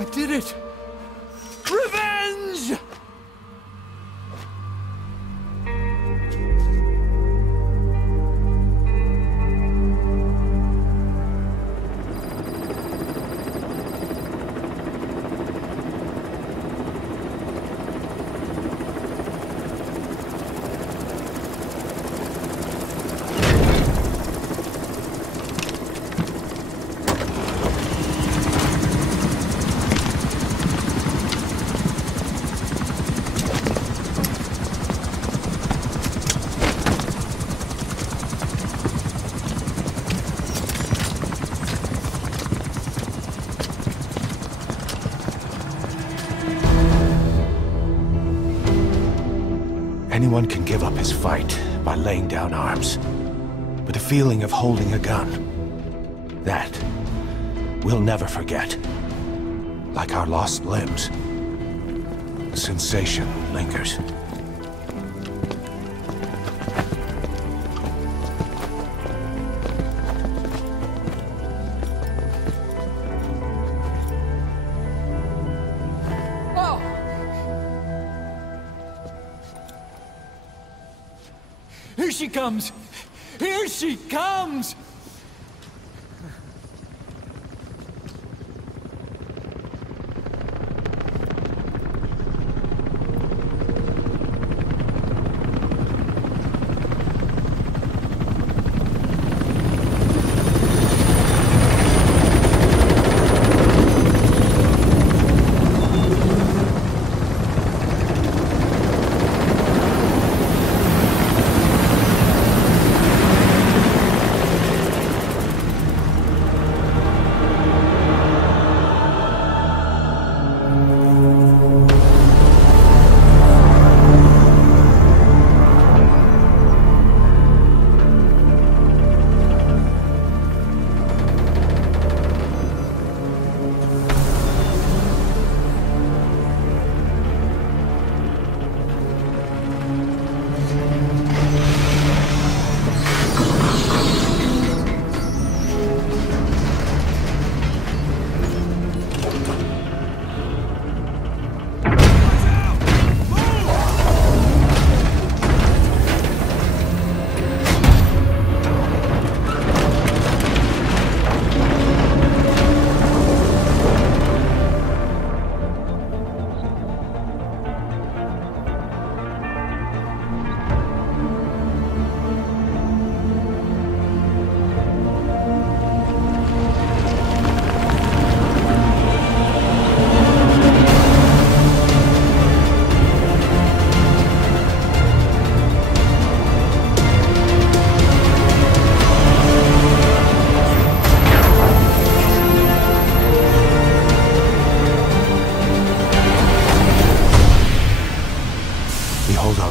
I did it! Revenge! Anyone can give up his fight by laying down arms. But the feeling of holding a gun, that we'll never forget. Like our lost limbs, the sensation lingers. Here she comes! Here she comes!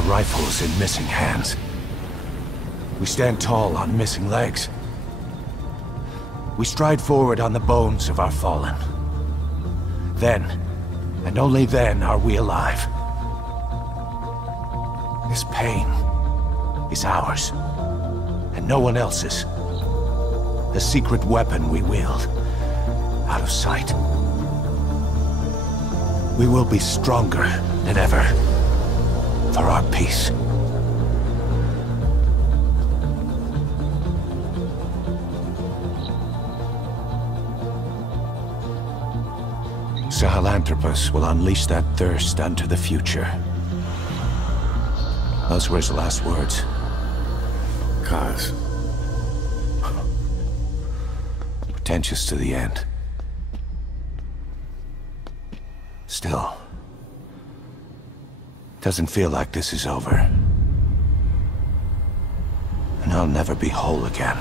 Rifles in missing hands. We stand tall on missing legs. We stride forward on the bones of our fallen. Then, and only then, are we alive. This pain is ours, and no one else's. The secret weapon we wield, out of sight. We will be stronger than ever. For our peace. Sahelanthropus will unleash that thirst unto the future. Those were his last words. Cause. Pretentious to the end. Still. Doesn't feel like this is over. And I'll never be whole again.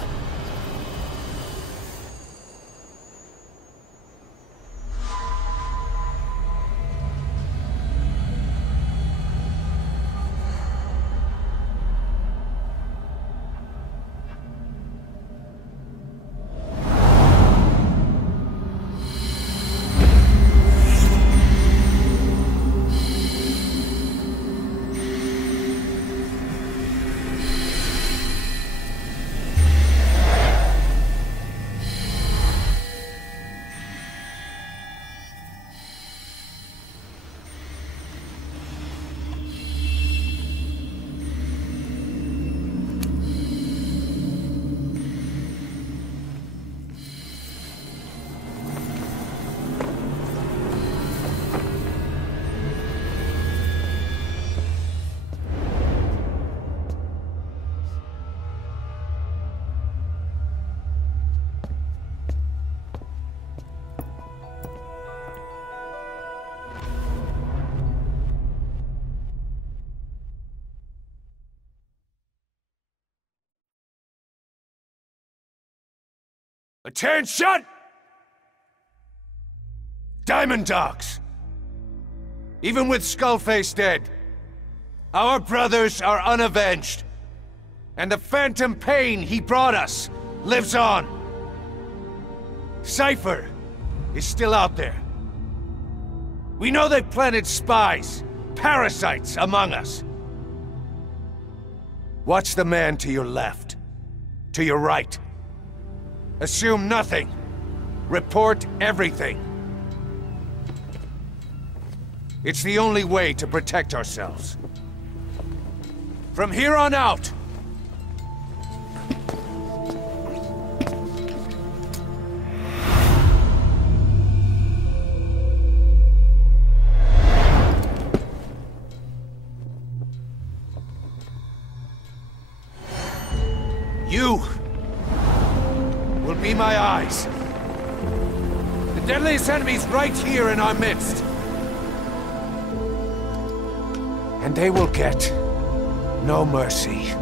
Attention! Diamond Dogs! Even with Skullface dead, Our brothers are unavenged. And the phantom pain he brought us lives on. Cypher is still out there. We know they've planted spies, parasites among us. Watch the man to your left, to your right. Assume nothing. Report everything. It's the only way to protect ourselves. From here on out, you will be my eyes. The deadliest enemy's right here in our midst. And they will get no mercy.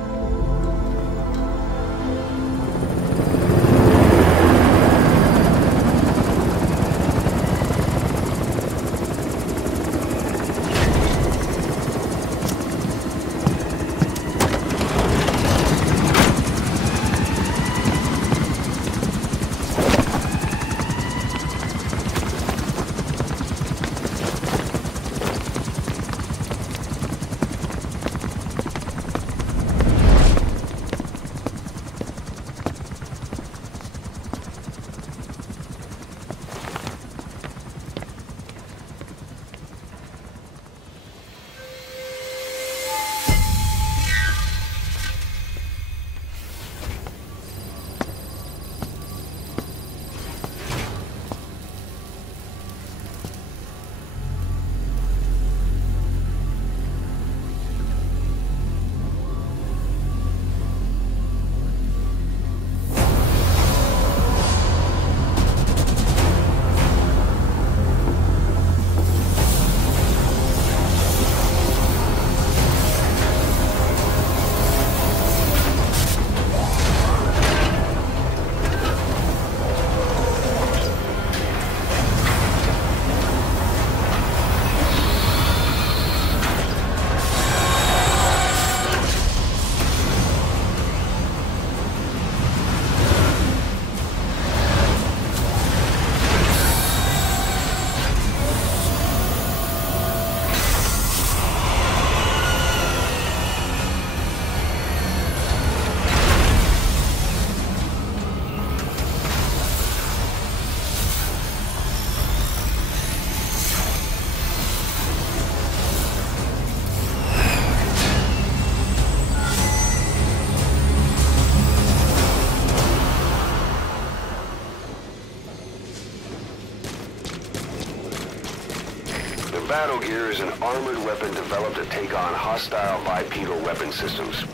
Battle gear is an armored weapon developed to take on hostile bipedal weapon systems.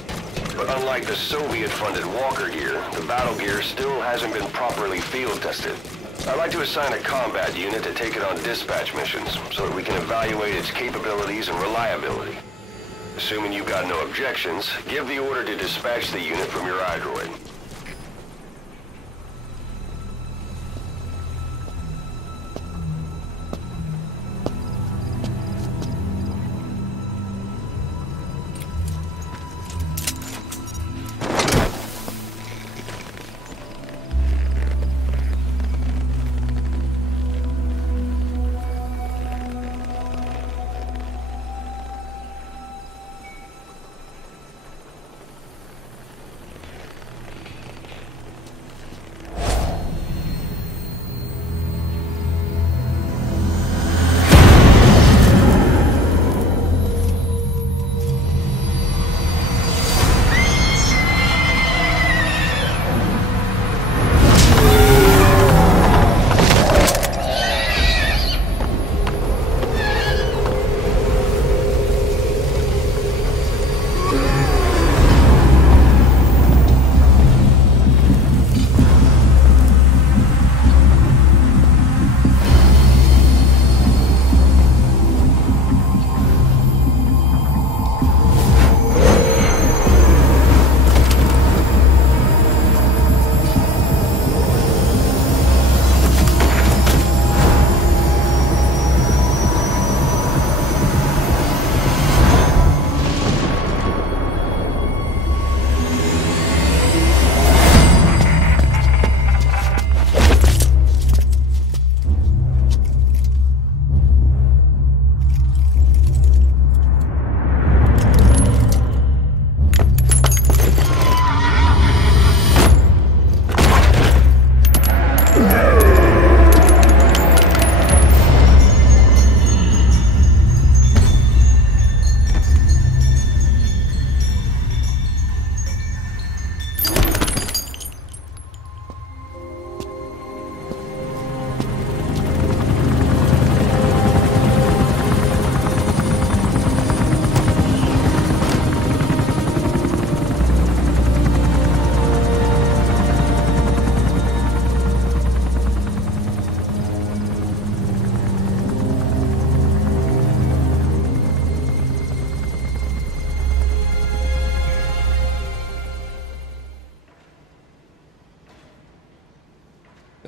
But unlike the Soviet-funded Walker gear, the battle gear still hasn't been properly field tested. I'd like to assign a combat unit to take it on dispatch missions, so that we can evaluate its capabilities and reliability. Assuming you've got no objections, give the order to dispatch the unit from your iDroid.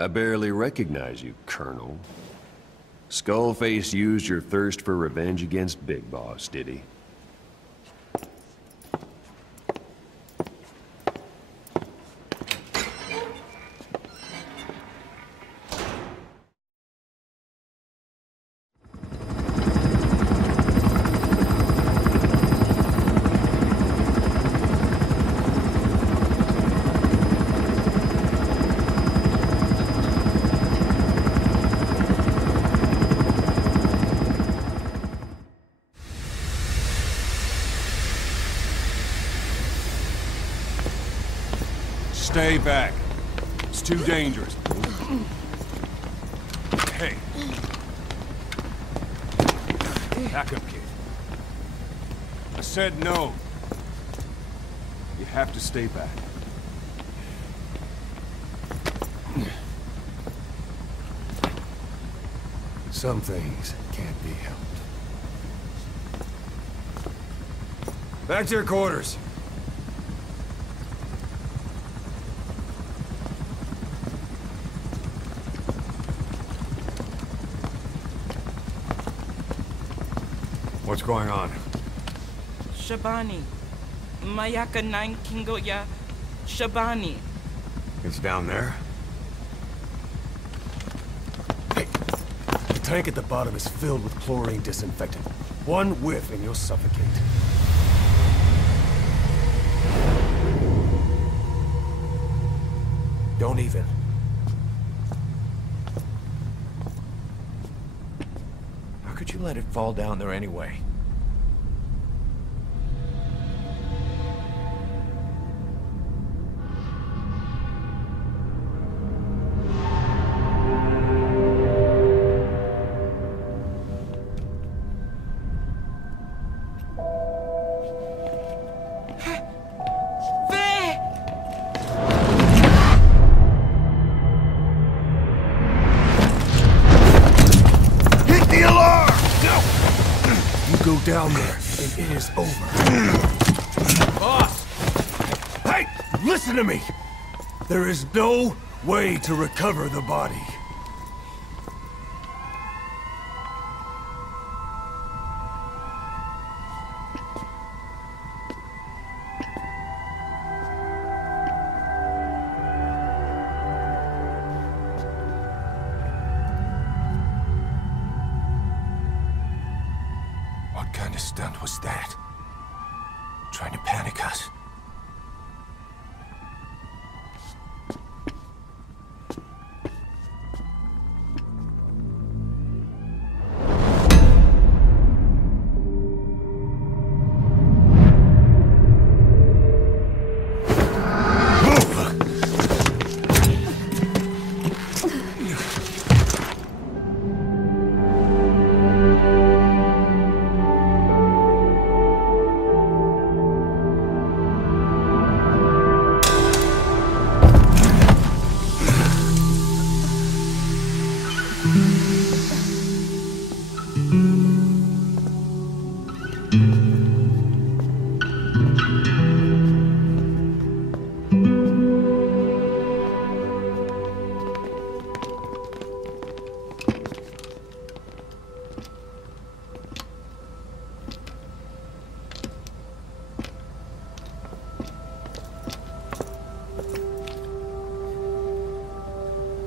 I barely recognize you, Colonel. Skullface used your thirst for revenge against Big Boss, did he? Stay back. It's too dangerous. Hey. Back up, kid. I said no. You have to stay back. Some things can't be helped. Back to your quarters. What's going on? Shabani. Mayaka 9 Kingoya. Shabani. It's down there? Hey, the tank at the bottom is filled with chlorine disinfectant. One whiff and you'll suffocate. Don't even. How could you let it fall down there anyway? Down there, and it is over. Boss! Hey! Listen to me! There is no way to recover the body. What kind of stunt was that? Trying to panic us?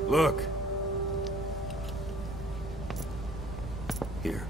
Look. Here,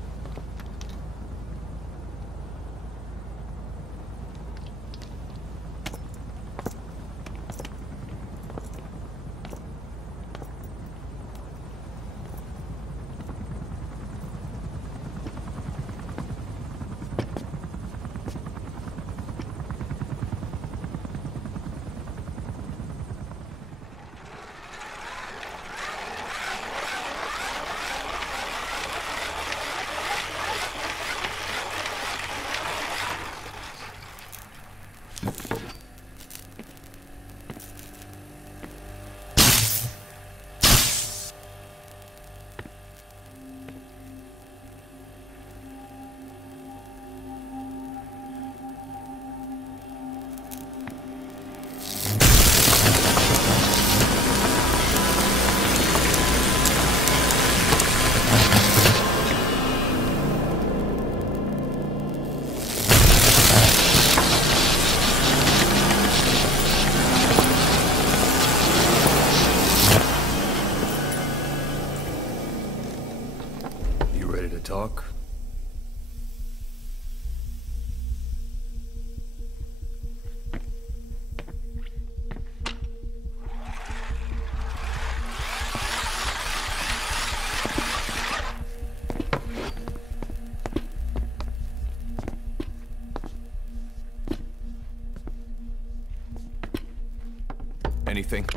anything?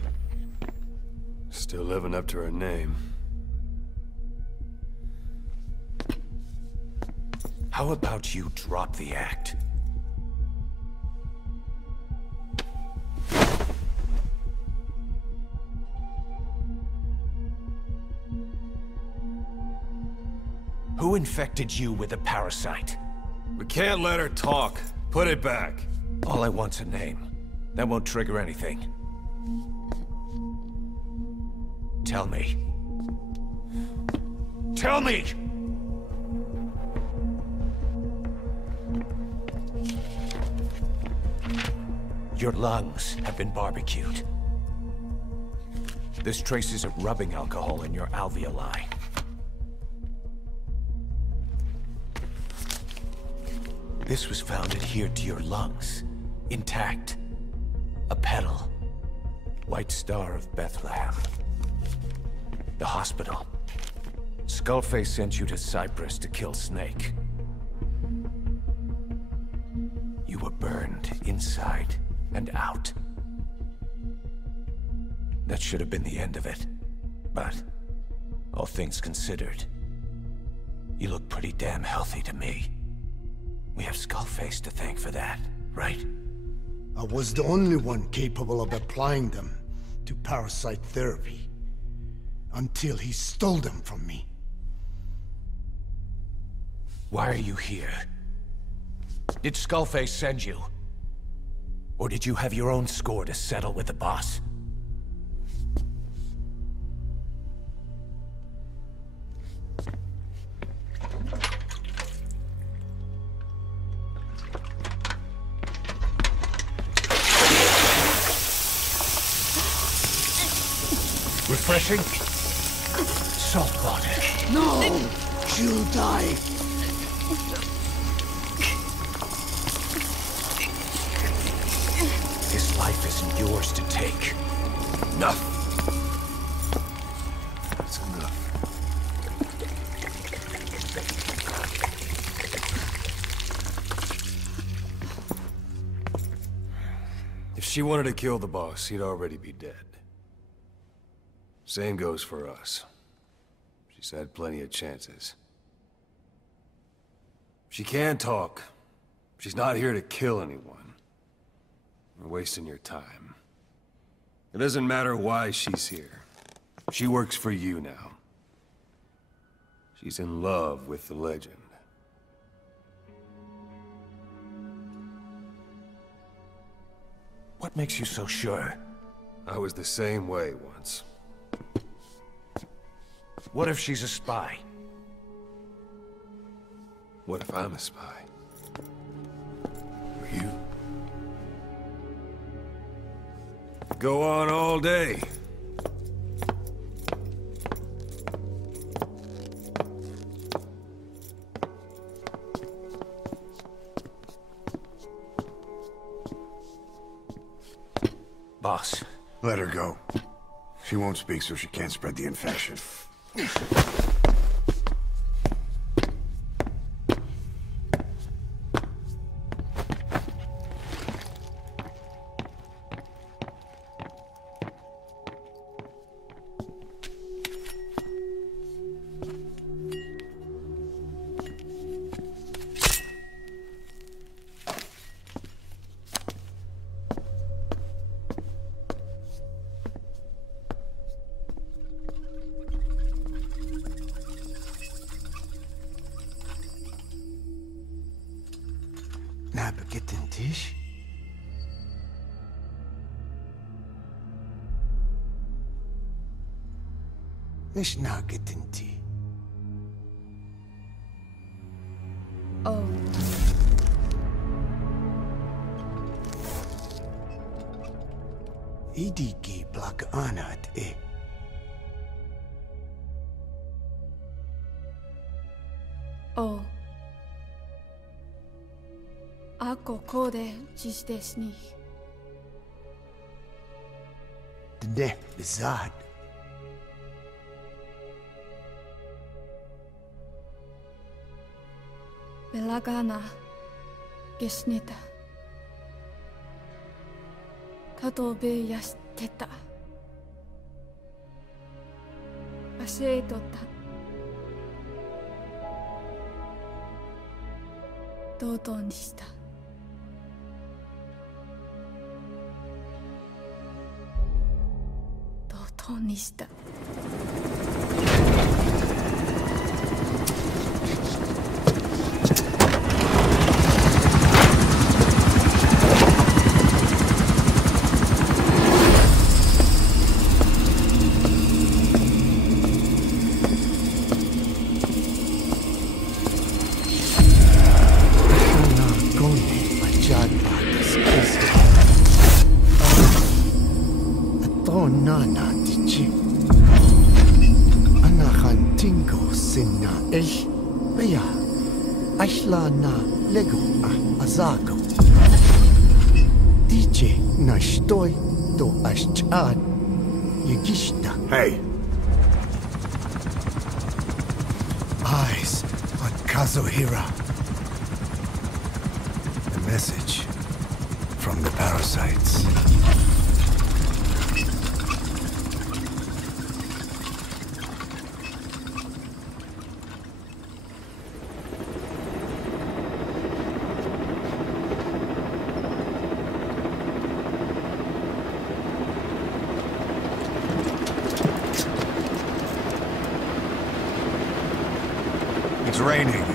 Still living up to her name. How about you drop the act? Who infected you with a parasite? We can't let her talk. Put it back. All I want's a name. That won't trigger anything. Tell me. Tell me! Your lungs have been barbecued. There's traces of rubbing alcohol in your alveoli. This was found adhered to your lungs, intact. A petal. White Star of Bethlehem. The hospital. Skullface sent you to Cyprus to kill Snake. You were burned inside and out. That should have been the end of it. But, all things considered, you look pretty damn healthy to me. We have Skullface to thank for that, right? I was the only one capable of applying them to parasite therapy. Until he stole them from me. Why are you here? Did Skullface send you? Or did you have your own score to settle with the boss? Refreshing? Salt water. No! She'll die! This life isn't yours to take. Enough! That's enough. If she wanted to kill the boss, he'd already be dead. Same goes for us. She's had plenty of chances. She can talk. She's not here to kill anyone. We're wasting your time. It doesn't matter why she's here. She works for you now. She's in love with the legend. What makes you so sure? I was the same way once. What if she's a spy? What if I'm a spy? Or you? Go on all day. Boss. Let her go. She won't speak, so she can't spread the infection. Nabegetten Tisch? Nicht nagetten Tee. Oh. Idiki plak anat e. Oh. Ako kode jisdes ni. Dne bizad. Belagana gesnita. Kato be yas けた。教えとった。同等にした。同等にした。Hey! Eyes on Kazuhira. A message from the parasites. It's raining.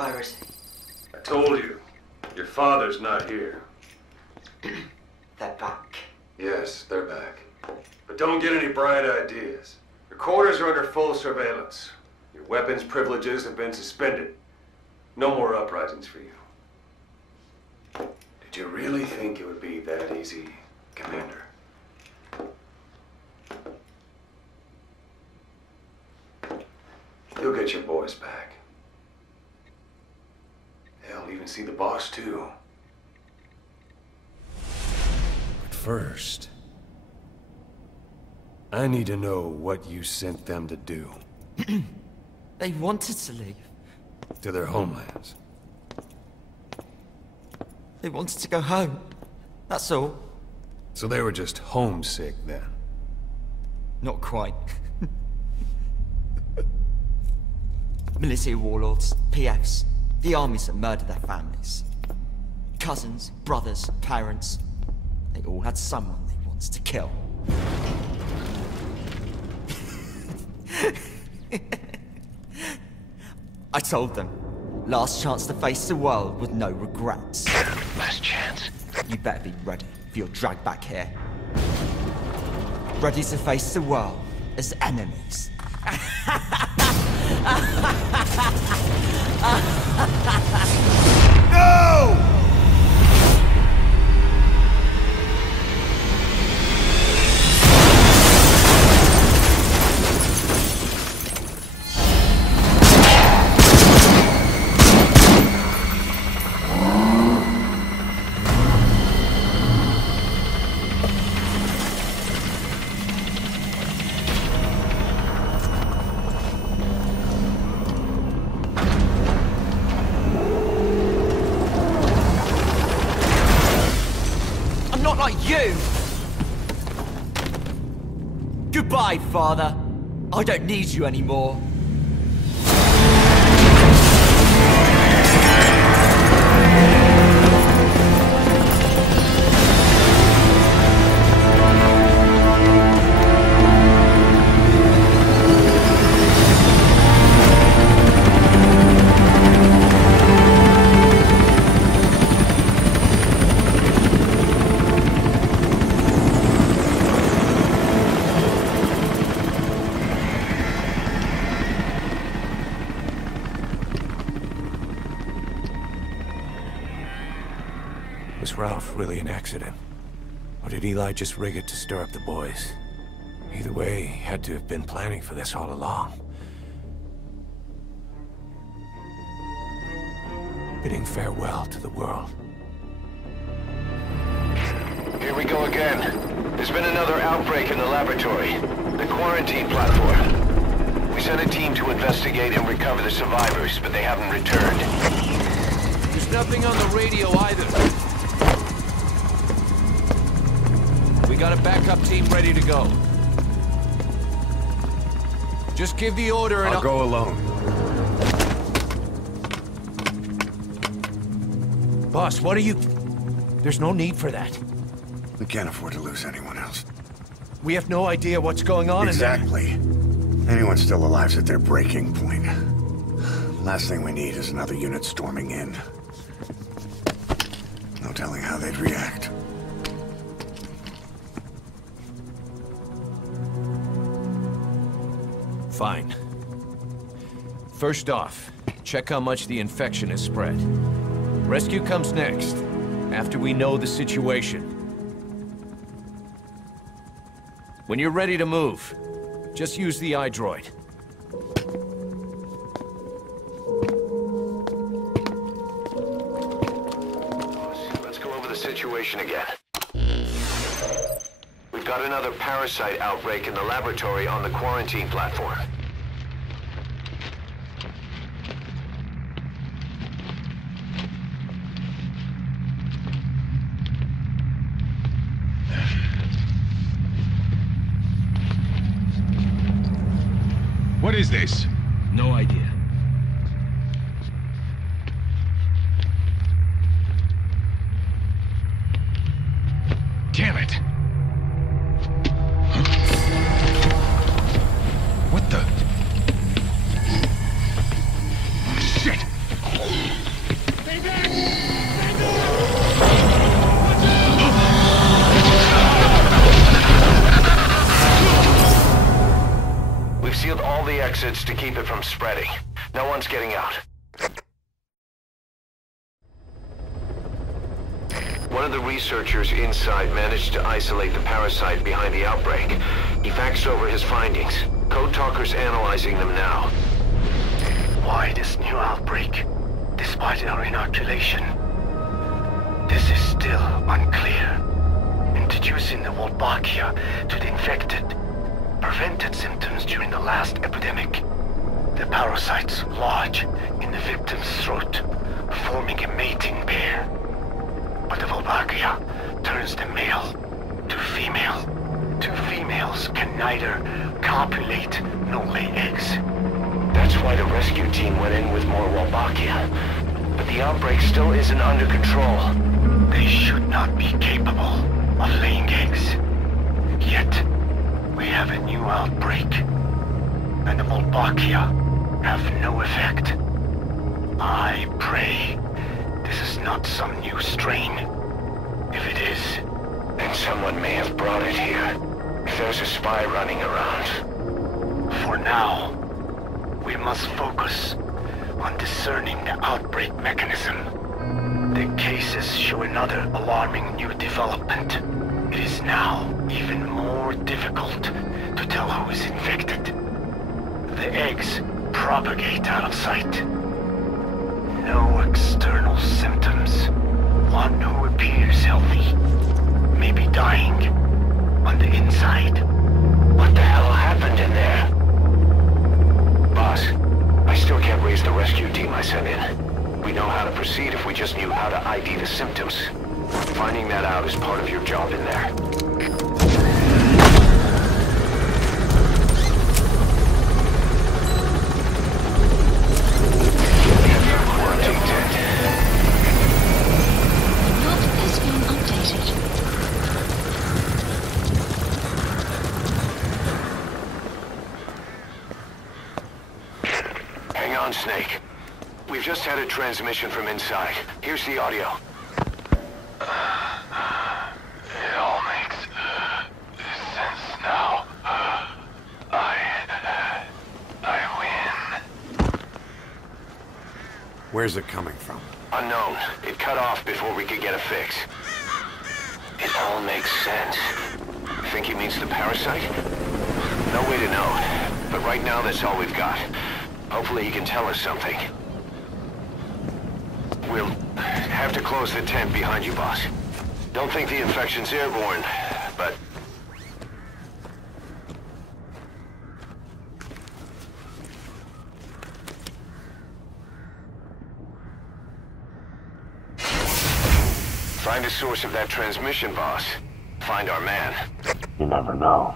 Where is he? I told you. Your father's not here. They're back. Yes, they're back. But don't get any bright ideas. Your quarters are under full surveillance. Your weapons privileges have been suspended. No more uprisings for you. Did you really think it would be that easy, Commander? You'll get your boys back. Hell, even see the boss, too. first, I need to know what you sent them to do. They wanted to leave. To their homelands. They wanted to go home. That's all. So they were just homesick then? Not quite. Military warlords, PFs, the armies that murdered their families. Cousins, brothers, parents. They all had someone they wanted to kill. I told them, last chance to face the world with no regrets. Last chance? You better be ready for your drag back here. Ready to face the world as enemies. No! You! Goodbye, Father. I don't need you anymore. Was Ralph really an accident? Or did Eli just rig it to stir up the boys? Either way, he had to have been planning for this all along. Bidding farewell to the world. Here we go again. There's been another outbreak in the laboratory. The quarantine platform. We sent a team to investigate and recover the survivors, but they haven't returned. There's nothing on the radio either. We got a backup team ready to go. Just give the order and I'll go alone. Boss, what are you... There's no need for that. We can't afford to lose anyone else. We have no idea what's going on Exactly. Anyone still alive's at their breaking point. Last thing we need is another unit storming in. No telling how they'd react. Fine. First off, check how much the infection has spread. Rescue comes next, after we know the situation. When you're ready to move, just use the iDroid. Let's go over the situation again. We've got another parasite outbreak in the laboratory on the quarantine platform. What is this? No idea. Damn it! What the? Shit! Stay back! We've sealed all the exits to keep it from spreading. No one's getting out. One of the researchers inside managed to isolate the parasite behind the outbreak. He faxed over his findings. Code Talker's analyzing them now. Why this new outbreak, despite our inoculation? This is still unclear. And to introducing the Wolbachia to the infected prevented symptoms during the last epidemic. The parasites lodge in the victim's throat, forming a mating pair. But the Wolbachia turns the male to female. Two females can neither copulate nor lay eggs. That's why the rescue team went in with more Wolbachia. But the outbreak still isn't under control. They should not be capable of laying eggs. Yet, we have a new outbreak. And the Wolbachia have no effect. I pray this is not some new strain. If it is, then someone may have brought it here. If there's a spy running around. For now, we must focus on discerning the outbreak mechanism. The cases show another alarming new development. It is now even more difficult to tell who is infected. The eggs propagate out of sight. No external symptoms. One who appears healthy may be dying on the inside. What the hell happened in there? Boss, I still can't raise the rescue team I sent in. We know how to proceed if we just knew how to ID the symptoms. Finding that out is part of your job in there. Snake. We've just had a transmission from inside. Here's the audio. It all makes sense now. I win. Where's it coming from? Unknown. It cut off before we could get a fix. It all makes sense. Think he means the parasite? No way to know. But right now, that's all we've got. Hopefully he can tell us something. We'll have to close the tent behind you, boss. Don't think the infection's airborne, but... Find the source of that transmission, boss. Find our man. You never know.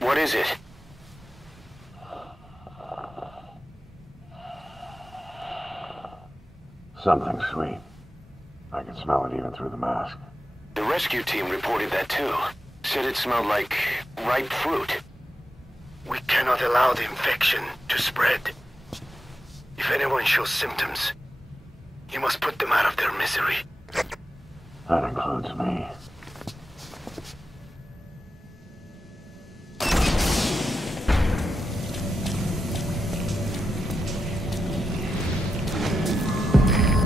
What is it? Something sweet. I can smell it even through the mask. The rescue team reported that too. Said it smelled like ripe fruit. We cannot allow the infection to spread. If anyone shows symptoms, you must put them out of their misery. That includes me.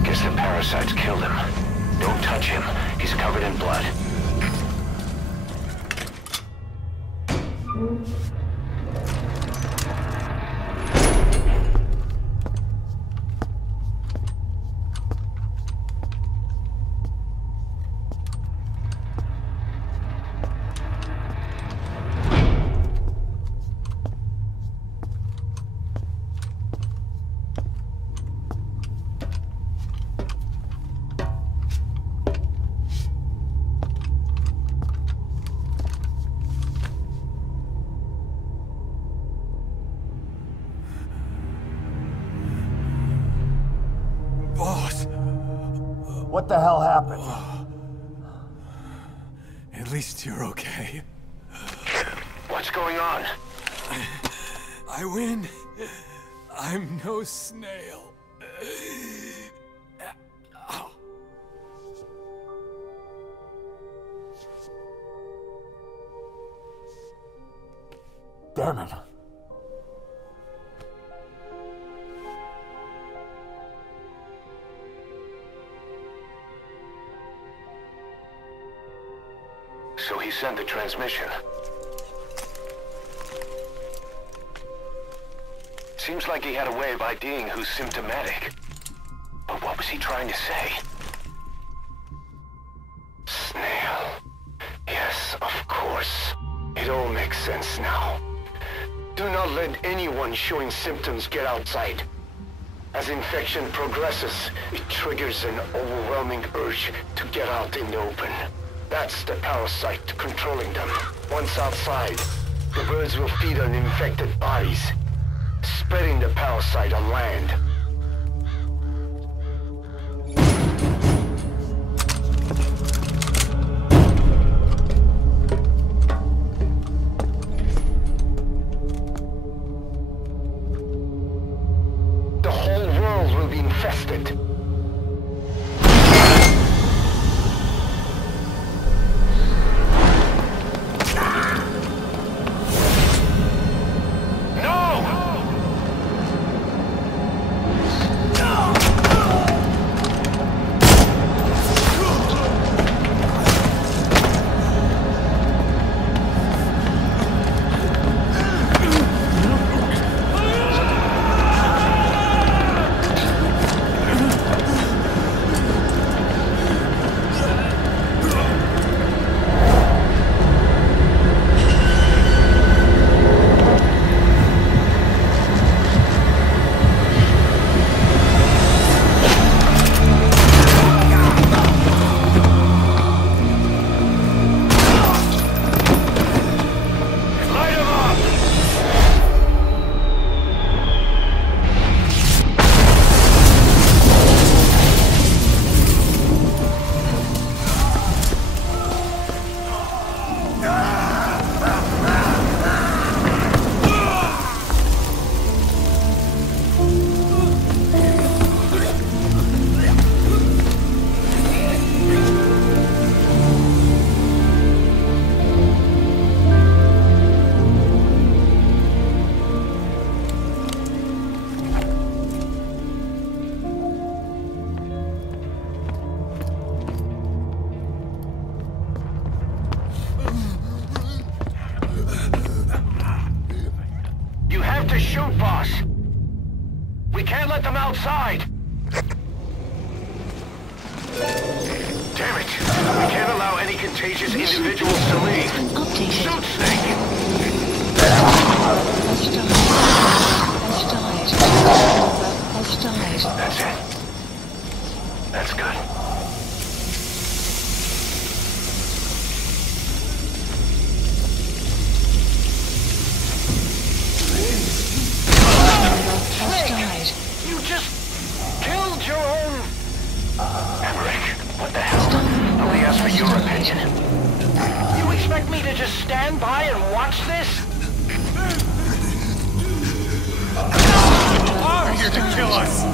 Guess the parasites killed him. Don't touch him. He's covered in blood. What the hell happened? At least you're okay. What's going on? I win. I'm no snail. Damn it. sent the transmission. Seems like he had a way of IDing who's symptomatic. But what was he trying to say? Snail. Yes, of course. It all makes sense now. Do not let anyone showing symptoms get outside. As infection progresses, it triggers an overwhelming urge to get out in the open. That's the parasite controlling them. Once outside, the birds will feed on infected bodies, spreading the parasite on land. The whole world will be infested. To shoot, boss. We can't let them outside. Damn it. We can't allow any contagious individuals to leave. Shoot, Snake. Has died. That's it. That's good. You just killed your own... Emmerich, what the hell? Nobody asked for your opinion. You expect me to just stand by and watch this? Are here to kill us!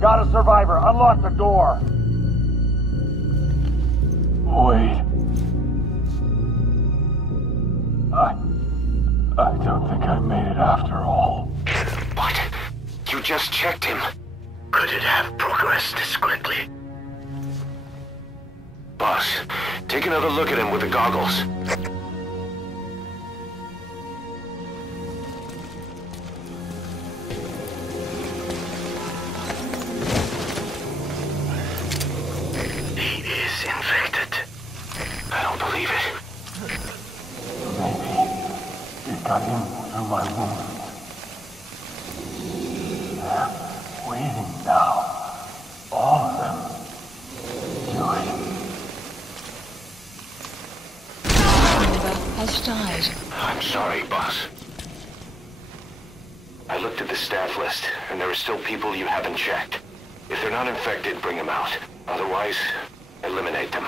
Got a survivor. Unlock the door. Wait. I don't think I made it after all. What? You just checked him. Could it have progressed this quickly? Boss, take another look at him with the goggles. He is infected. I don't believe it. Maybe it got in through my wound. They're waiting now. All of them. Do it. Has died. I'm sorry, boss. I looked at the staff list, and there are still people you haven't checked. If they're not infected, bring them out. Otherwise, eliminate them.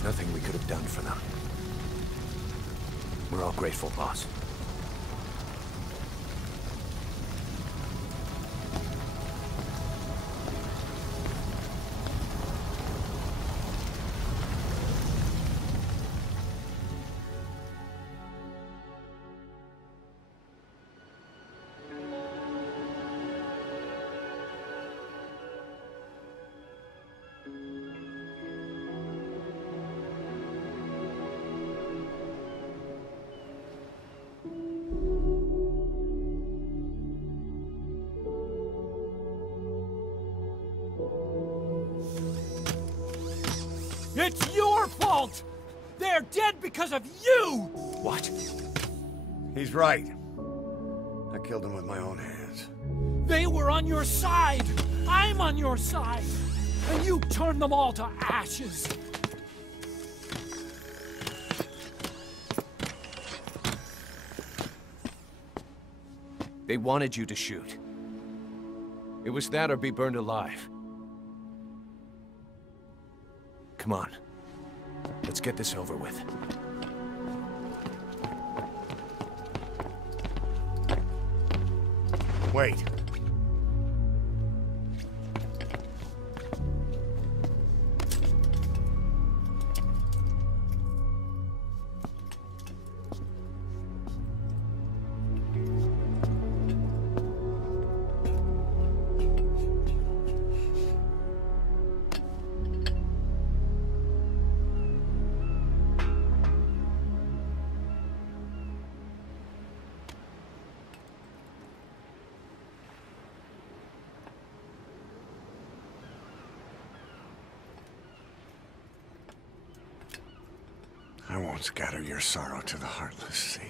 There's nothing we could have done for them. We're all grateful, boss. It's your fault! They're dead because of you! What? He's right. I killed him with my own hands. They were on your side! I'm on your side! And you turned them all to ashes! They wanted you to shoot. It was that or be burned alive. Come on. Let's get this over with. Wait. I won't scatter your sorrow to the heartless sea.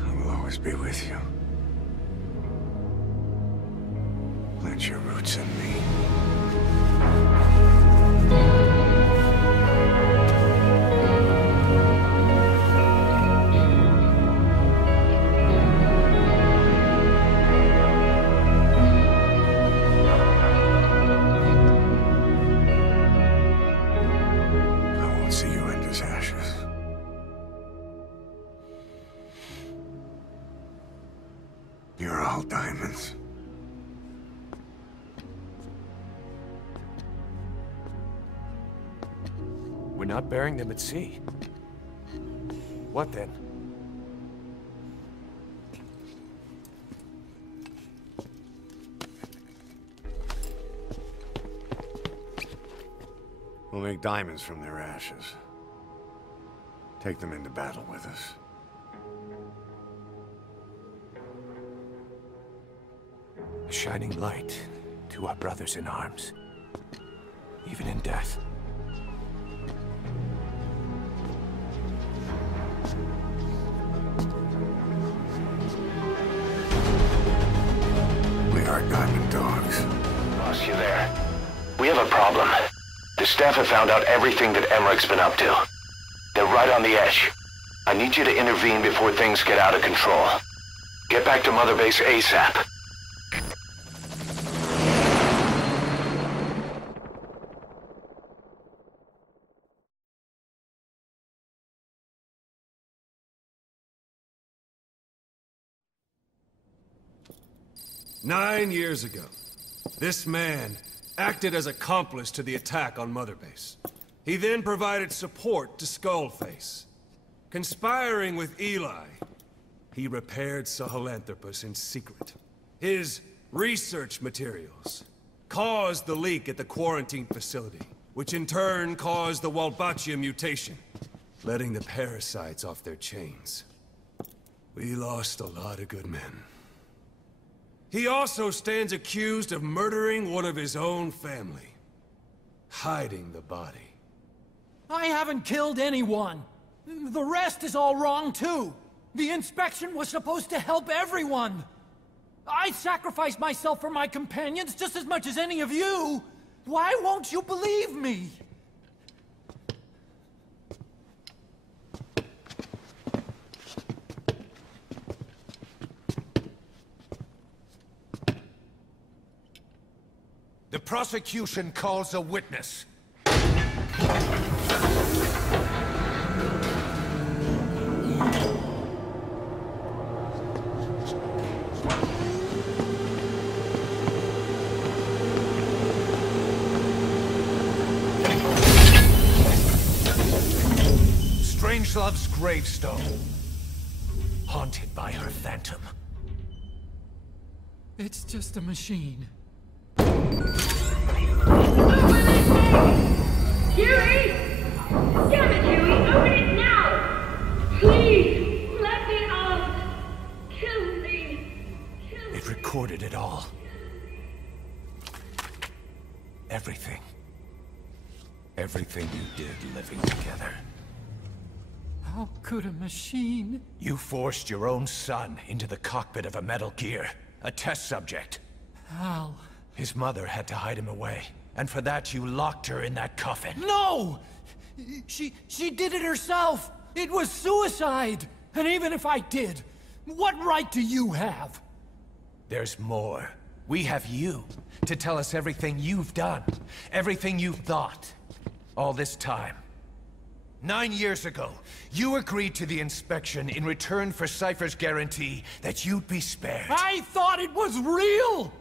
I will always be with you. Plant your roots in me. You're all diamonds. We're not burying them at sea. What then? We'll make diamonds from their ashes. Take them into battle with us. A shining light to our brothers in arms, even in death. We are diamond dogs. Boss, you there? We have a problem. The staff have found out everything that Emmerich's been up to. They're right on the edge. I need you to intervene before things get out of control. Get back to Mother Base ASAP. Nine years ago, this man acted as accomplice to the attack on Mother Base. He then provided support to Skullface. Conspiring with Eli, he repaired Sahelanthropus in secret. His research materials caused the leak at the quarantine facility, which in turn caused the Walbachia mutation, letting the parasites off their chains. We lost a lot of good men. He also stands accused of murdering one of his own family, hiding the body. I haven't killed anyone. The rest is all wrong, too. The inspection was supposed to help everyone. I sacrificed myself for my companions just as much as any of you. Why won't you believe me? prosecution calls a witness. Strangelove's gravestone, haunted by her phantom. It's just a machine. Huey! Damn it, Huey! Open it now! Please! Let me out! Kill me! It recorded it all. Everything. Everything you did living together. How could a machine? You forced your own son into the cockpit of a Metal Gear. A test subject. How? His mother had to hide him away. And for that, you locked her in that coffin. No! She did it herself! It was suicide! And even if I did, what right do you have? There's more. We have you to tell us everything you've done. Everything you've thought. All this time. 9 years ago, you agreed to the inspection in return for Cypher's guarantee that you'd be spared. I thought it was real!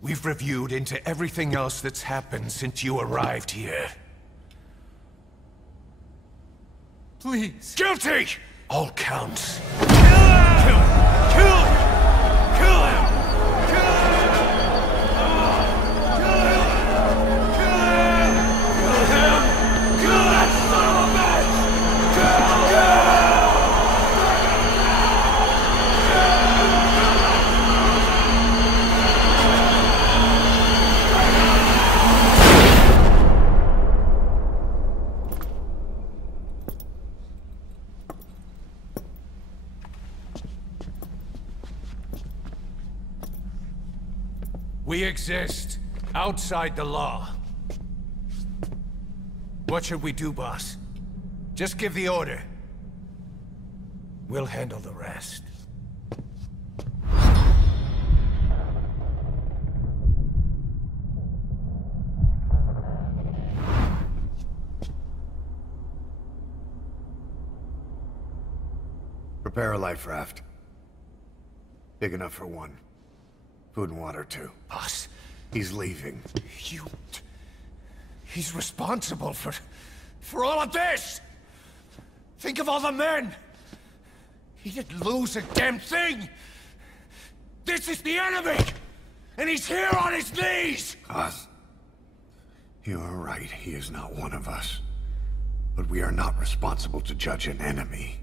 We've reviewed into everything else that's happened since you arrived here. Please. Guilty! All counts. Kill him! Kill him! Kill him! We exist outside the law. What should we do, boss? Just give the order. We'll handle the rest. Prepare a life raft. Big enough for one. Food and water, too. Boss. He's leaving. He's responsible for all of this! Think of all the men! He didn't lose a damn thing! This is the enemy! And he's here on his knees! Us? You are right, he is not one of us. But we are not responsible to judge an enemy.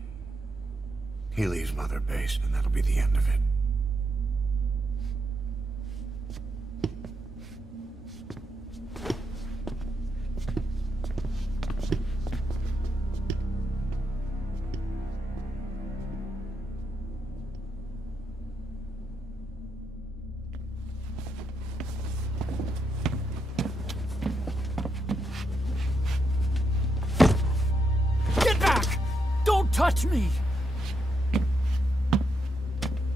He leaves Mother Base, and that'll be the end of it. Touch me!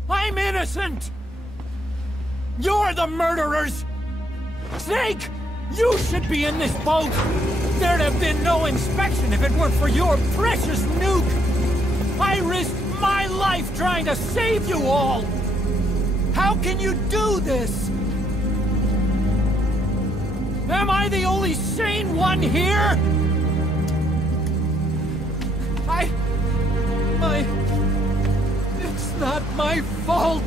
I'm innocent! You're the murderers! Snake! You should be in this boat! There'd have been no inspection if it weren't for your precious nuke! I risked my life trying to save you all! How can you do this? Am I the only sane one here? It's not my fault!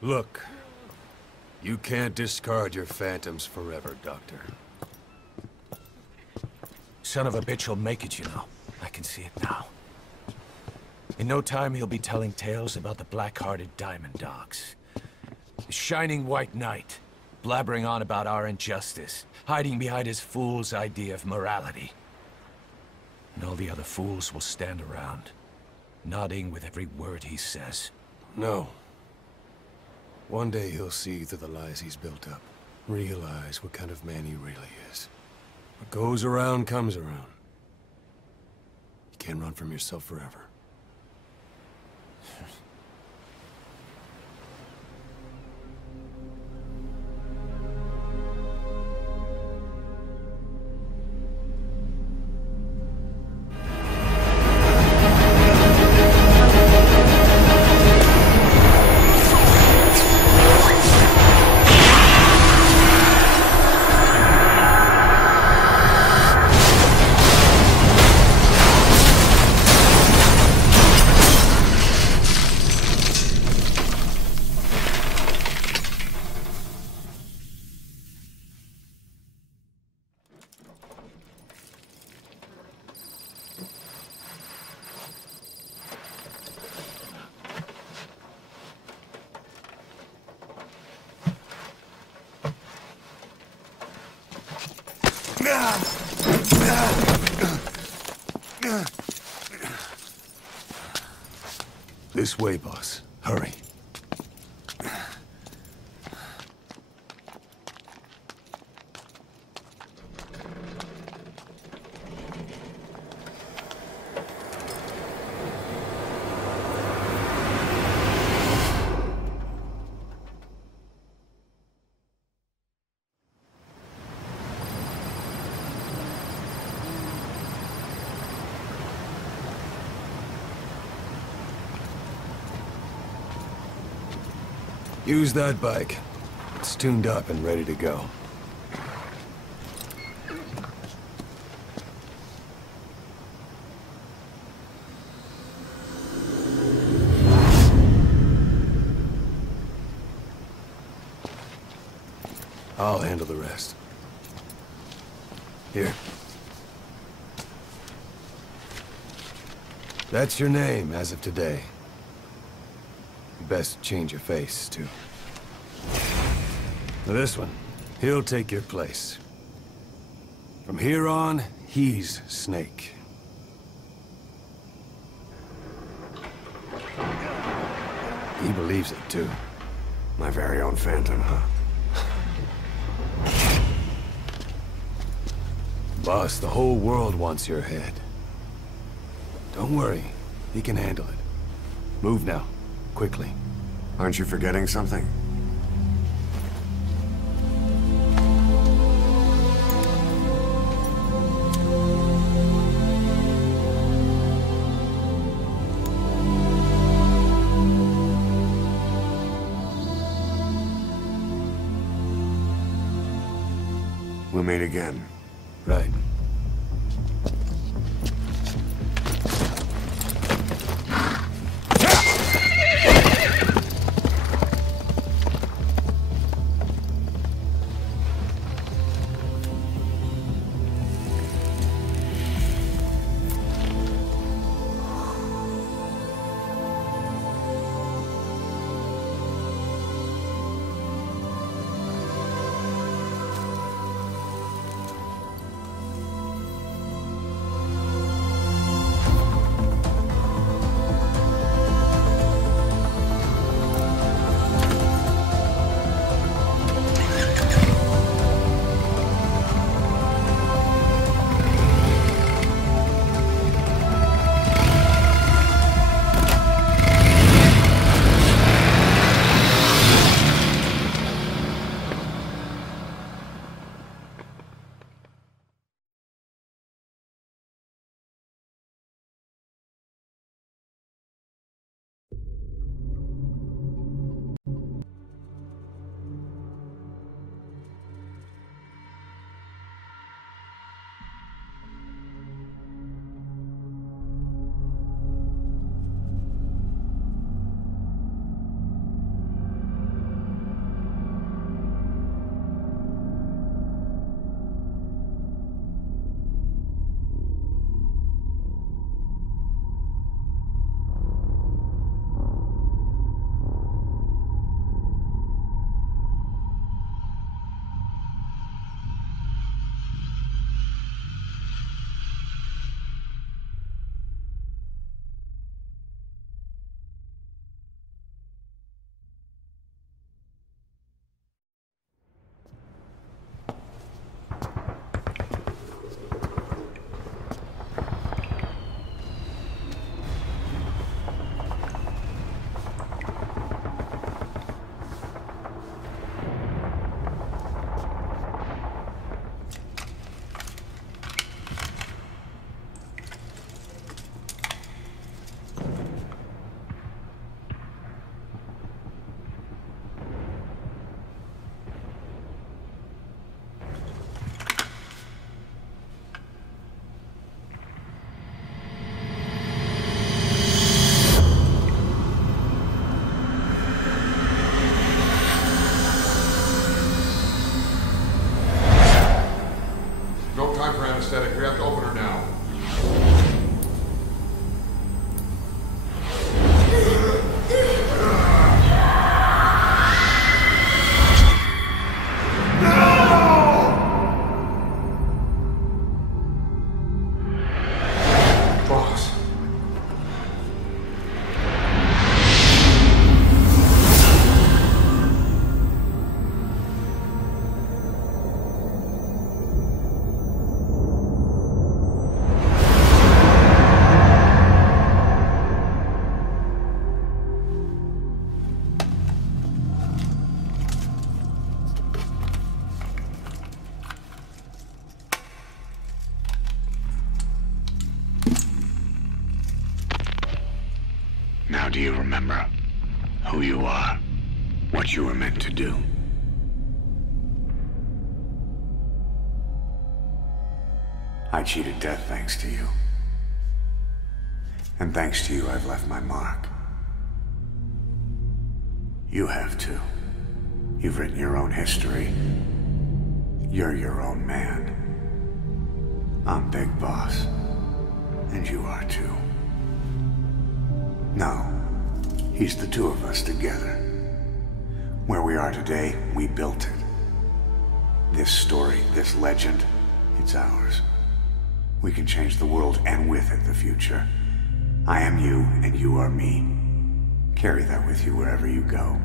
Look, you can't discard your phantoms forever, Doctor. Son of a bitch will make it, you know. I can see it now. In no time, he'll be telling tales about the black-hearted Diamond Dogs. The Shining White Knight, blabbering on about our injustice, hiding behind his fool's idea of morality. And all the other fools will stand around, nodding with every word he says. No. One day he'll see through the lies he's built up. realize what kind of man he really is. What goes around comes around. You can't run from yourself forever. This way, boss. Hurry. Use that bike. It's tuned up and ready to go. I'll handle the rest. Here. That's your name as of today. You best change your face, too. Now this one, he'll take your place. From here on, he's Snake. He believes it, too. My very own Phantom, huh? Boss, the whole world wants your head. Don't worry, he can handle it. Move now, quickly. Aren't you forgetting something? We'll meet again. Right. time for anesthetic. We have to open her now. Boss. Now do you remember who you are? What you were meant to do? I cheated death thanks to you. And thanks to you, I've left my mark. You have too. You've written your own history. You're your own man. I'm Big Boss. And you are too. No. He's the two of us together. Where we are today, we built it. This story, this legend, it's ours. We can change the world and with it the future. I am you and you are me. Carry that with you wherever you go.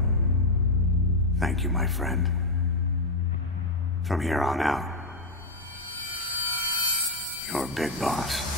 Thank you, my friend. From here on out, you're Big Boss.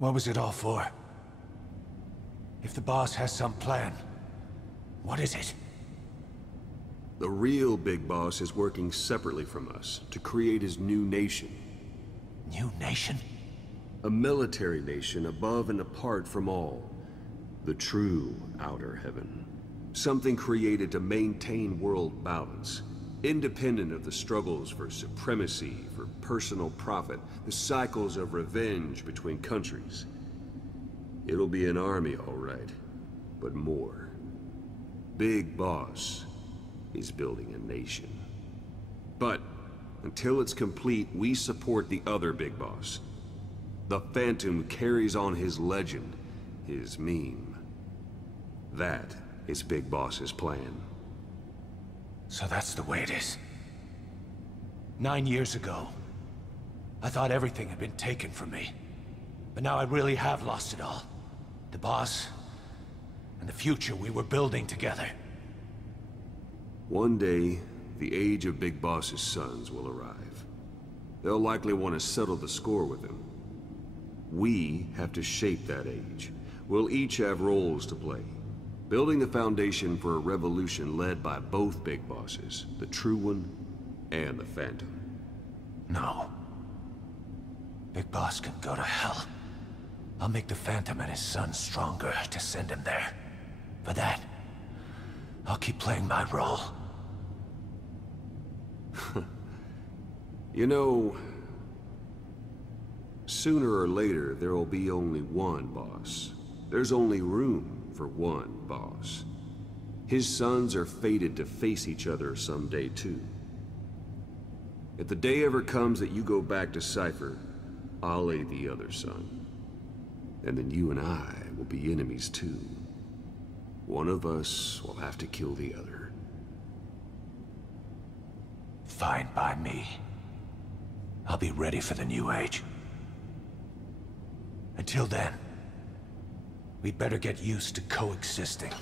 What was it all for? If the boss has some plan, what is it? The real Big Boss is working separately from us to create his new nation. New nation? A military nation above and apart from all. The true outer heaven. Something created to maintain world balance, independent of the struggles for supremacy, for personal profit, the cycles of revenge between countries. It'll be an army, all right, but more. Big Boss is building a nation. But until it's complete, we support the other Big Boss. The Phantom carries on his legend, his meme. That is Big Boss's plan. So that's the way it is. 9 years ago, I thought everything had been taken from me. But now I really have lost it all. The boss, and the future we were building together. One day, the age of Big Boss's sons will arrive. They'll likely want to settle the score with him. We have to shape that age. We'll each have roles to play, building the foundation for a revolution led by both Big Bosses, the True One and the Phantom. No. Big Boss can go to hell. I'll make the Phantom and his son stronger to send him there. For that, I'll keep playing my role. You know, sooner or later, there will be only one boss. There's only room for one boss. His sons are fated to face each other someday, too. If the day ever comes that you go back to Cypher, I'll aid the other son. And then you and I will be enemies, too. One of us will have to kill the other. Fine by me. I'll be ready for the new age. Until then, we'd better get used to coexisting.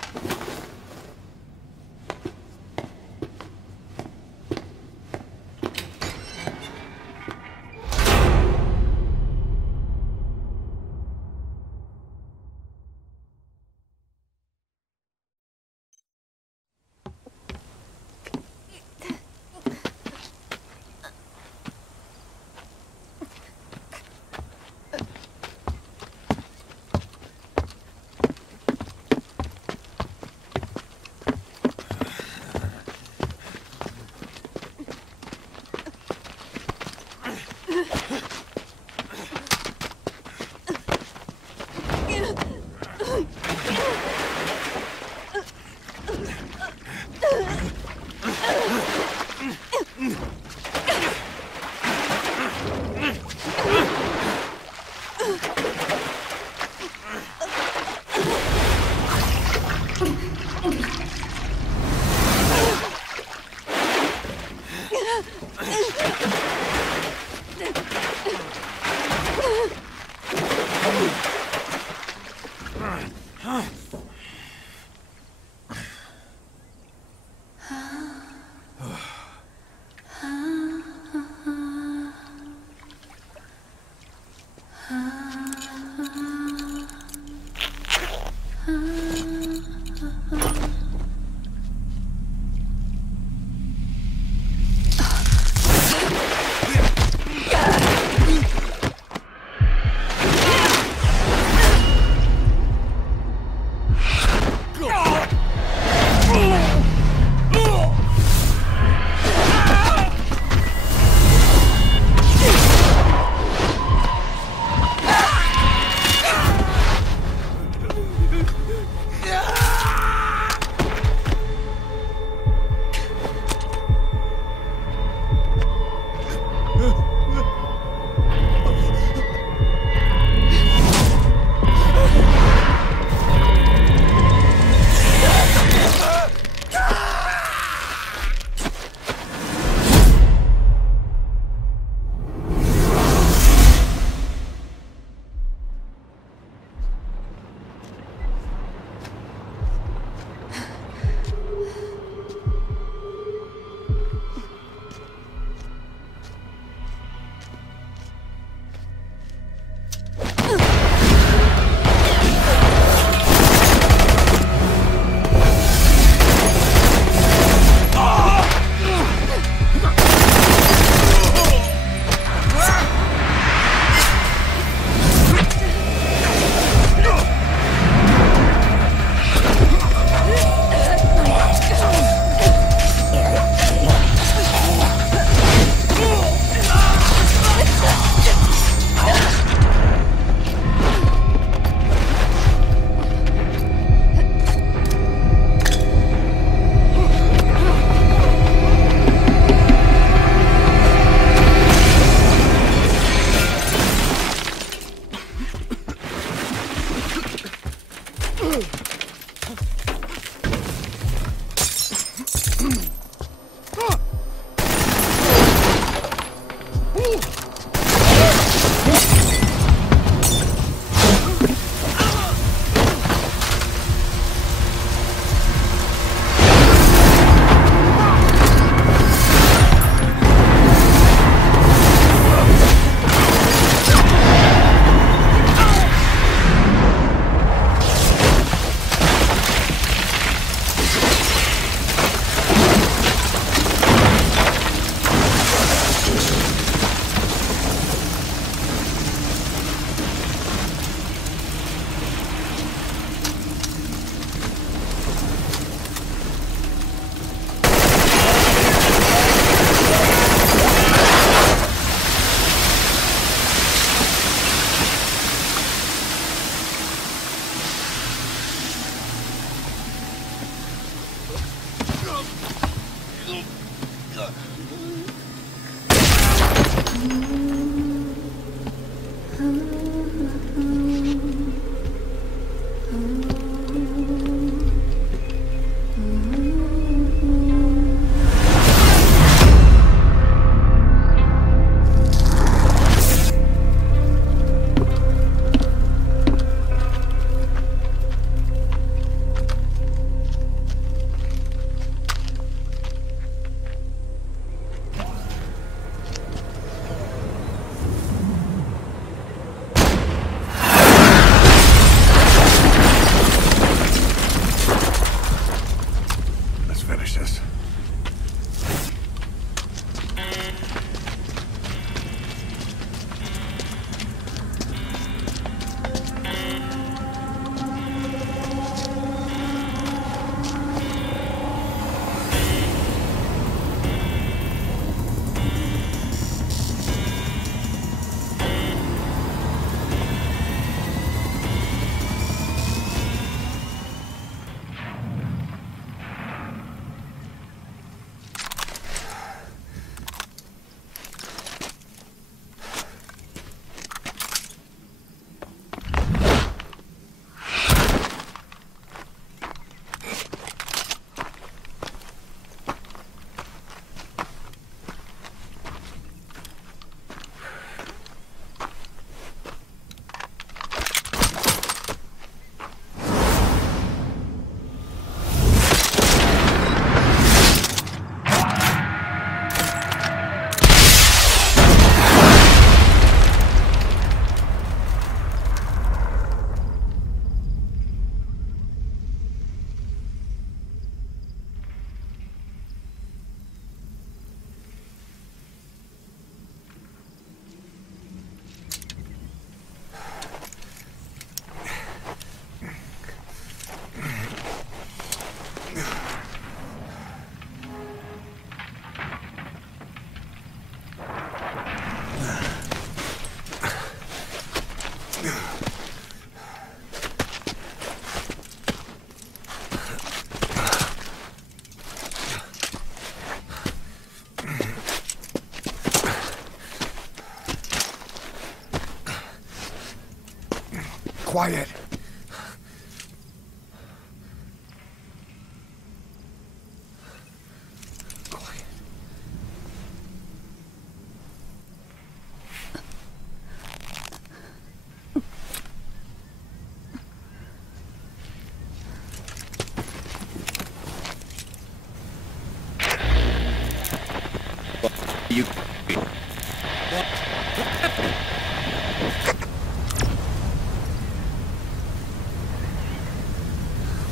Quiet.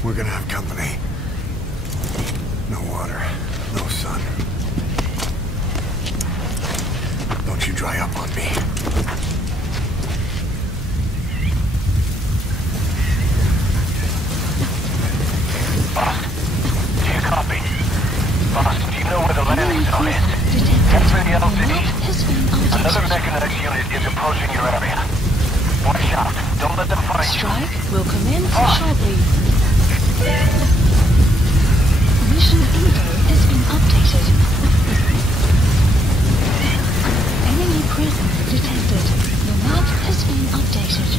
We're gonna have company. No water, no sun. Don't you dry up on me. Boss, do you copy? Boss, do you know where the landing zone is? 10 miles east. Another mechanized unit is approaching your area. Watch out. Don't let them find you. Strike will commence shortly. Mission info has been updated. Enemy presence detected. Your map has been updated.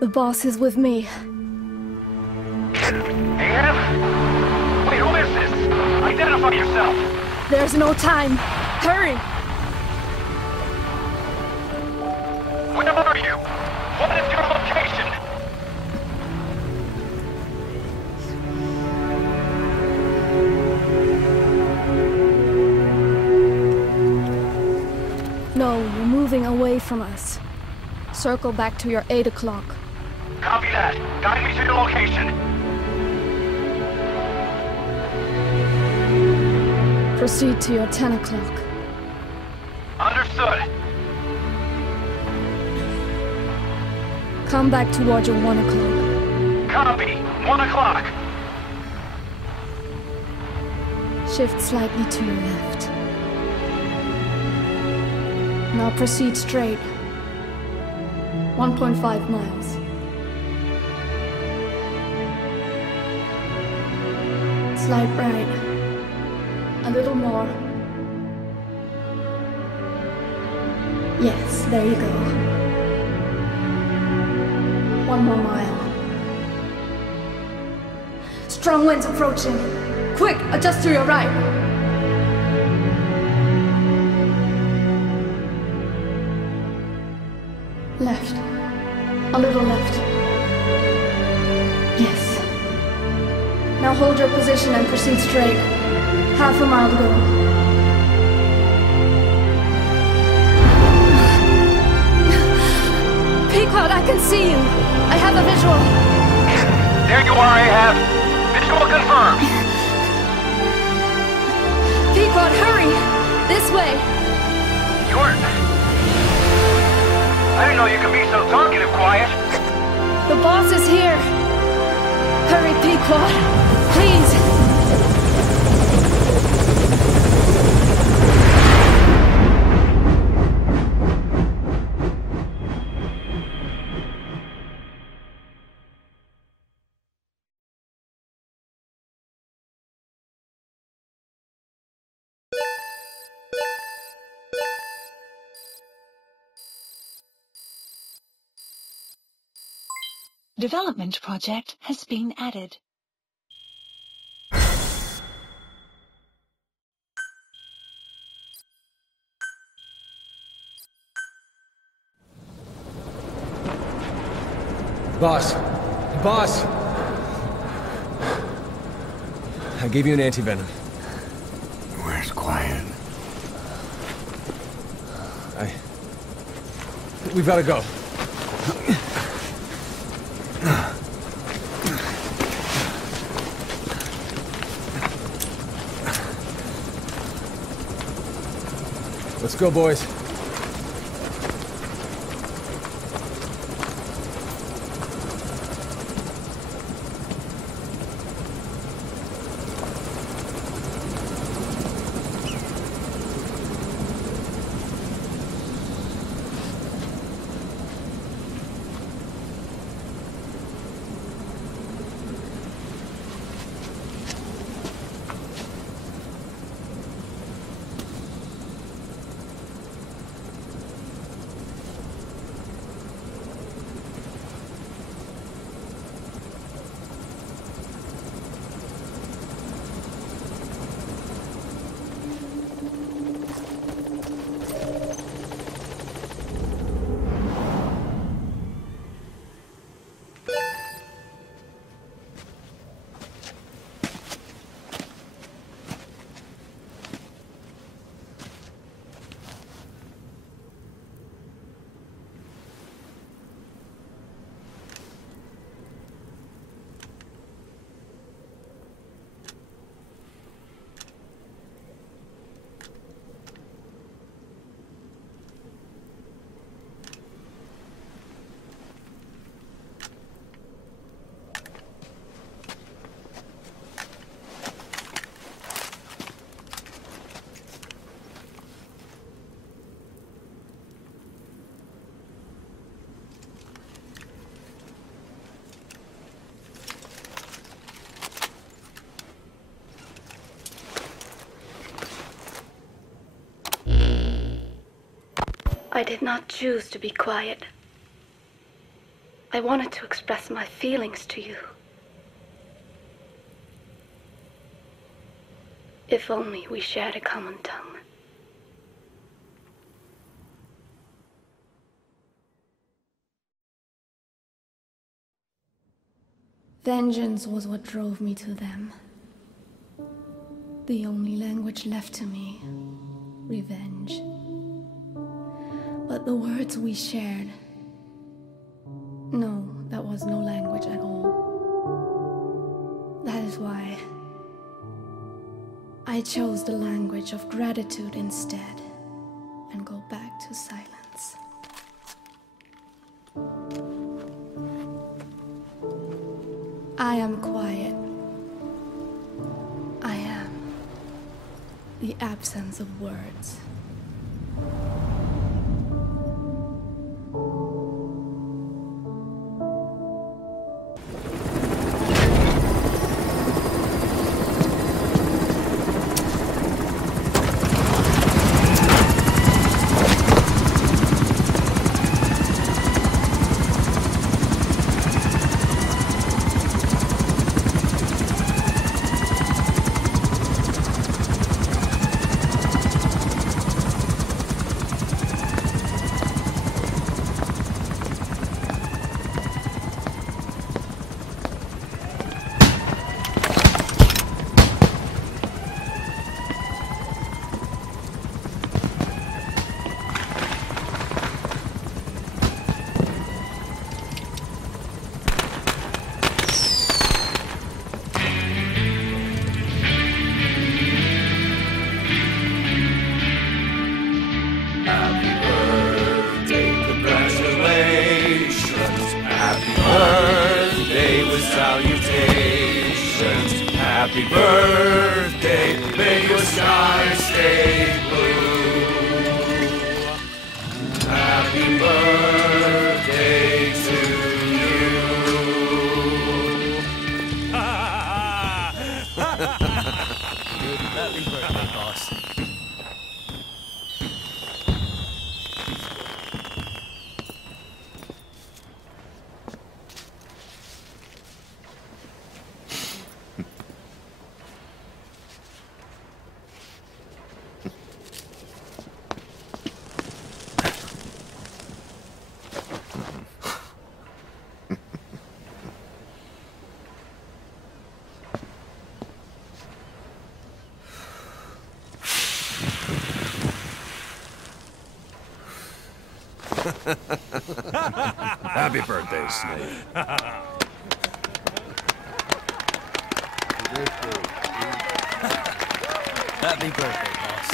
The boss is with me. Ahab? Wait, who is this? Identify yourself! There's no time. Hurry! Where are you? What is your location? No, you're moving away from us. Circle back to your 8 o'clock. Copy that. Guide me to your location. Proceed to your 10 o'clock. Understood. Come back towards your 1 o'clock. Copy. 1 o'clock. Shift slightly to your left. Now proceed straight. 1.5 miles. Slide right. A little more. Yes, there you go. 1 more mile. Strong winds approaching. Quick, adjust to your right. Left. A little left. Yes. Now hold your position and proceed straight. Half a mile to go. Pequod, I can see you. I have a visual. There you are, Ahab. Visual confirmed. Pequod, hurry! This way. You're... I didn't know you could be so talkative, Quiet. The boss is here. Hurry, Pequod. Please. Development project has been added. Boss! Boss! I gave you an anti-venom. Where's Quiet? We've gotta go. Let's go, boys. I did not choose to be quiet. I wanted to express my feelings to you. If only we shared a common tongue. Vengeance was what drove me to them. The only language left to me, revenge. But the words we shared, no, that was no language at all. That is why I chose the language of gratitude instead and go back to silence. I am quiet. I am the absence of words. nations. Happy birthday, may your skies stay blue. Happy birthday to you. Happy birthday, boss. Happy birthday, Snake. Happy birthday, boss.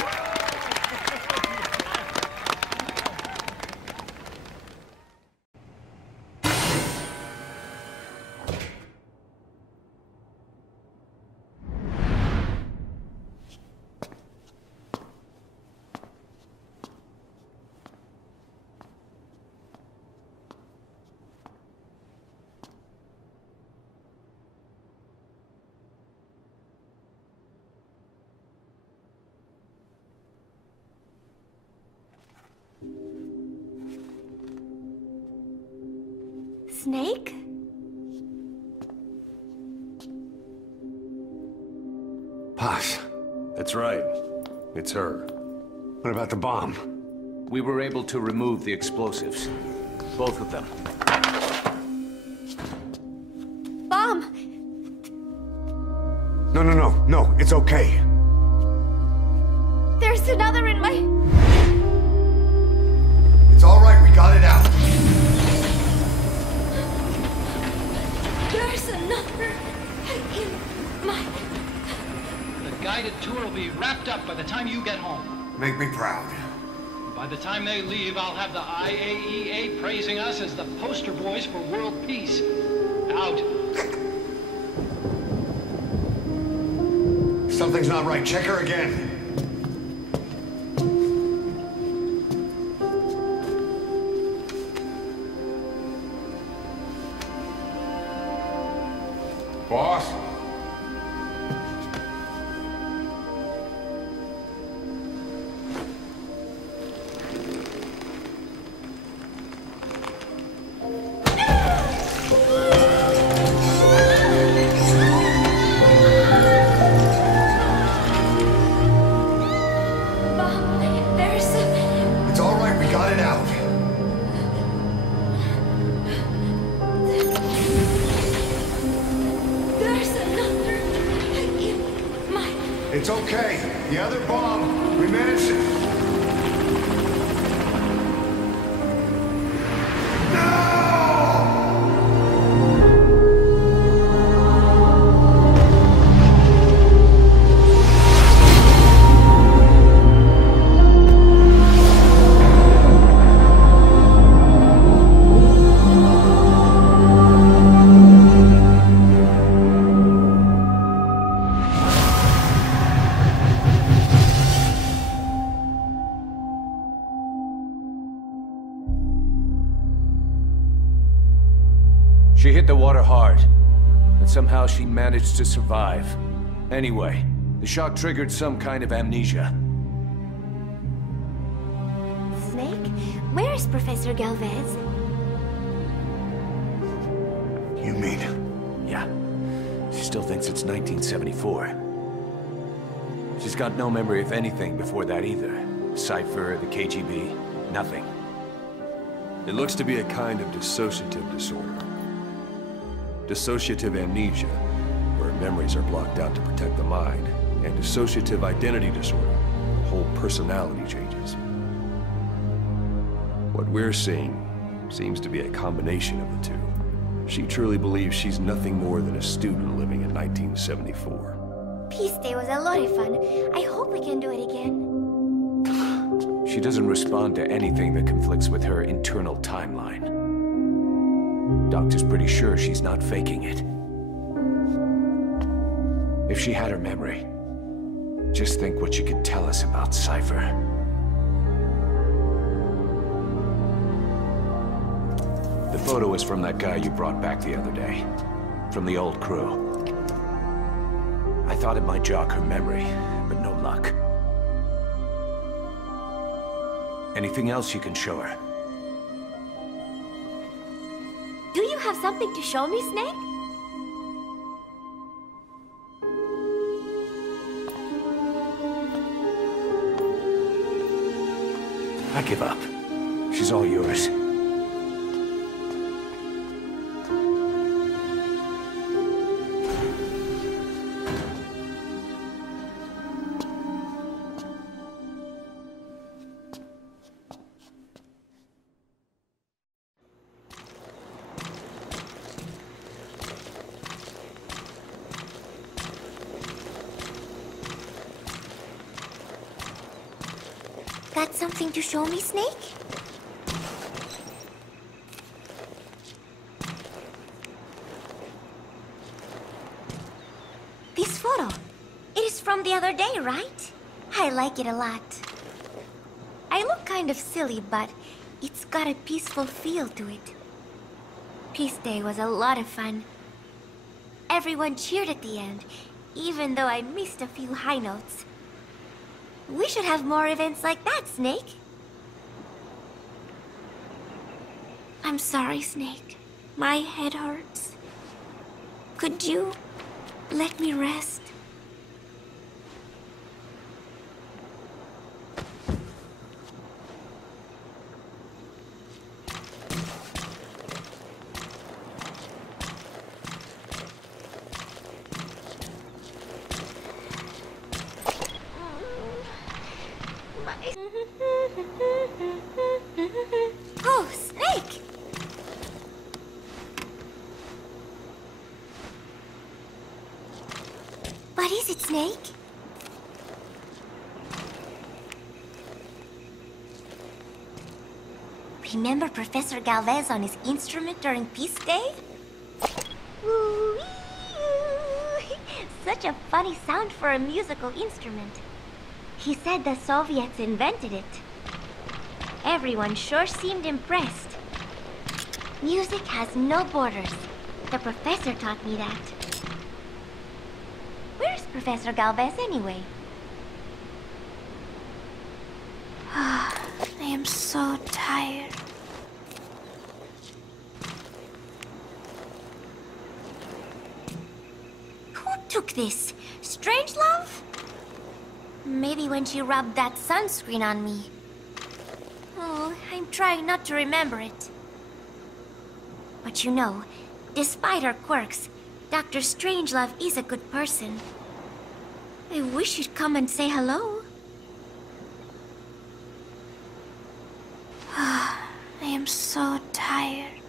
Snake? Posh. That's right. It's her. What about the bomb? We were able to remove the explosives. Both of them. Bomb! No, it's okay. There's another in my... It's all right, we got it out. There's another in my... The guided tour will be wrapped up by the time you get home. Make me proud. By the time they leave, I'll have the IAEA praising us as the poster boys for world peace. Out. Something's not right. Check her again. Boss? It's all right, we got it out. There's another in my... It's okay. The other bomb, we managed it. She hit the water hard, and somehow she managed to survive. Anyway, the shock triggered some kind of amnesia. Snake? Where is Professor Galvez? You mean? Yeah. She still thinks it's 1974. She's got no memory of anything before that either. Cypher, the KGB, nothing. It looks to be a kind of dissociative disorder. Dissociative amnesia, where memories are blocked out to protect the mind, and dissociative identity disorder, where whole personality changes. What we're seeing seems to be a combination of the two. She truly believes she's nothing more than a student living in 1974. Peace Day was a lot of fun. I hope we can do it again. She doesn't respond to anything that conflicts with her internal timeline. Doctor's pretty sure she's not faking it. If she had her memory, just think what she could tell us about Cypher. The photo is from that guy you brought back the other day. From the old crew. I thought it might jog her memory, but no luck. Anything else you can show her? Do you have something to show me, Snake? I give up. She's all yours. Got something to show me, Snake? This photo. It is from the other day, right? I like it a lot. I look kind of silly, but it's got a peaceful feel to it. Peace Day was a lot of fun. Everyone cheered at the end, even though I missed a few high notes. We should have more events like that, Snake. I'm sorry, Snake. My head hurts. Could you let me rest? Oh, Snake! What is it, Snake? Remember Professor Galvez on his instrument during Peace Day? Woo-wee-oo. Such a funny sound for a musical instrument. He said the Soviets invented it. Everyone sure seemed impressed. Music has no borders. The professor taught me that. Where's Professor Galvez anyway? I am so tired. Who took this? Strangelove? Maybe when she rubbed that sunscreen on me. Oh, I'm trying not to remember it. But you know, despite her quirks, Dr. Strangelove is a good person. I wish she'd come and say hello. I am so tired.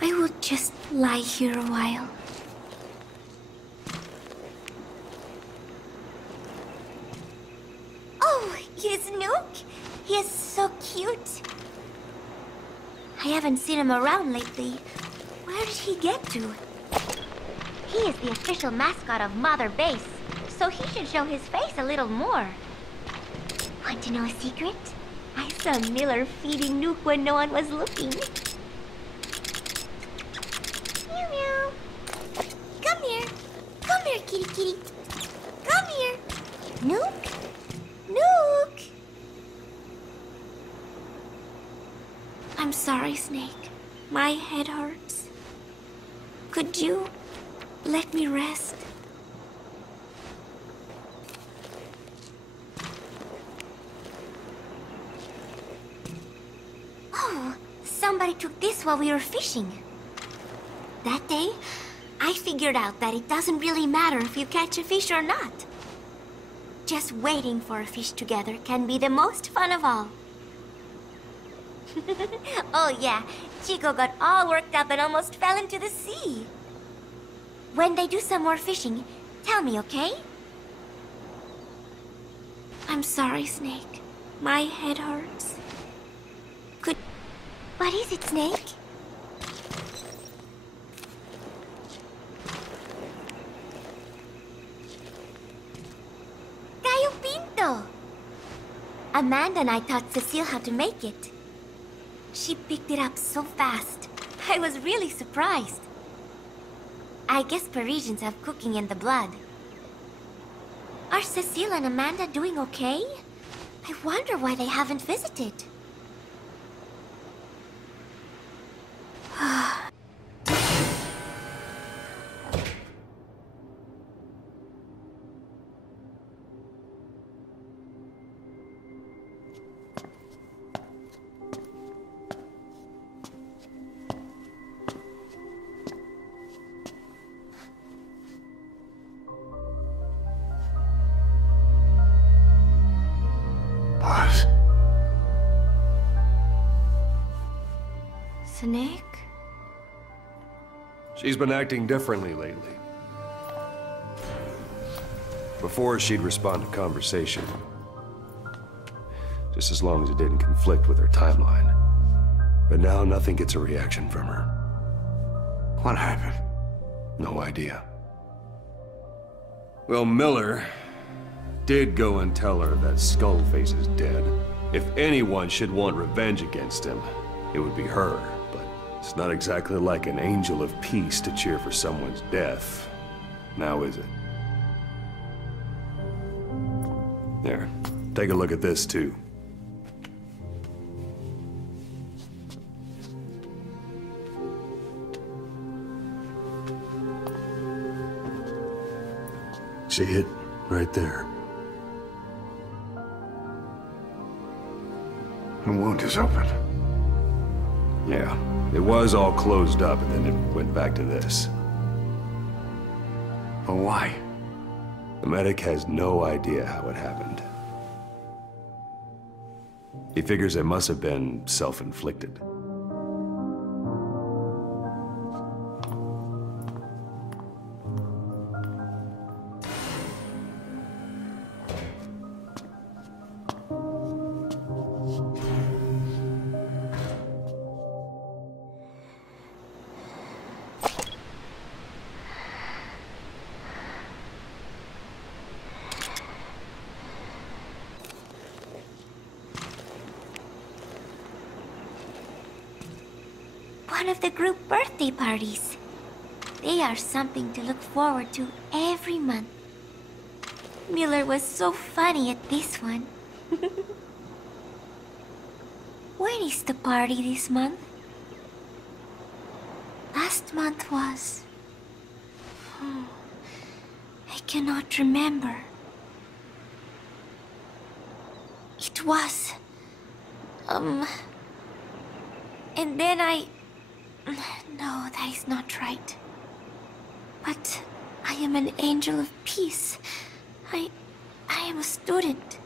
I will just lie here a while. Oh, here's Nook. He is so cute. I haven't seen him around lately. Where did he get to? He is the official mascot of Mother Base, so he should show his face a little more. Want to know a secret? I saw Miller feeding Nook when no one was looking. Meow meow. Come here. Come here, kitty kitty. Come here. Nook? Nook! I'm sorry, Snake. My head hurts. Could you let me rest? Oh, somebody took this while we were fishing. That day, I figured out that it doesn't really matter if you catch a fish or not. Just waiting for a fish together can be the most fun of all. Oh yeah, Chico got all worked up and almost fell into the sea. When they do some more fishing, tell me, okay? I'm sorry, Snake. My head hurts. What is it, Snake? Amanda and I taught Cecile how to make it. She picked it up so fast. I was really surprised. I guess Parisians have cooking in the blood. Are Cecile and Amanda doing okay? I wonder why they haven't visited. Boss. Snake? She's been acting differently lately. Before, she'd respond to conversation. Just as long as it didn't conflict with her timeline. But now, nothing gets a reaction from her. What happened? No idea. Well, Miller did go and tell her that Skullface is dead. If anyone should want revenge against him, it would be her. But it's not exactly like an angel of peace to cheer for someone's death. Now is it? There, take a look at this too. See it? Right there. The wound is open. Yeah, it was all closed up and then it went back to this. But why? The medic has no idea how it happened. He figures it must have been self-inflicted. One of the group birthday parties. They are something to look forward to every month. Miller was so funny at this one. When is the party this month? Last month was... I cannot remember. It was... And then I... No, that is not right. But I am an angel of peace. I am a student.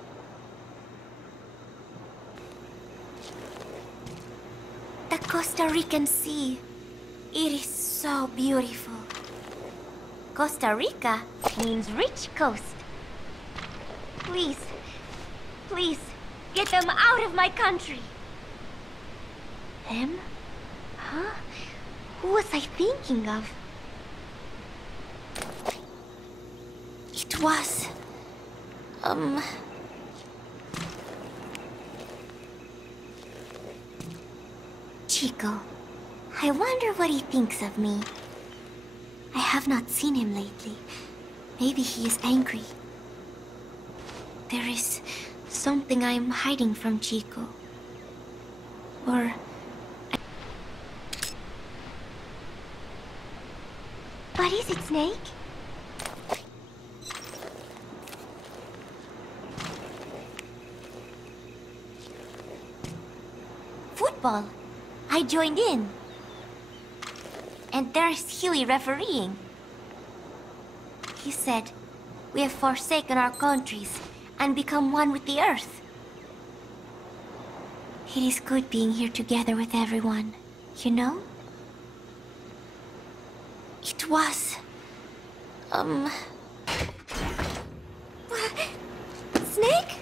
The Costa Rican Sea. It is so beautiful. Costa Rica means rich coast. Please, please, get them out of my country. Them? Huh? Who was I thinking of? It was... Chico. I wonder what he thinks of me. I have not seen him lately. Maybe he is angry. There is something I am hiding from Chico. Or... What is it, Snake? Football. I joined in. And there's Huey refereeing. He said, we have forsaken our countries and become one with the earth. It is good being here together with everyone, you know? It was... Snake?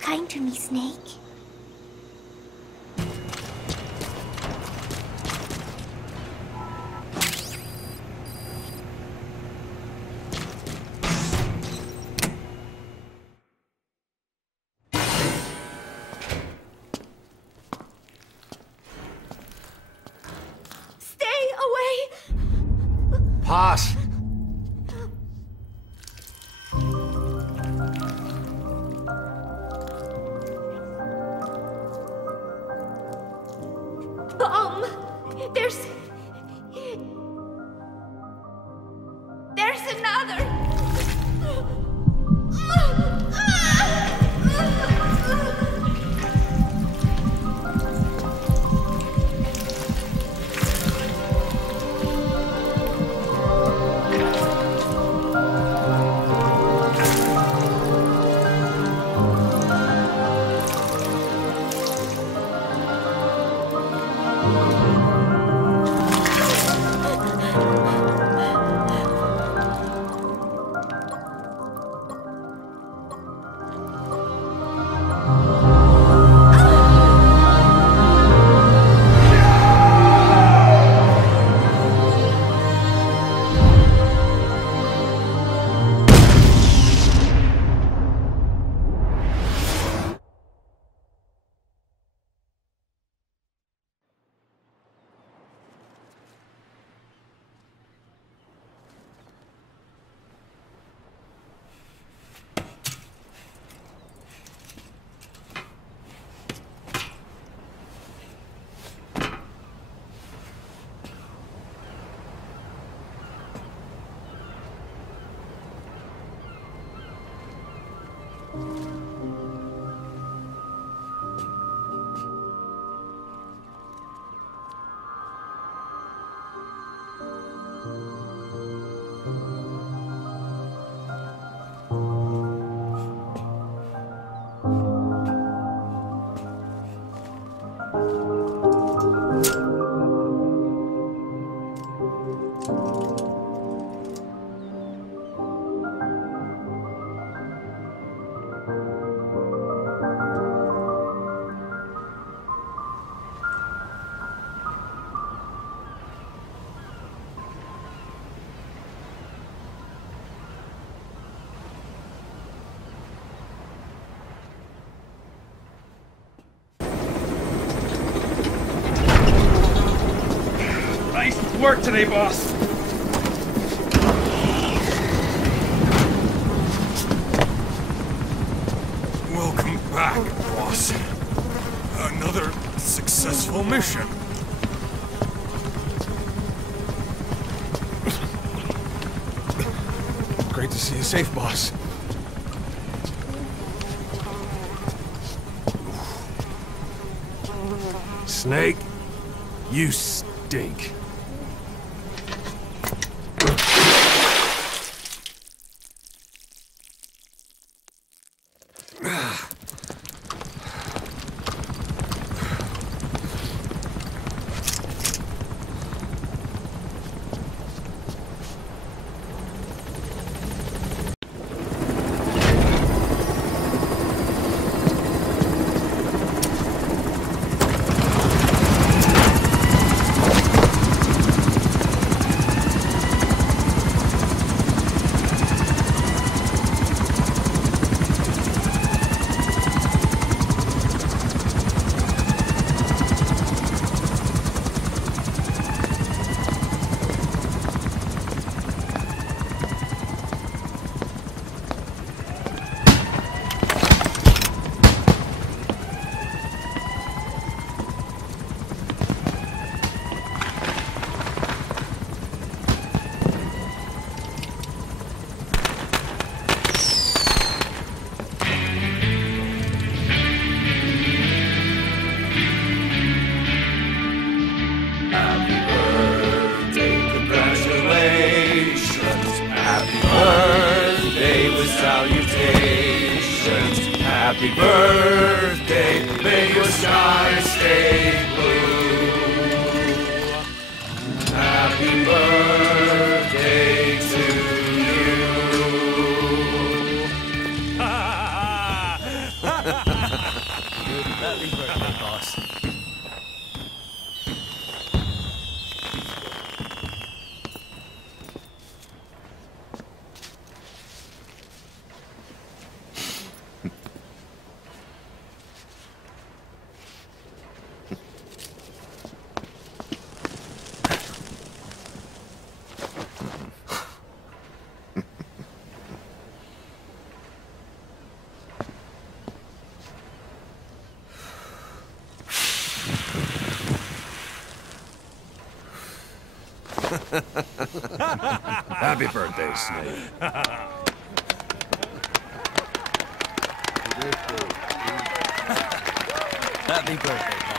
kind to me, Snake. Stay away! Pass! There's another! Work today, boss. Welcome back, boss. Another successful mission. Great to see you safe, boss. Snake, you stink. Happy birthday, may your skies stay blue. Happy birthday to you. Happy birthday, Snake. Happy birthday.